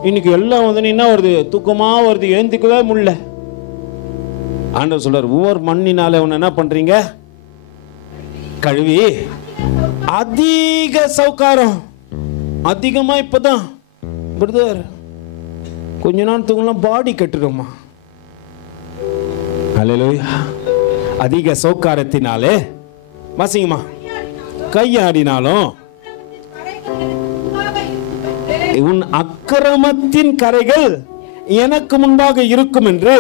இன்னைக்கு எல்லாம் வந்து என்ன வருது? தூக்கமாக வருது, ஏந்திக்கவே முடியல. ஆண்டவர் சொல்றார், ஒவ்வொரு மண்ணினால உன்னை என்ன பண்றீங்க? கழுவி. அதிக சௌகாரம் அதிகமா. இப்பதான் பிரதர் கொஞ்ச நாள் தூங்கலாம், பாடி கட்டுறோமா? அல்லேலூயா. அதிக சௌகாரத்தினாலே வாசிங்கம்மா, கையாடினாலும் உன் அக்கிரமத்தின் கரைகள் எனக்கு முன்பாக இருக்கும் என்று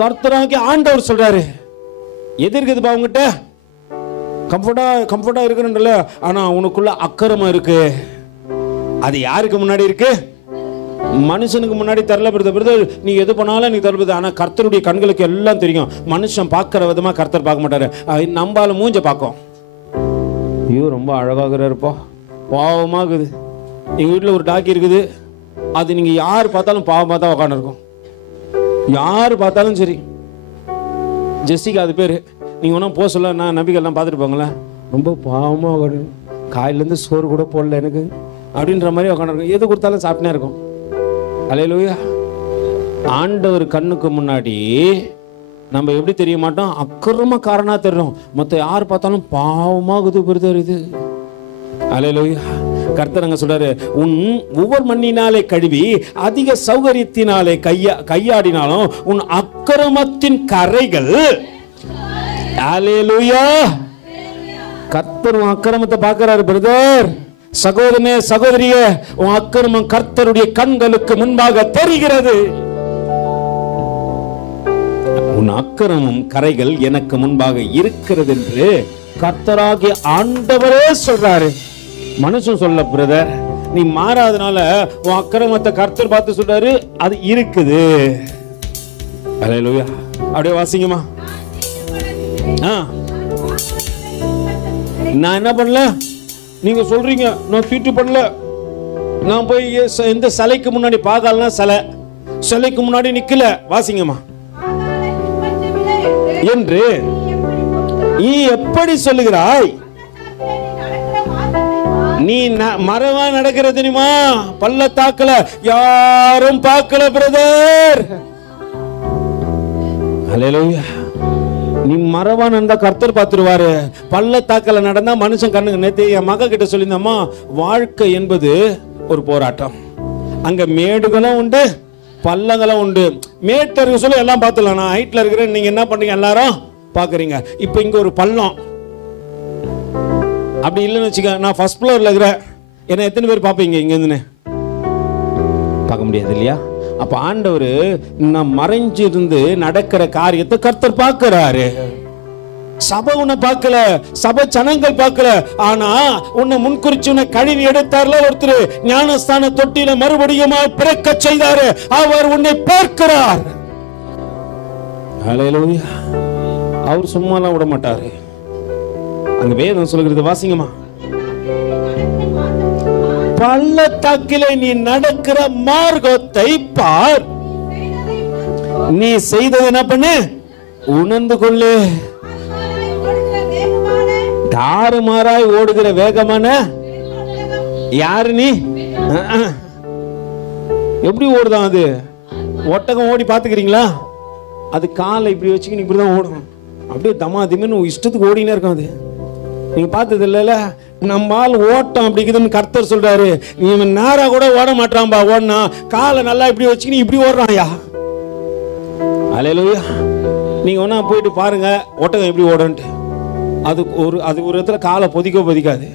கர்த்தராகிய ஆண்டவர் சொல்றாரு. எது இருக்குதுப்பா உங்ககிட்ட? கம்ஃபர்ட்டா இருக்குன்றல, ஆனா உனக்குள்ள அக்கிரமம் இருக்கு. அது யாருக்கு முன்னாடி இருக்கு? மனுஷனுக்கு முன்னாடி தரல பிரதர். நீ எது பண்ணாலும் நீ தரப்படுது. ஆனா கர்த்தருடைய கண்களுக்கு எல்லாம் தெரியும். மனுஷன் பார்க்கிற விதமா கர்த்தர் பார்க்க மாட்டாரு. நம்பால மூஞ்ச பார்க்கும். ஐயோ ரொம்ப அழகாகிறாருப்பா, பாவமாகுது. எங்க வீட்டில் ஒரு டாக்கி இருக்குது. அது நீங்க யார் பார்த்தாலும் பாவமாக தான் உட்காந்து இருக்கும். யார் பார்த்தாலும் சரி. ஜெஸ்ஸிகா அது பேர். நீங்கள் ஒன்றும் போக சொல்ல, நான் நம்பிக்கைலாம் பார்த்துட்டு போங்களேன், ரொம்ப பாவமாக உட்காந்து, காயிலேருந்து சோறு கூட போடல எனக்கு அப்படின்ற மாதிரி உட்காந்துருக்கும். எது கொடுத்தாலும் சாப்பிட்டே இருக்கும். அல்லேலூயா. ஆண்டவர் கண்ணுக்கு முன்னாடி நம்ம எப்படி தெரிய மாட்டோம்? அக்கிரமக்காரனா தெரியும். மற்ற யார் பார்த்தாலும் பாவமாகுது பிரதர் இது. அல்லேலூயா. கர்த்தர் அங்க சொல்றாரு, உன் ஒவ்வொரு மண்ணினாலே கழுவி அதிக சௌகரியத்தினாலே கையாடினாலும் உன் அக்கிரமத்தின் கரைகள். அல்லேலூயா. கர்த்தர் உன் அக்கிரமத்தை பார்க்கிறாரு பிரதர். சகோதரனே சகோதரியே, உன் அக்கிரமம் கர்த்தருடைய கண்களுக்கு முன்பாக தெரிகிறது. உன் அக்கிரமம் கரைகள் எனக்கு முன்பாக இருக்கிறது என்று கர்த்தராகிய ஆண்டவரே சொல்றாரு. மனுஷன் சொல்ல பிரதர், நீ மாறாதனால உன் அக்கிரமத்தை கர்த்தர் பார்த்து சொல்றாரு, அது இருக்குது. அல்லேலூயா. அப்படியே வாசிங்கம்மா. நான் என்ன பண்ணல? நீங்க சொல்றீங்க நான் தீட்டு பண்ணல. நான் போய் எந்த சிலைக்கு முன்னாடி பார்க்கலாம், சிலைக்கு முன்னாடி நிக்கல. வாசிங்கம்மா. என்று நீ எப்படி சொல்லுகிறாய்? நீ மரவா நடக்கிற தெரியுமா? பள்ளத்தாக்குல யாரும் பார்க்கல பிரதர். அல்லேலூயா. நீ மரவா நடந்தா கர்த்தர் பார்த்துருவாரு. பள்ளத்தாக்கல நடந்தா மனுஷன் கண்ணுக்கு. நேத்து என் மக கிட்ட சொல்லியிருந்தம்மா, வாழ்க்கை என்பது ஒரு போராட்டம். அங்க மேடுகளும் உண்டு, பள்ளங்களும் உண்டு. மேட்டருக்கு சொல்ல எல்லாம் பார்த்துலாம். நான் ஹைட்ல இருக்கிறேன், நீங்க என்ன பண்றீங்க? எல்லாரும் பாக்குறீங்க. இப்ப இங்க ஒரு பள்ளம் அப்படி இல்லைன்னு வச்சுக்க, நான் ஃபர்ஸ்ட் ஃப்ளோர்ல இருக்கிறேன், என்ன எத்தனை பேர் பார்ப்பீங்க? இங்க இருந்து பார்க்க முடியாது இல்லையா? அப்ப ஆண்டவர் நான் மறைஞ்சிருந்து நடக்கிற காரியத்தை கர்த்தர் பார்க்கிறாரு. சபை உன்னை பார்க்கல, சபை ஜனங்கள் பார்க்கல. ஆனா உன்னை முன்குறிச்சு உன்னை கழுவி எடுத்தார்ல ஒருத்தர், ஞானஸ்தான தொட்டியில மறுபடியும் பிறக்க செய்தாரு. அவர் உன்னை பார்க்கிறார். அல்லேலூயா. அவர் சும்மாலாம் விட மாட்டாரு. அங்க வேதம் சொல்கிறது, வாசிங்கம்மா. பள்ளத்தாக்கிலே நீ நடக்கிற மார்க்கத்தை பார். நீ செய்தது என்ன பண்ணு? உணர்ந்து கொள்ளு. தாறுமாறாய் ஓடுகிற வேகமான யாரு நீ? எப்படி ஓடுதான் அது? ஒட்டகம் ஓடி பாத்துக்கிறீங்களா? அது காலை இப்படி வச்சுக்கின்னு இப்படிதான் ஓடும். அப்படியே தமா திமின்னு இஷ்டத்துக்கு ஓடினே இருக்கும். அது நீங்க பார்த்தது இல்லைல்ல? நம்மால் ஓட்டம் அப்படிக்குதுன்னு கர்த்தர் சொல்றாரு. நீ நேரா கூட ஓட மாட்டான்பா. ஓடனா காலை நல்லா இப்படி வச்சுக்கின்னு இப்படி ஓடுறான்யா. அல்லேலூயா. நீங்க ஒன்னா போயிட்டு பாருங்க ஒட்டகம் எப்படி ஓடுன்ட்டு. அது ஒரு இடத்துல காலை பொதிக்காது.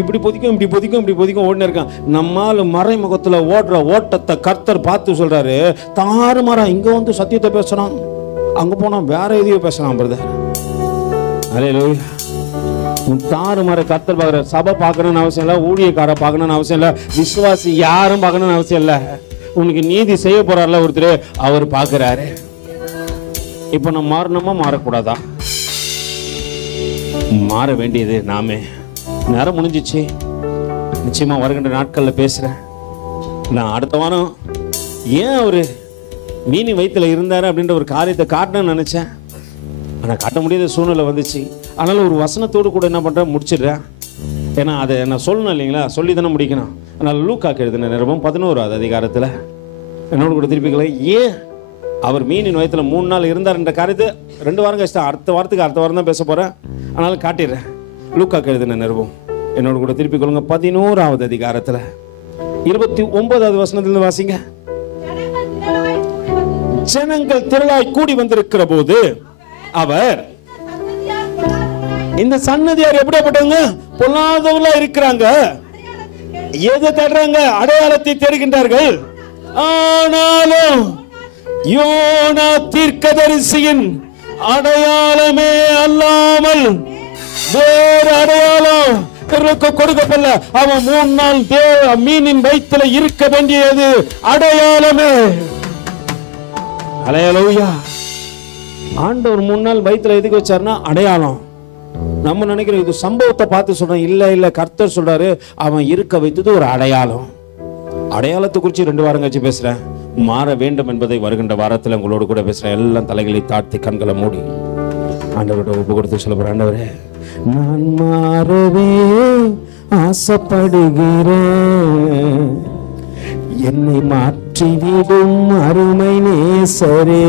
இப்படி பொதிக்கும் இப்படி பொதிக்கும் இப்படி பொதிக்கும் ஓடினே இருக்கான். நம்மால் மறைமுகத்துல ஓடுற ஓட்டத்தை கர்த்தர் பார்த்து சொல்றாரு, தாறுமாறா இங்க வந்து சத்தியத்தை பேசுறான், அங்க போனா வேற எதையோ பேசுறான் பிரதர். அல்லேலூயா. தாறுமாற கர்த்தர் பார்க்குற. சபை பார்க்கணும்னு அவசியம் இல்லை, ஊழியக்கார பார்க்கணும்னு அவசியம் இல்லை, விசுவாசி யாரும் பார்க்கணும்னு அவசியம் இல்லை. உனக்கு நீதி செய்ய போறாருல ஒருத்தர், அவர் பார்க்கிறாரு. இப்ப நம்ம மாறணுமா மாறக்கூடாதா? மாற வேண்டியது நாமே. நேரம் முடிஞ்சிச்சு. நிச்சயமா வருகின்ற நாட்கள்ல பேசுறேன். நான் அடுத்த வாரம் ஏன் அவரு மீனி வயிற்றுல இருந்தாரு அப்படின்ற ஒரு காரியத்தை காட்டணும்னு நினைச்சேன். ஆனால் காட்ட முடியாத சூழ்நிலை வந்துச்சு. அதனால ஒரு வசனத்தோடு கூட என்ன பண்றேன், முடிச்சிடுறேன். ஏன்னா அதை நான் சொல்லணும் இல்லைங்களா, சொல்லி தானே முடிக்கணும். அதனால் லூக்காக்கு எழுதின நிருபம் 11வது அதிகாரத்தில் என்னோட கூட திருப்பிக்கலாம். ஏன் அவர் மீனின் வயத்துல 3 நாள் இருந்தார் என்ற காரியத்தை 2 வாரம் கழிச்சு அடுத்த வாரம் தான் பேச போறேன். அதனால காட்டிடுறேன். லூக்காக்கு எழுதின நிருபம் என்னோட கூட திருப்பிக் கொள்ளுங்க. 11வது அதிகாரத்தில் 29வது வசனத்திலிருந்து வாசிங்க. ஜனங்கள் திரளாய் கூடி வந்திருக்கிற போது அவர், இந்த சன்னதியார் எப்படிப்பட்டவங்க? பொல்லாதவர்களா இருக்கிறாங்க. எதை தேடுறாங்க? அடையாளத்தை தேடுகின்றார்கள். ஆனாலும் யோனா தீர்க்கதரிசியின் அடையாளமே அல்லாமல் வேறு அடையாளம் கொடுக்கப்படல. அவன் 3 நாள் மீனின் வயிற்றுல இருக்க வேண்டியது அடையாளமே. அல்லேலூயா. ஆண்டவர் 3 நாள் வயிற்றுல எதுக்கு வச்சாருன்னா அடையாளம். நம்ம நினைக்கிறோம் இது சம்பவத்தை பார்த்து சொல்றோம். இல்ல கர்த்தர் சொல்றாரு அவன் இருக்க வைத்தது ஒரு அடையாளம். அடையாளத்தை குறித்து 2 வாரம் கழிச்சு பேசுறேன். மாற வேண்டும் என்பதை வருகின்ற வாரத்தில் உங்களோடு கூட பேசுறேன். எல்லாம் தலைகளை தாழ்த்தி கண்களை மூடி ஆண்டவரோட ஒப்பு கொடுத்து சொல்ல போறேன். ஆண்டவரே, நான் மாறவே ஆசைப்படுகிறேன். என்னை மாற்றிவிடும் அருமை நேசரே.